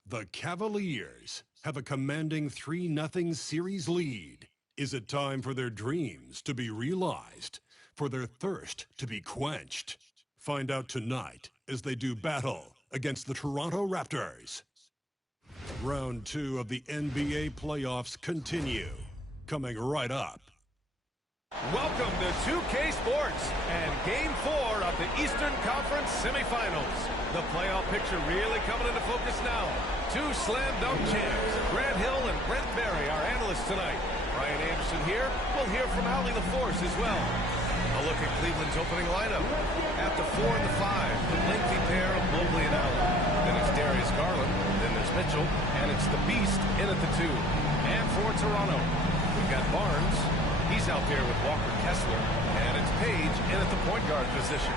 The Cavaliers have a commanding 3-0 series lead. Is it time for their dreams to be realized, for their thirst to be quenched? Find out tonight as they do battle against the Toronto Raptors. Round 2 of the NBA playoffs continue. Coming right up. Welcome to 2K Sports and Game 4 of the Eastern Conference Semifinals. The playoff picture really coming into focus now. 2 slam dunk champs, Grant Hill and Brent Barry, our analysts tonight. Brian Anderson here. We'll hear from Allie LaForce as well. A look at Cleveland's opening lineup. At the 4 and the 5, the lengthy pair of Mobley and Allen. Then it's Darius Garland. Then there's Mitchell. And it's the Beast in at the 2. And for Toronto, we've got Barnes. He's out there with Walker Kessler. And it's Page in at the point guard position.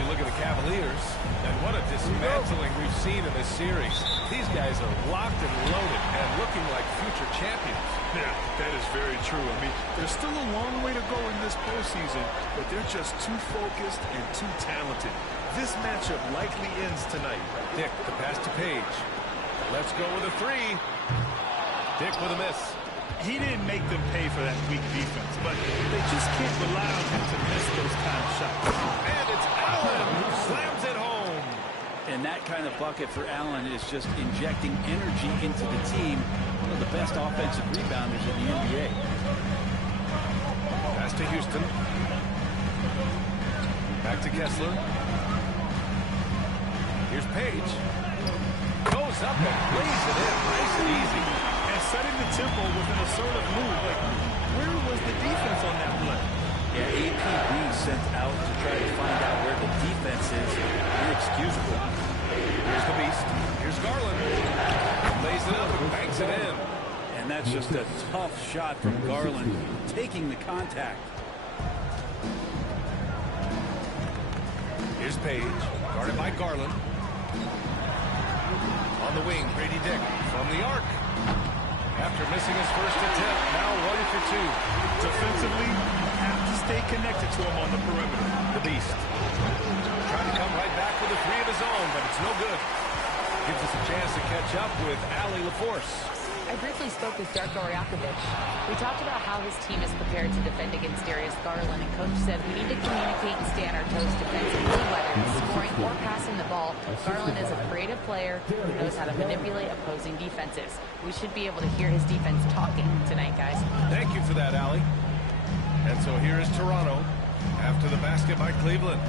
You look at the Cavaliers, and what a dismantling we've seen in this series. These guys are locked and loaded and looking like future champions. Yeah, that is very true. I mean, there's still a long way to go in this postseason, but they're just too focused and too talented. This matchup likely ends tonight. Dick, the pass to Page. Let's go with a 3. Dick with a miss. He didn't make them pay for that weak defense, but they just can't rely on him to miss those kind of shots. And it's Allen who slams it home. And that kind of bucket for Allen is just injecting energy into the team. One of the best offensive rebounders in the NBA. Pass to Houston. Back to Kessler. Here's Page. Goes up and lays it in. Nice and easy. And setting the tempo with an assertive move. Like, where was the defense on that play? Yeah, AP being sent out to try to find out where the defense is. Inexcusable. Here's the Beast. Here's Garland. Lays it up and banks it in. And that's just a tough shot from Garland, taking the contact. Here's Page, guarded by Garland. On the wing, Grady Dick from the arc. After missing his first attempt, now 1 for 2. Defensively, you have to stay connected to him on the perimeter. The Beast. Trying to come right back with a 3 of his own, but it's no good. Gives us a chance to catch up with Allie LaForce. I I briefly spoke with Darko Rajakovic. We talked about how his team is prepared to defend against Darius Garland, and Coach said we need to communicate and stay on our toes defensively, whether it's scoring or passing the ball. Garland is a creative player who knows how to manipulate opposing defenses. We should be able to hear his defense talking tonight, guys. Thank you for that, Allie. And so here is Toronto after the basket by Cleveland.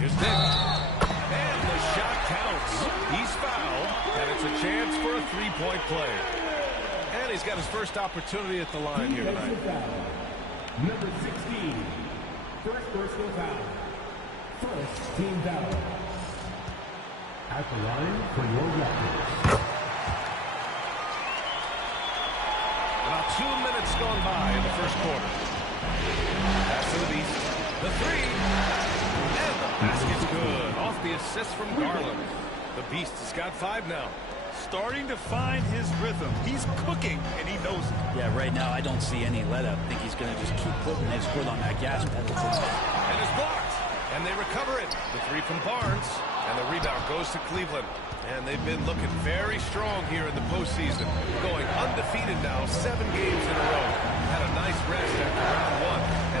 Here's Dick. And the shot counts. He's fouled, and it's a chance for a three-point play. And he's got his first opportunity at the line here tonight. Number 16, first personal foul. First team foul. At the line for your Raptors. About 2 minutes gone by in the first quarter. Pass to the Beast. The three. And the basket's good. Off the assist from Garland. The Beast has got 5 now. Starting to find his rhythm. He's cooking, and he knows it. Yeah, right now I don't see any let-up. I think he's going to just keep putting his foot on that gas pedal. And it's blocked. And they recover it. The three from Barnes. And the rebound goes to Cleveland. And they've been looking very strong here in the postseason. Going undefeated now, 7 games in a row. Had a nice rest after round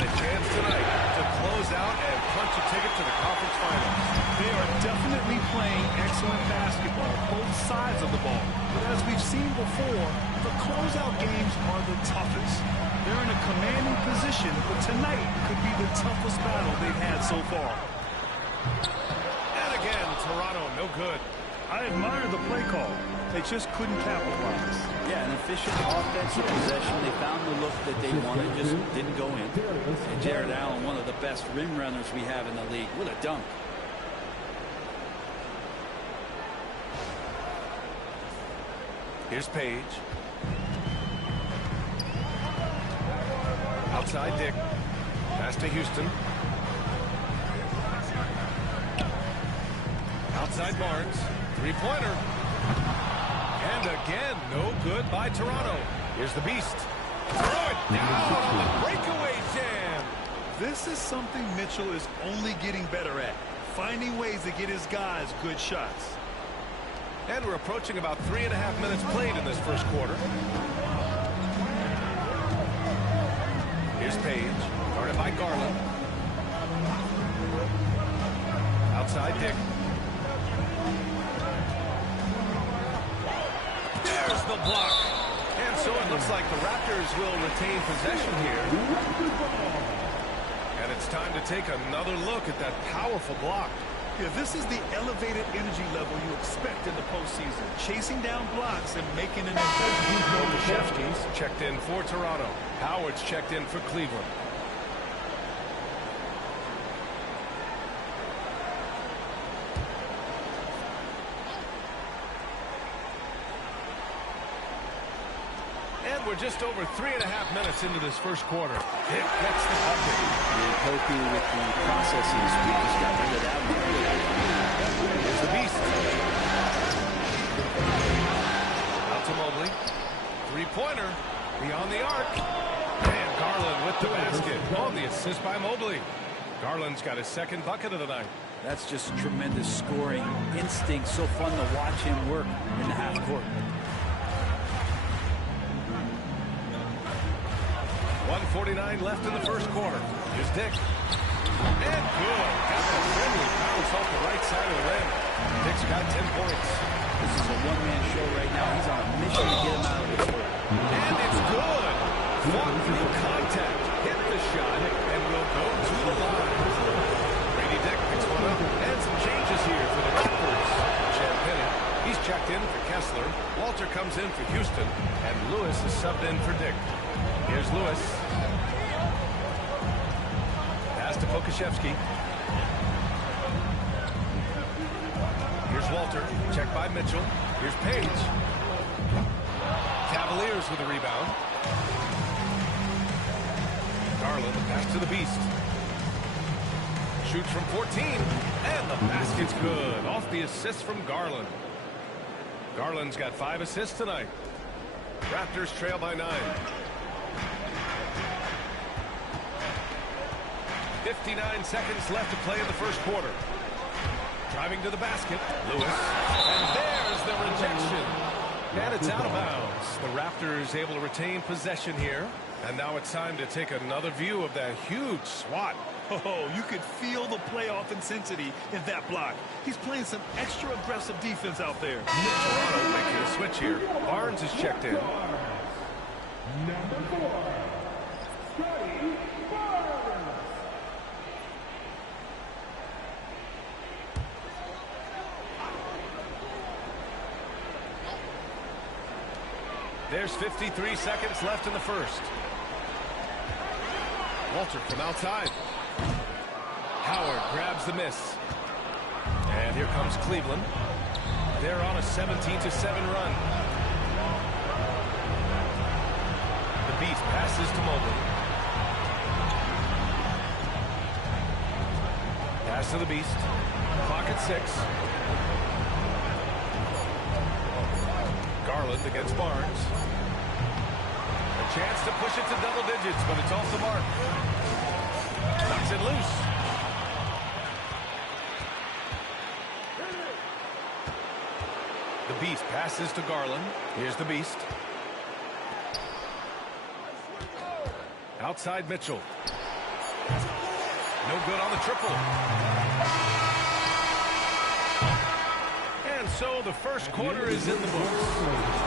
1. And a chance tonight to close out and punch a ticket to the conference finals. They are definitely playing excellent basketball, both sides of the ball. But as we've seen before, the closeout games are the toughest. They're in a commanding position, but tonight could be the toughest battle they've had so far. And again, Toronto, no good. I admire the play call. They just couldn't capitalize. Yeah, an efficient offensive possession. They found the look that they wanted, just didn't go in. And Jared Allen, one of the best rim runners we have in the league. What a dunk. Here's Page. Outside Dick. Pass to Houston. Outside Barnes. Three-pointer. And again, no good by Toronto. Here's the Beast. Throw it down on the breakaway jam. This is something Mitchell is only getting better at. Finding ways to get his guys good shots. And we're approaching about 3.5 minutes played in this first quarter. Here's Page. Guarded by Garland. Outside Dick. There's the block. And so it looks like the Raptors will retain possession here. And it's time to take another look at that powerful block. Yeah, this is the elevated energy level you expect in the postseason. Chasing down blocks and making an impact. Shevsky's checked in for Toronto. Howard's checked in for Cleveland. We're just over 3.5 minutes into this first quarter. It gets the bucket. You're hoping with the processing speed, just got rid of that one. Here's the Beast. Out to Mobley. Three-pointer. Beyond the arc. And Garland with the basket. On the assist by Mobley. Garland's got his second bucket of the night. That's just tremendous scoring instinct. So fun to watch him work in the half court. 1:49 left in the first quarter. Here's Dick. And good. Got the friendly bounce off the right side of the rim. Dick's got 10 points. This is a one-man show right now. He's on a mission to get him out of this hole. And it's good. Fought through contact. Hit the shot and will go to the line. Brady Dick picks one up. And some changes here for the Raptors. Chad Penny. He's checked in for Kessler. Walter comes in for Houston. And Lewis is subbed in for Dick. Here's Lewis. Pass to Pokashevsky. Here's Walter. Checked by Mitchell. Here's Page. Cavaliers with a rebound. Garland, the pass to the Beast. Shoots from 14. And the basket's good. Off the assist from Garland. Garland's got 5 assists tonight. Raptors trail by 9. 59 seconds left to play in the first quarter. Driving to the basket, Lewis. And there's the rejection. And it's out of bounds. The Raptors able to retain possession here. And now it's time to take another view of that huge swat. Oh, you could feel the playoff intensity in that block. He's playing some extra aggressive defense out there. Toronto making a switch here. Barnes is checked in. Number 4, Scotty Barnes. There's 53 seconds left in the first. Walter from outside. Howard grabs the miss. And here comes Cleveland. They're on a 17-7 run. The Beat passes to Mobley. Pass to the Beast. Clock at 6. Garland against Barnes. A chance to push it to double digits, but it's off the mark. Knocks it loose. The Beast passes to Garland. Here's the Beast. Outside Mitchell. No good on the triple. And so the first quarter is in the books.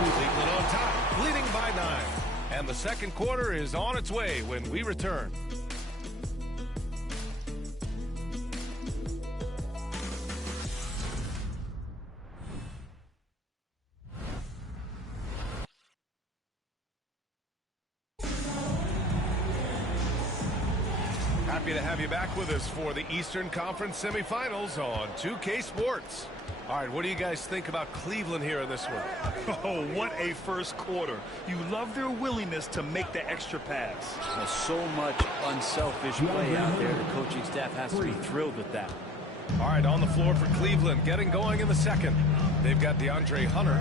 Cleveland on top, leading by 9. And the second quarter is on its way when we return. Happy to have you back with us for the Eastern Conference semifinals on 2K Sports. All right, what do you guys think about Cleveland here in this one? Oh, what a first quarter. You love their willingness to make the extra pass. There's so much unselfish play out there. The coaching staff has to be thrilled with that. All right, on the floor for Cleveland, getting going in the second. They've got DeAndre Hunter,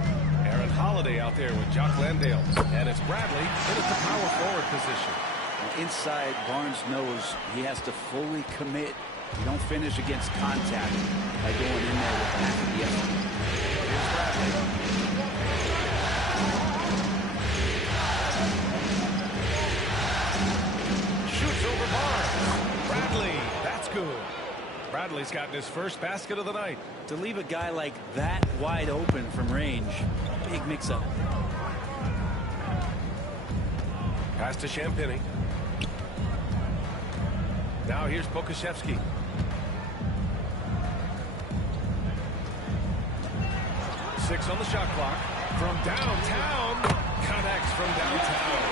Aaron Holiday out there with Jock Landale. And it's Bradley in at the power forward position. Inside, Barnes knows he has to fully commit. You don't finish against contact by going in there with half of the effort. Here's Bradley. Shoots over Barnes. Bradley, that's good. Bradley's gotten his first basket of the night. To leave a guy like that wide open from range, big mix-up. Pass to Champagny. Now here's Pokusevski. Six on the shot clock. From downtown. Connects from downtown.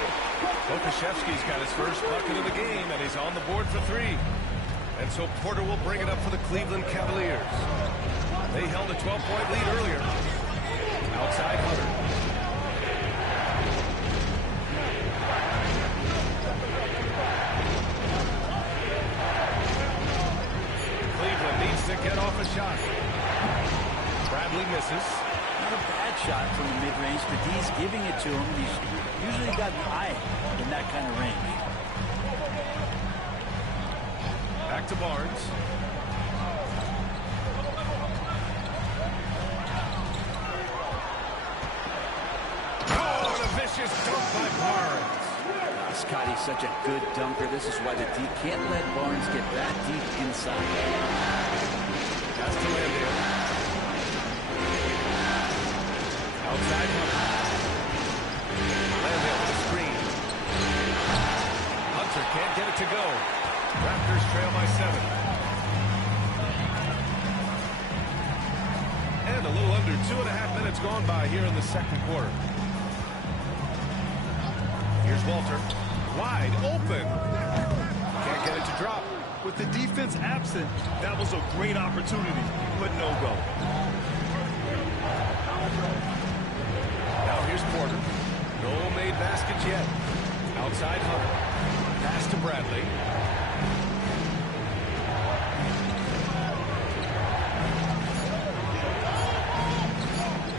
Pokusevski's got his first bucket of the game, and he's on the board for 3. And so Porter will bring it up for the Cleveland Cavaliers. They held a 12-point lead earlier. Outside Hunter. Needs to get off a shot. Bradley misses. Not a bad shot from the mid-range, but D's giving it to him. He's usually got an eye in that kind of range. Back to Barnes. Oh, and a vicious dunk by Barnes. Scotty's such a good dunker. This is why the D can't let Barnes get that deep inside. Pass to Landale. Outside Hunter. Landale with a screen. Hunter can't get it to go. Raptors trail by 7. And a little under 2.5 minutes gone by here in the second quarter. Here's Walter. Wide open. Can't get it to drop. With the defense absent, that was a great opportunity, but no go. Now here's Porter. No made baskets yet. Outside Hunter. Pass to Bradley.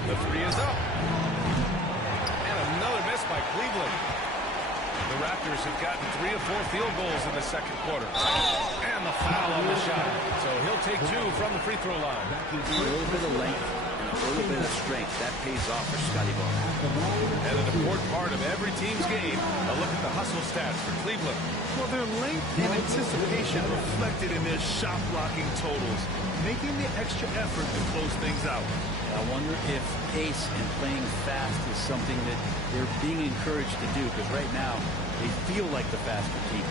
The 3 is up. And another miss by Cleveland. The Raptors have gotten 3 of 4 field goals in the second quarter. And the foul on the shot. So he'll take 2 from the free throw line. A little bit of length and A little bit of strength. That pays off for Scotty Barnes. And an important part of every team's game, a look at the hustle stats for Cleveland. Well, their length and anticipation reflected in their shot-blocking totals, making the extra effort to close things out. I wonder if pace and playing fast is something that they're being encouraged to do, because right now they feel like the faster team.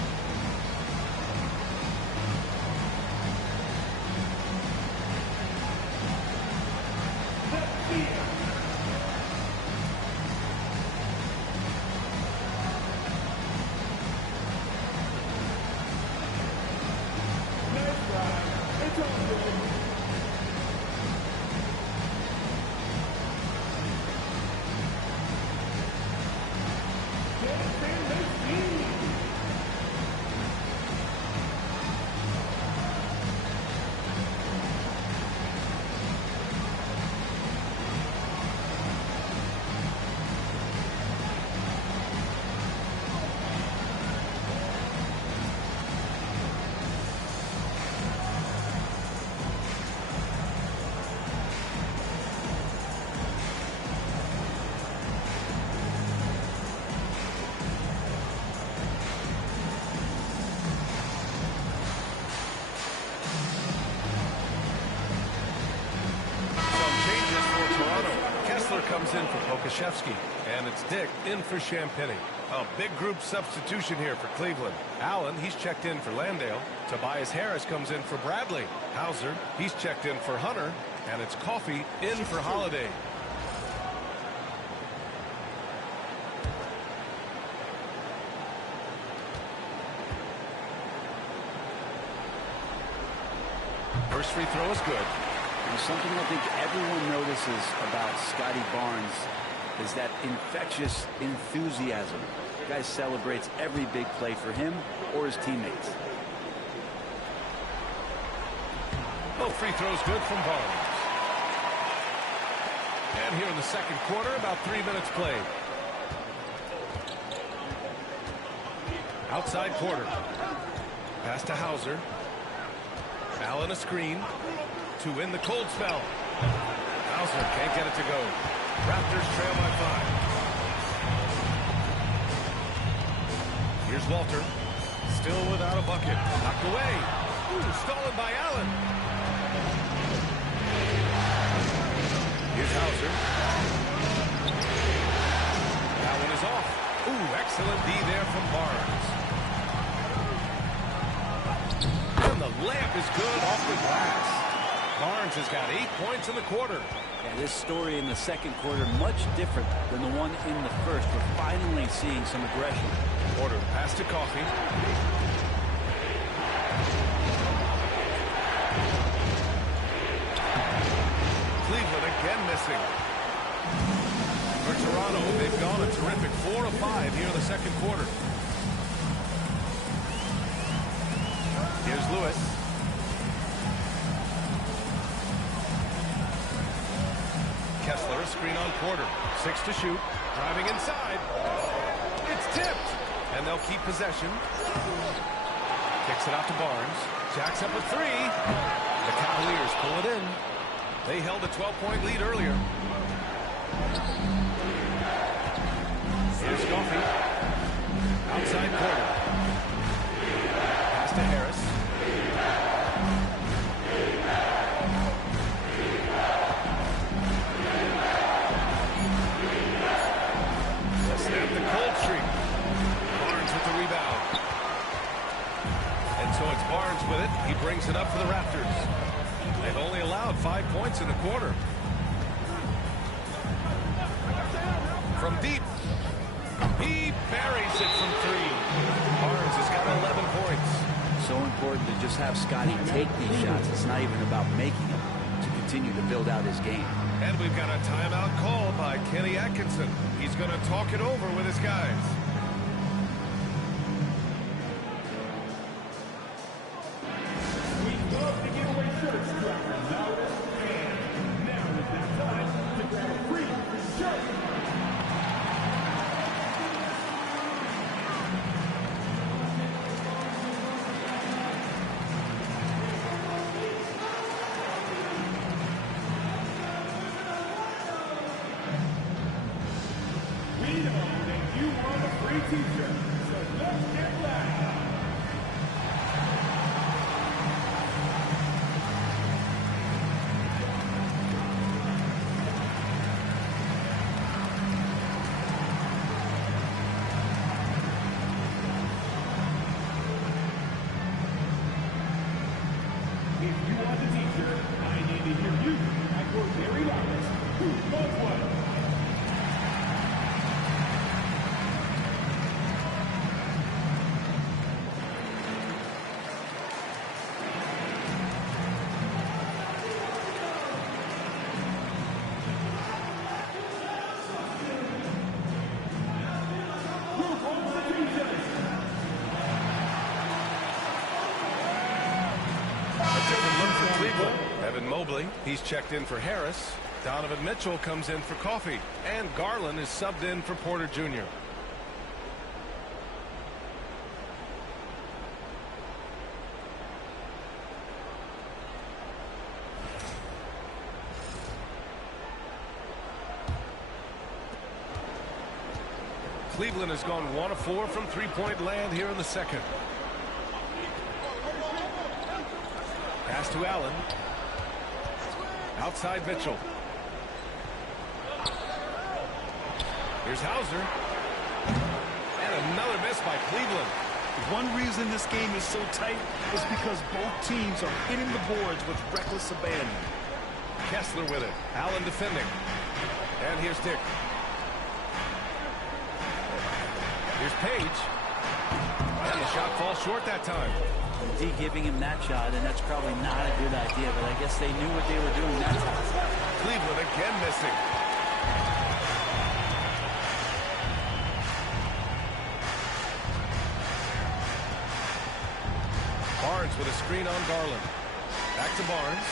Comes in for Pokashevsky, and it's Dick in for Champagny. A big group substitution here for Cleveland. Allen, he's checked in for Landale. Tobias Harris comes in for Bradley. Hauser, he's checked in for Hunter, and it's Coffey in for Holiday. First free throw is good. And something I think everyone notices about Scotty Barnes is that infectious enthusiasm. The guy celebrates every big play for him or his teammates. Both free throws good from Barnes. And here in the second quarter, about 3 minutes played. Outside quarter. Pass to Hauser. Allen a screen. To win the cold spell. Hauser can't get it to go. Raptors trail by 5. Here's Walter. Still without a bucket. Knocked away. Ooh, stolen by Allen. Here's Hauser. That one is off. Ooh, excellent D there from Barnes. And the layup is good off the glass. Barnes has got 8 points in the quarter. Yeah, this story in the second quarter much different than the one in the first. We're finally seeing some aggression. Order pass to Coffey. Cleveland again missing. For Toronto, they've gone a terrific 4 of 5 here in the second quarter. Here's Lewis. Kessler, a screen on Porter. 6 to shoot. Driving inside. It's tipped. And they'll keep possession. Kicks it out to Barnes. Jacks up a 3. The Cavaliers pull it in. They held a 12-point lead earlier. Here's Coffey. Outside Porter. Pass to Harris. Snap the cold streak. Barnes with the rebound. And so it's Barnes with it. He brings it up for the Raptors. They've only allowed 5 points in the quarter. From deep. He buries it from 3. Barnes has got 11 points. So important to just have Scotty take these shots. It's not even about making them, to continue to build out his game. And we've got a timeout call by Kenny Atkinson. He's going to talk it over with his guys. We love to give away shirts to our loudest fans. Now is that time to grab a free shirt. We know that you want a free t-shirt, so let's get loud. If you want the t-shirt, I need to hear you at your very loudest. Who knows what? Mobley, he's checked in for Harris. Donovan Mitchell comes in for Coffey. And Garland is subbed in for Porter Jr. Cleveland has gone 1 of 4 from three-point land here in the second. Pass to Allen. Outside Mitchell. Here's Hauser. And another miss by Cleveland. One reason this game is so tight is because both teams are hitting the boards with reckless abandon. Kessler with it. Allen defending. And here's Dick. Here's Page. And the shot falls short that time. D giving him that shot, and that's probably not a good idea, but I guess they knew what they were doing that time. Cleveland again missing. Barnes with a screen on Garland. Back to Barnes.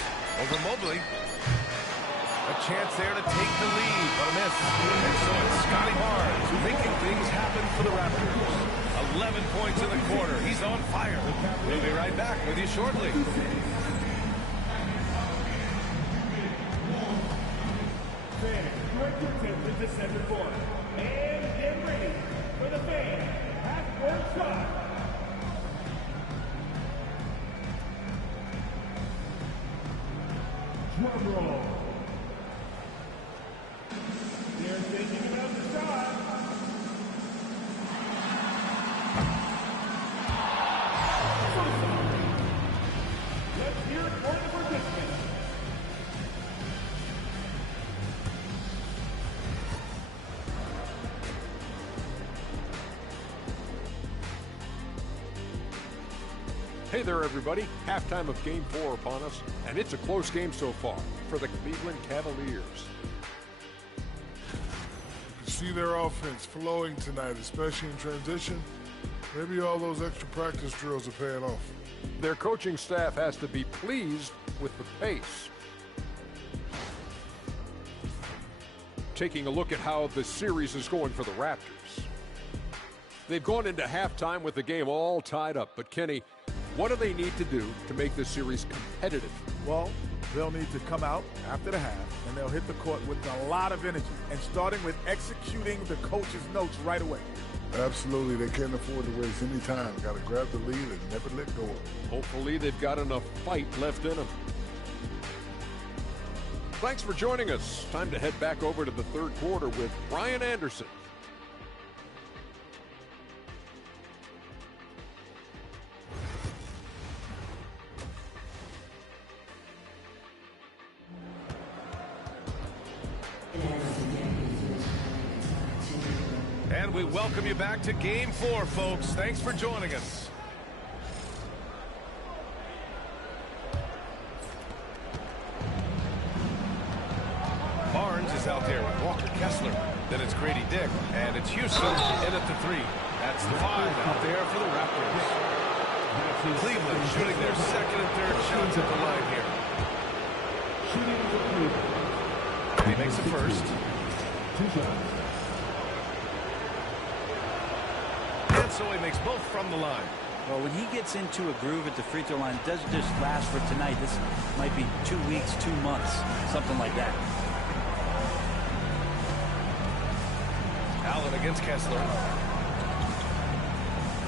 Over Mobley. A chance there to take the lead, but a miss. And so it's Scotty Barnes making things happen for the Raptors. 11 points in the quarter. He's on fire. We'll be right back with you shortly. Fans, direct your attention to center court. And get ready for the fan half-court shot. Drum roll. They're thinking about the shot. Let's hear it for the participants. Hey there, everybody. Halftime of Game 4 upon us, and it's a close game so far for the Cleveland Cavaliers. You can see their offense flowing tonight, especially in transition. Maybe all those extra practice drills are paying off. Their coaching staff has to be pleased with the pace. Taking a look at how the series is going for the Raptors. They've gone into halftime with the game all tied up, but Kenny, what do they need to do to make this series competitive? Well, they'll need to come out after the half, and they'll hit the court with a lot of energy, and starting with executing the coach's notes right away. Absolutely, they can't afford to waste any time. Got to grab the lead and never let go of it. Hopefully they've got enough fight left in them. Thanks for joining us. Time to head back over to the third quarter with Brian Anderson. And we welcome you back to Game 4, folks. Thanks for joining us. Barnes is out there with Walker Kessler. Then it's Grady Dick, and it's Houston in at the 3. That's the 5 out there for the Raptors. Cleveland shooting their second and third shots at the line here. He makes the first. And so he makes both from the line. Well, when he gets into a groove at the free throw line, it doesn't just last for tonight. This might be 2 weeks, 2 months, something like that. Allen Garland against Kessler.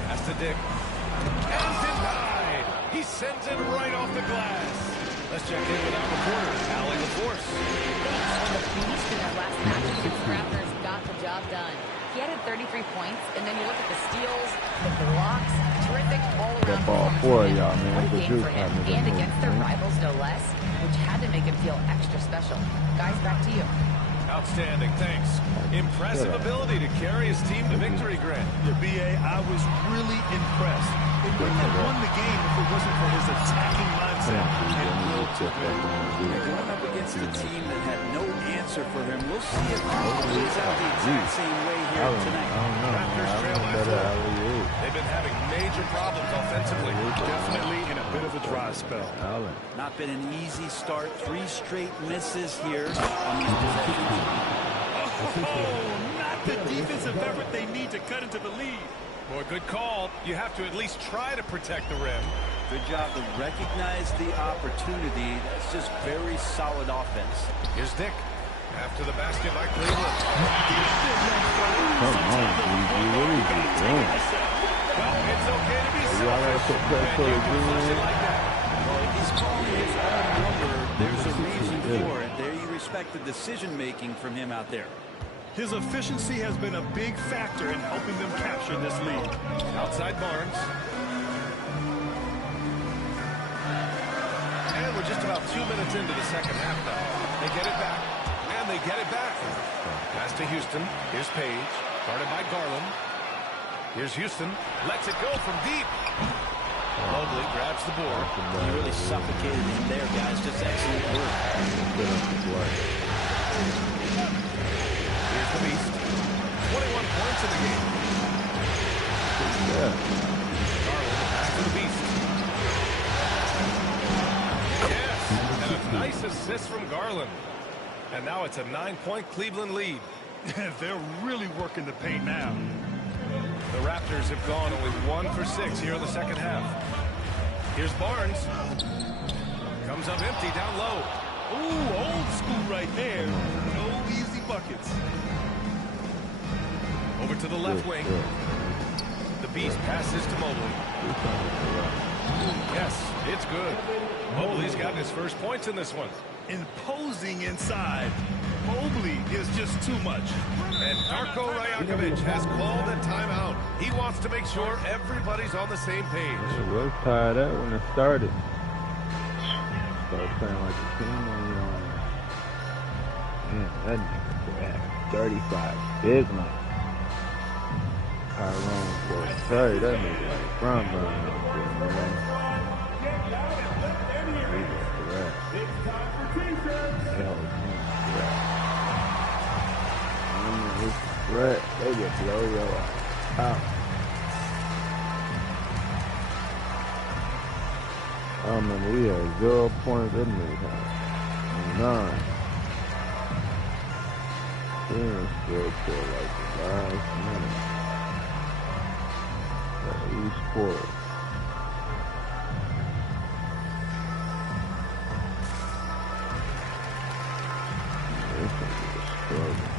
Pass to Dick. And denied. He sends it right off the glass. Let's check in with our reporter, Allie LaForce. Thanks. The Beast in their last match against the Raptors got the job done. He added 33 points, and then you look at the steals, the blocks, terrific all-around performance for him. What a game for him, and against their rivals, no less, which had to make him feel extra special. Guys, back to you. Outstanding, thanks. Impressive ability to carry his team to victory, Grant. The BA, I was really impressed. They wouldn't have won the game if it wasn't for his attacking mindset and will to win. They're going up against a team that had no answer for him. We'll see if he plays out the exact same way here tonight. Raptors trail by 4. They've been having major problems offensively. Definitely in a bit of a dry spell. Not been an easy start. 3 straight misses here on these possessions. Not the defensive effort they need to cut into the lead. Boy, good call. You have to at least try to protect the rim. Good job to recognize the opportunity. That's just very solid offense. Here's Dick. After the basket by Cleveland. Come on, Gigi. What are you doing? Well, it's okay to be Y'all gotta put pressure on the Like that. Well, if he's calling his own number, there's a reason for it. There you respect the decision-making from him out there. His efficiency has been a big factor in helping them capture this lead. Outside Barnes. And we're just about 2 minutes into the second half now. They get it back. And they get it back. Pass to Houston. Here's Page. Guarded by Garland. Here's Houston. Lets it go from deep. Mobley grabs the board. He really suffocated him there, guys. Just excellent work. Here's the Beast. 21 points in the game. Garland back to the Beast. Yes, and a nice assist from Garland. And now it's a 9-point Cleveland lead. They're really working the paint now. The Raptors have gone only 1 for 6 here in the second half. Here's Barnes. Comes up empty down low. Ooh, old school right there. No easy buckets. Over to the left wing. The Beast passes to Mobley. Yes, it's good. Mobley's gotten his first points in this one. Imposing inside. Mobley is just too much. And Darko Rajakovic has called a timeout. He wants to make sure everybody's on the same page. It was tied up when it started. Started playing like a team on your own. Man, that nigga had 35 big money. Tyrone for sorry, that nigga like from man. Right, they just blow your ass out. I remember we had 0 points in this house. 9. Then still till like the last minute. At each quarter. This is a struggle.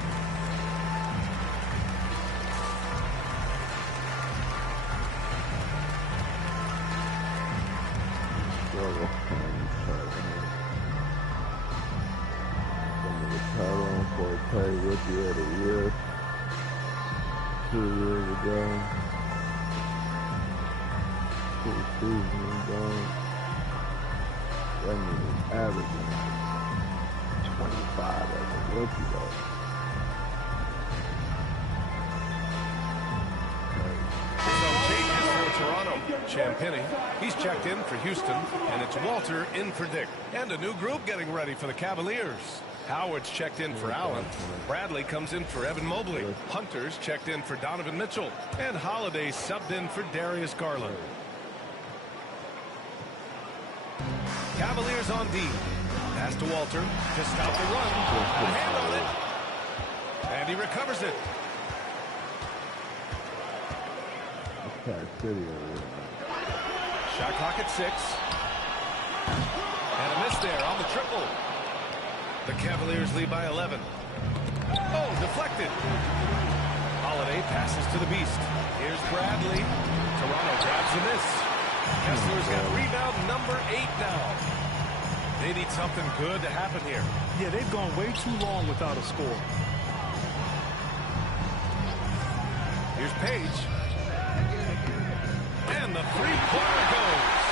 Rookie of the year 2 years ago. 2 seasons ago. That nigga averaging 25 as a rookie though. Some changes for Toronto. Champagny, he's checked in for Houston, and it's Walter in for Dick. And a new group getting ready for the Cavaliers. Howard's checked in for Allen. Bradley comes in for Evan Mobley. Hunter's checked in for Donovan Mitchell. And Holiday subbed in for Darius Garland. Cavaliers on D. Pass to Walter to stop the run. A hand on it. And he recovers it. Shot clock at 6. And a miss there on the triple. The Cavaliers lead by 11. Oh, deflected. Holiday passes to the Beast. Here's Bradley. Toronto grabs the miss. Kessler's got rebound number 8 now. They need something good to happen here. Yeah, they've gone way too long without a score. Here's Page. And the three-pointer goes.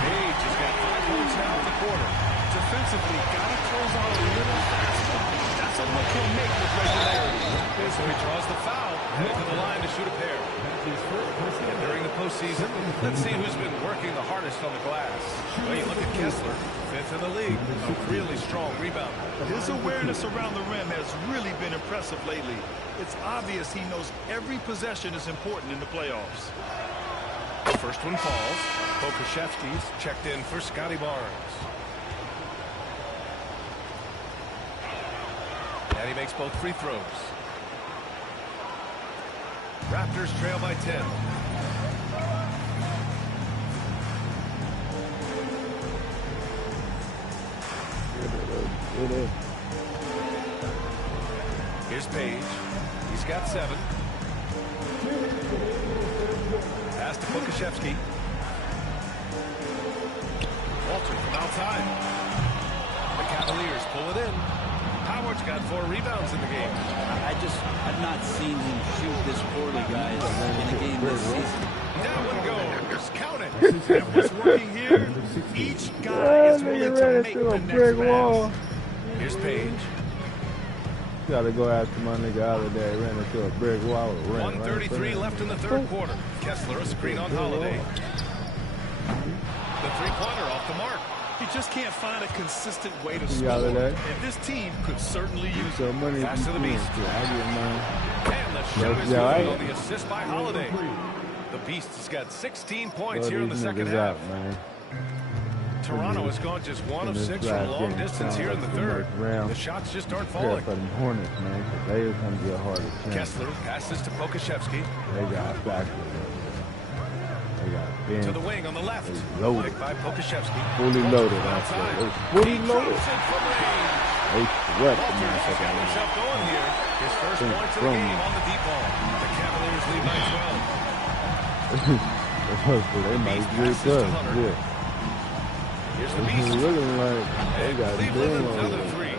Page has got 5 points now in the quarter. Defensively, got to close out a little faster. That's a look he'll make with regularity. So he draws the foul, headed to the line to shoot a pair. And during the postseason, let's see who's been working the hardest on the glass. Well, you look at Kessler, 5th in the league, a really strong rebounder. His awareness around the rim has really been impressive lately. It's obvious he knows every possession is important in the playoffs. First one falls. Pokashevsky's checked in for Scotty Barnes. And he makes both free throws. Raptors trail by 10. Here's Page. He's got 7. Pass to Pokashevsky. Walter from outside. The Cavaliers pull it in. Howard's got 4 rebounds in the game. I've not seen him shoot this poorly, guys, in a game this season. That one goes. Count it. And what's working here? Each guy is willing to make the next pass. Here's Page. Gotta go after my nigga Holiday. Ran into a brick wall. 1:33 left in the third quarter. Kessler a screen on Holiday. The three-pointer off the mark. He just can't find a consistent way to score. And this team could certainly use it. Pass to the Beast. And the shot is good on the assist by Holiday. The Beast has got 16 points here in the second half. Toronto has gone just 1 of 6 from long distance here in the third. The shots just aren't falling. For them Hornets, man, because they are going to be a harder chance. Kessler passes to Pokashevsky. They got back. They got Ben. To the wing on the left. Loaded. By Pokashevsky. Fully loaded. Outside. Fully loaded. They swept the Walters got himself going here. His first points of the game on the deep ball. The Cavaliers lead by 12. They might get us. Yeah. Here's the Beast. Looking like they got another 3.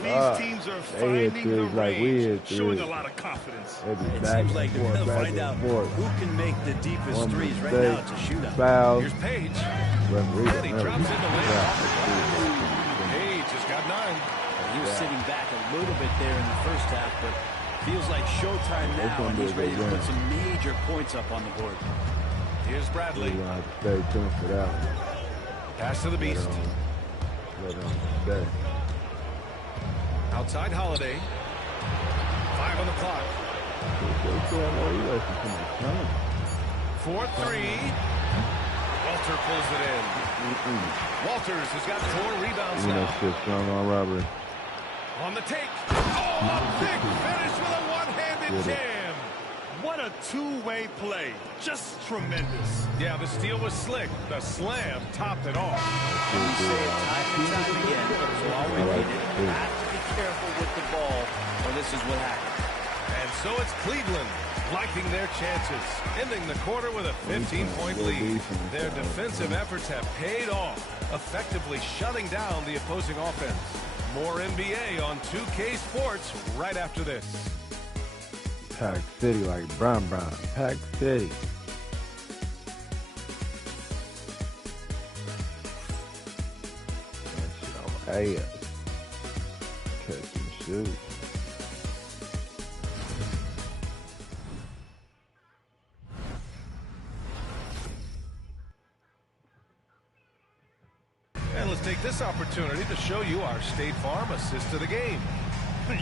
These teams are finding the range, showing a lot of confidence. It seems like they're going to find out who can make the deepest threes right now to shoot up. Foul. Here's Page. And he drops in the lane. Page has got 9. He was sitting back a little bit there in the first half, but feels like showtime now, and he's ready to put some major points up on the board. Here's Bradley. Stay tuned for that. Pass to the Beast. Outside Holiday. 5 on the clock. 4-3. Walter pulls it in. Walters has got 4 rebounds now. Strong on robbery. On the take. Oh, a big finish with a one-handed jam. What a two-way play. Just tremendous. Yeah, the steal was slick. The slam topped it off. We say it time and time again, so I'll repeat it. You have to be careful with the ball, or this is what happens. And so it's Cleveland liking their chances, ending the quarter with a 15-point lead. Their defensive efforts have paid off, effectively shutting down the opposing offense. More NBA on 2K Sports right after this. Pack City like Brown. Pack City. Hey, catch and shoot. And let's take this opportunity to show you our State Farm assist of the game.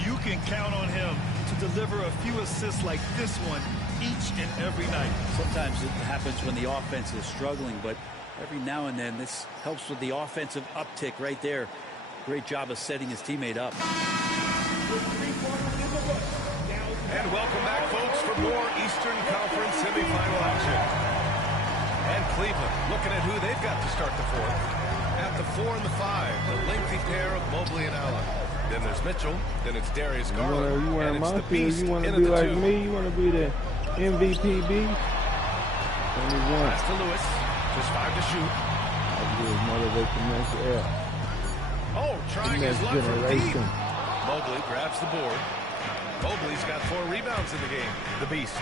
You can count on him to deliver a few assists like this one each and every night. Sometimes it happens when the offense is struggling, but every now and then this helps with the offensive uptick right there. Great job of setting his teammate up. And welcome back, folks, for more Eastern Conference semifinal action. And Cleveland looking at who they've got to start the fourth. At the 4 and the 5, the lengthy pair of Mobley and Allen. Then there's Mitchell. Then it's Darius Garland. You wearing and it's my the Beast shoes? You want to in be at the like 2. me? You want to be the MVPB? 21. Pass to Lewis. Just 5 to shoot. Motivate the next era. Oh, trying his luck from deep. Mobley grabs the board. Mobley's got 4 rebounds in the game. The Beast.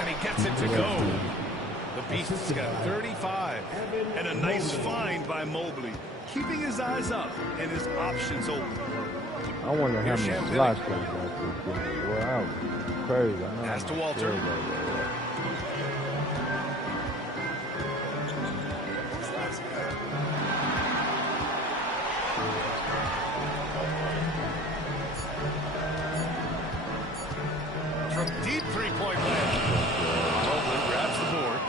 And he gets it to go. The Beast's got 35. And a nice find by Mobley. Keeping his eyes up and his options open. I wonder how many blocks they got this game. Boy, I was crazy. Pass to Walter. From deep three-point land. Mobley grabs the board.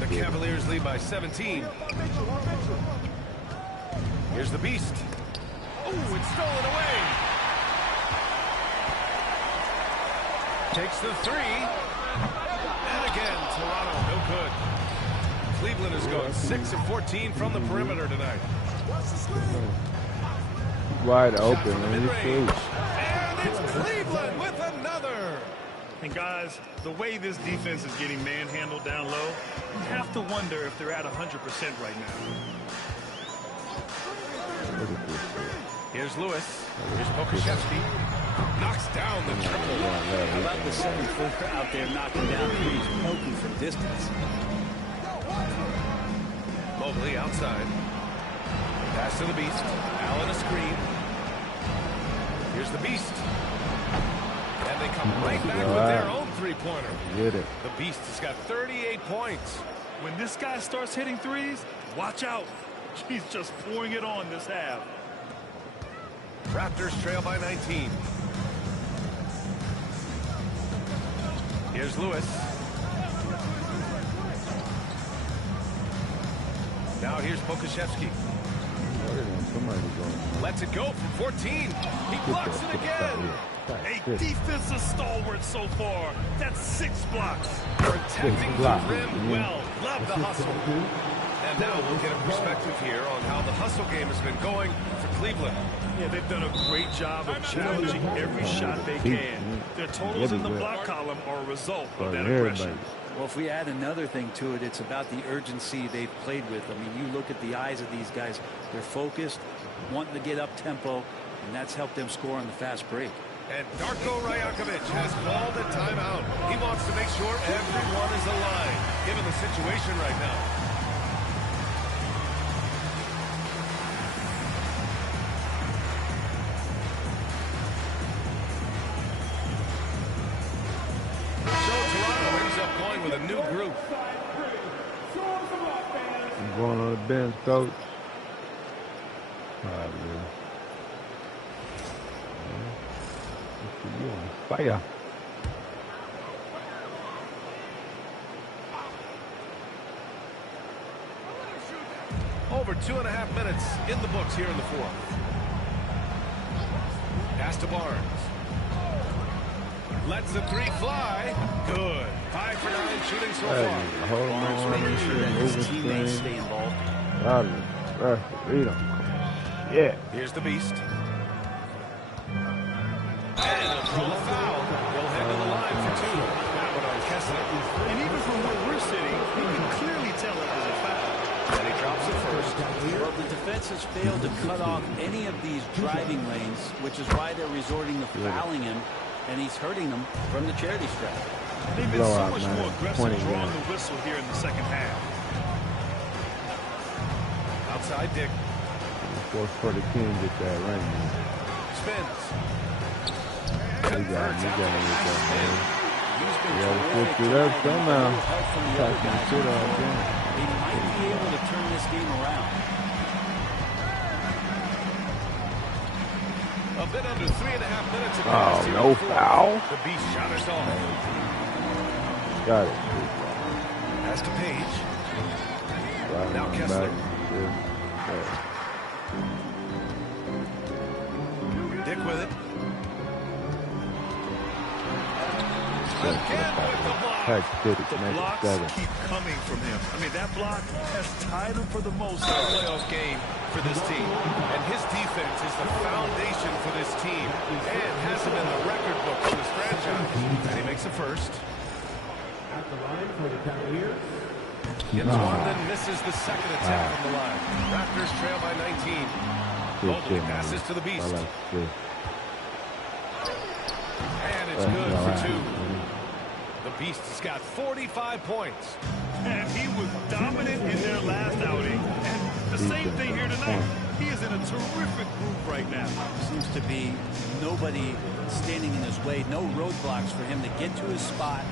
The Cavaliers lead by 17. Here's the Beast. Oh, it's stolen away. Takes the 3. And again, Toronto, no good. Cleveland is going 6 of 14 from the perimeter tonight. Wide open, man. And it's Cleveland with another. And guys, the way this defense is getting manhandled down low, you have to wonder if they're at 100% right now. Here's Lewis. Here's Pokuševski. Knocks down the triple. How about the 7-footer out there knocking down threes, poking from distance? Mobley outside. Pass to the Beast. Allen a screen. Here's the Beast. And they come right back with their own three-pointer. Get it. The Beast has got 38 points. When this guy starts hitting threes, watch out. He's just pouring it on this half. Raptors trail by 19. Here's Lewis. Now here's Pokuševski. Lets it go from 14. He blocks it again. A defensive stalwart so far. That's 6 blocks. Protecting the rim well. Love the hustle. And now we'll get a perspective here on how the hustle game has been going for Cleveland. Yeah, they've done a great job of challenging every shot they can. Their totals in the block column are a result of that aggression. Well, if we add another thing to it, it's about the urgency they've played with. I mean, you look at the eyes of these guys. They're focused, wanting to get up tempo, and that's helped them score on the fast break. And Darko Rajakovic has called a timeout. He wants to make sure everyone is aligned, given the situation right now. With a new group. I'm going on the bench, coach. All right, man. You on fire. Over 2.5 minutes in the books here in the fourth. Pass to Barnes. Lets the 3 fly. Good. 5 for 9 shooting so far. Barnes making sure that his teammates stay involved. Yeah. Here's the Beast. And he'll throw the foul. He'll head to the line for 2. That one on Kessler. And even from where we're sitting, you can clearly tell it was a foul. And he drops it first. Well, the defense has failed to cut off any of these driving lanes, which is why they're resorting to fouling him. And he's hurting them from the charity stripe. They've been so much more aggressive drawing the whistle here in the second half. Outside Dick. Force for the king get that ring. Spins. He got it, man. Yeah, we'll put it up somehow. They might be able to turn this game around. A bit under 3.5 minutes. Oh, no foul. The Beast shot us off. Got it. Pass to Page. Right now Kessler. Dick with it. Again with the block. The blocks keep coming from him. I mean, that block has tied him for the most in a playoff game for this team. And his defense is the foundation for this team and has him in the record book for this franchise. And he makes a first. At the line for the Cavaliers. Gets one, then misses the second attempt from the line. Raptors trail by 19. Mobley passes to the Beast. And it's good for two. The Beast has got 45 points. And he was dominant in their last outing. And the same thing here tonight. He is in a terrific groove right now. Seems to be nobody standing in his way. No roadblocks for him to get to his spot.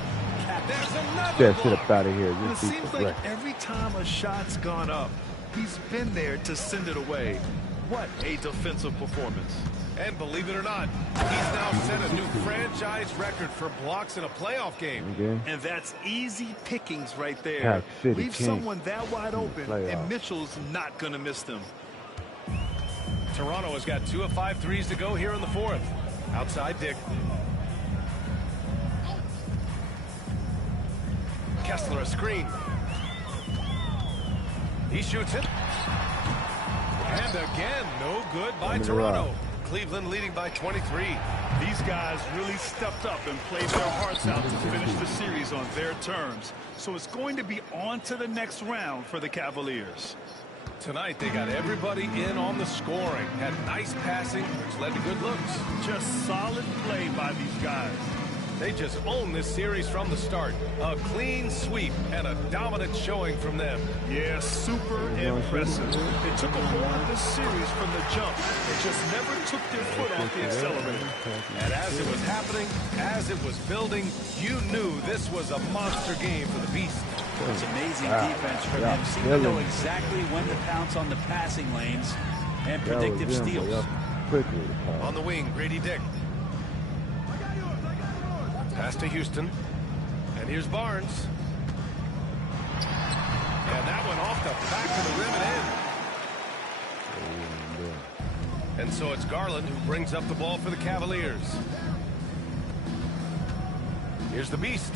There's another Get shit up out of here. It seems like every time a shot's gone up, he's been there to send it away. What a defensive performance. And believe it or not, he's now set a new franchise record for blocks in a playoff game. And that's easy pickings right there. Leave someone that wide open, and Mitchell's not going to miss them. Toronto has got 2 of 5 threes to go here in the fourth. Outside Dick. Kessler a screen. He shoots it. And again, no good by Toronto. Cleveland leading by 23. These guys really stepped up and played their hearts out to finish the series on their terms. So it's going to be on to the next round for the Cavaliers. Tonight they got everybody in on the scoring. Had nice passing, which led to good looks. Just solid play by these guys. They just own this series from the start. A clean sweep and a dominant showing from them. Yeah, super impressive. They took a hold of this series from the jump and just never took their foot off the accelerator. And as it was happening, as it was building, you knew this was a monster game for the Beast. It's amazing defense from him. Seemed to know exactly when to pounce on the passing lanes and predictive steals. On the wing, Grady Dick. Pass to Houston. And here's Barnes. And that one off the back of the rim and in. And so it's Garland who brings up the ball for the Cavaliers. Here's the Beast.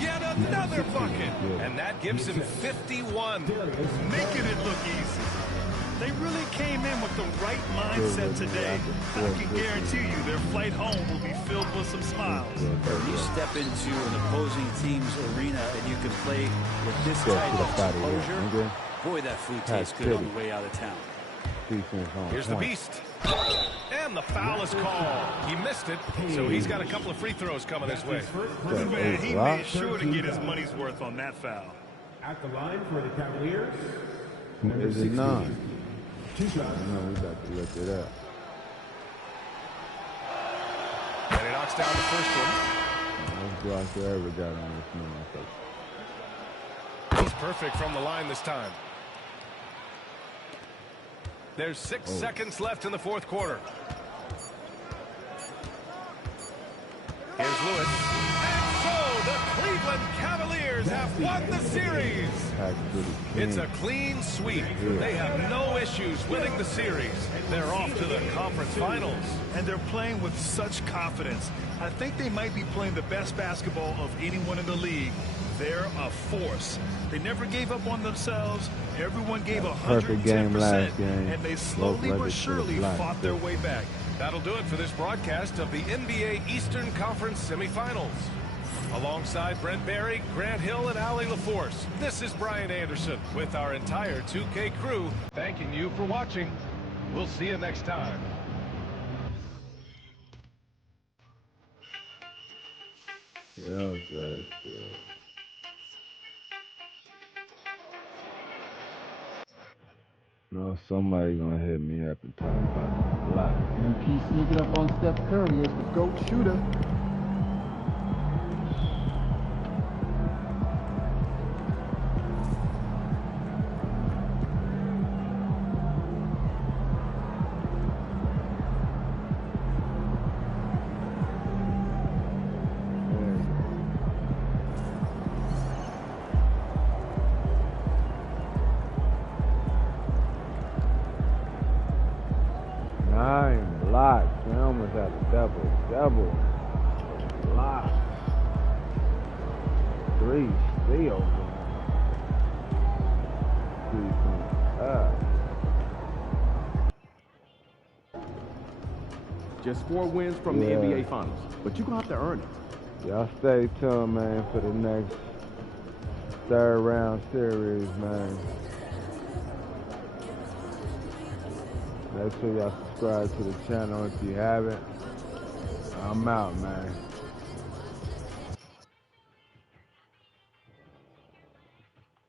Yet another bucket. And that gives him 51. Making it look easy. They really came in with the right mindset today. I can guarantee you their flight home will be filled with some smiles. When you step into an opposing team's arena and you can play with this type of composure, boy, that food tastes good on the way out of town. Here's the Beast. And the foul is called. He missed it, so he's got a couple of free throws coming his way. Man, he made sure to get his money's worth on that foul. At the line for the Cavaliers. Is it 9? No, we got to look it up. And he knocks down the first one. Most blocks I ever got on this man. He's perfect from the line this time. There's 6 seconds left in the fourth quarter. Here's Lewis. And so the Cleveland Cavaliers have won the series. It's a clean sweep. They have no issues winning the series. They're off to the conference finals. And they're playing with such confidence. I think they might be playing the best basketball of anyone in the league. They're a force. They never gave up on themselves. Everyone gave 110%. And they slowly but surely fought their way back. That'll do it for this broadcast of the NBA Eastern Conference semifinals. Alongside Brent Barry, Grant Hill, and Allie LaForce, this is Brian Anderson with our entire 2K crew thanking you for watching. We'll see you next time. No, somebody gonna hit me up and talk about a lot. And keep sneaking up on Steph Curry as the GOAT shooter. Blocks. I almost had a double. Blocks. 3 steals. Just 4 wins from the NBA Finals, but you're going to have to earn it. Y'all stay tuned, man, for the next third round series, man. Make sure y'all subscribe to the channel if you haven't. I'm out, man.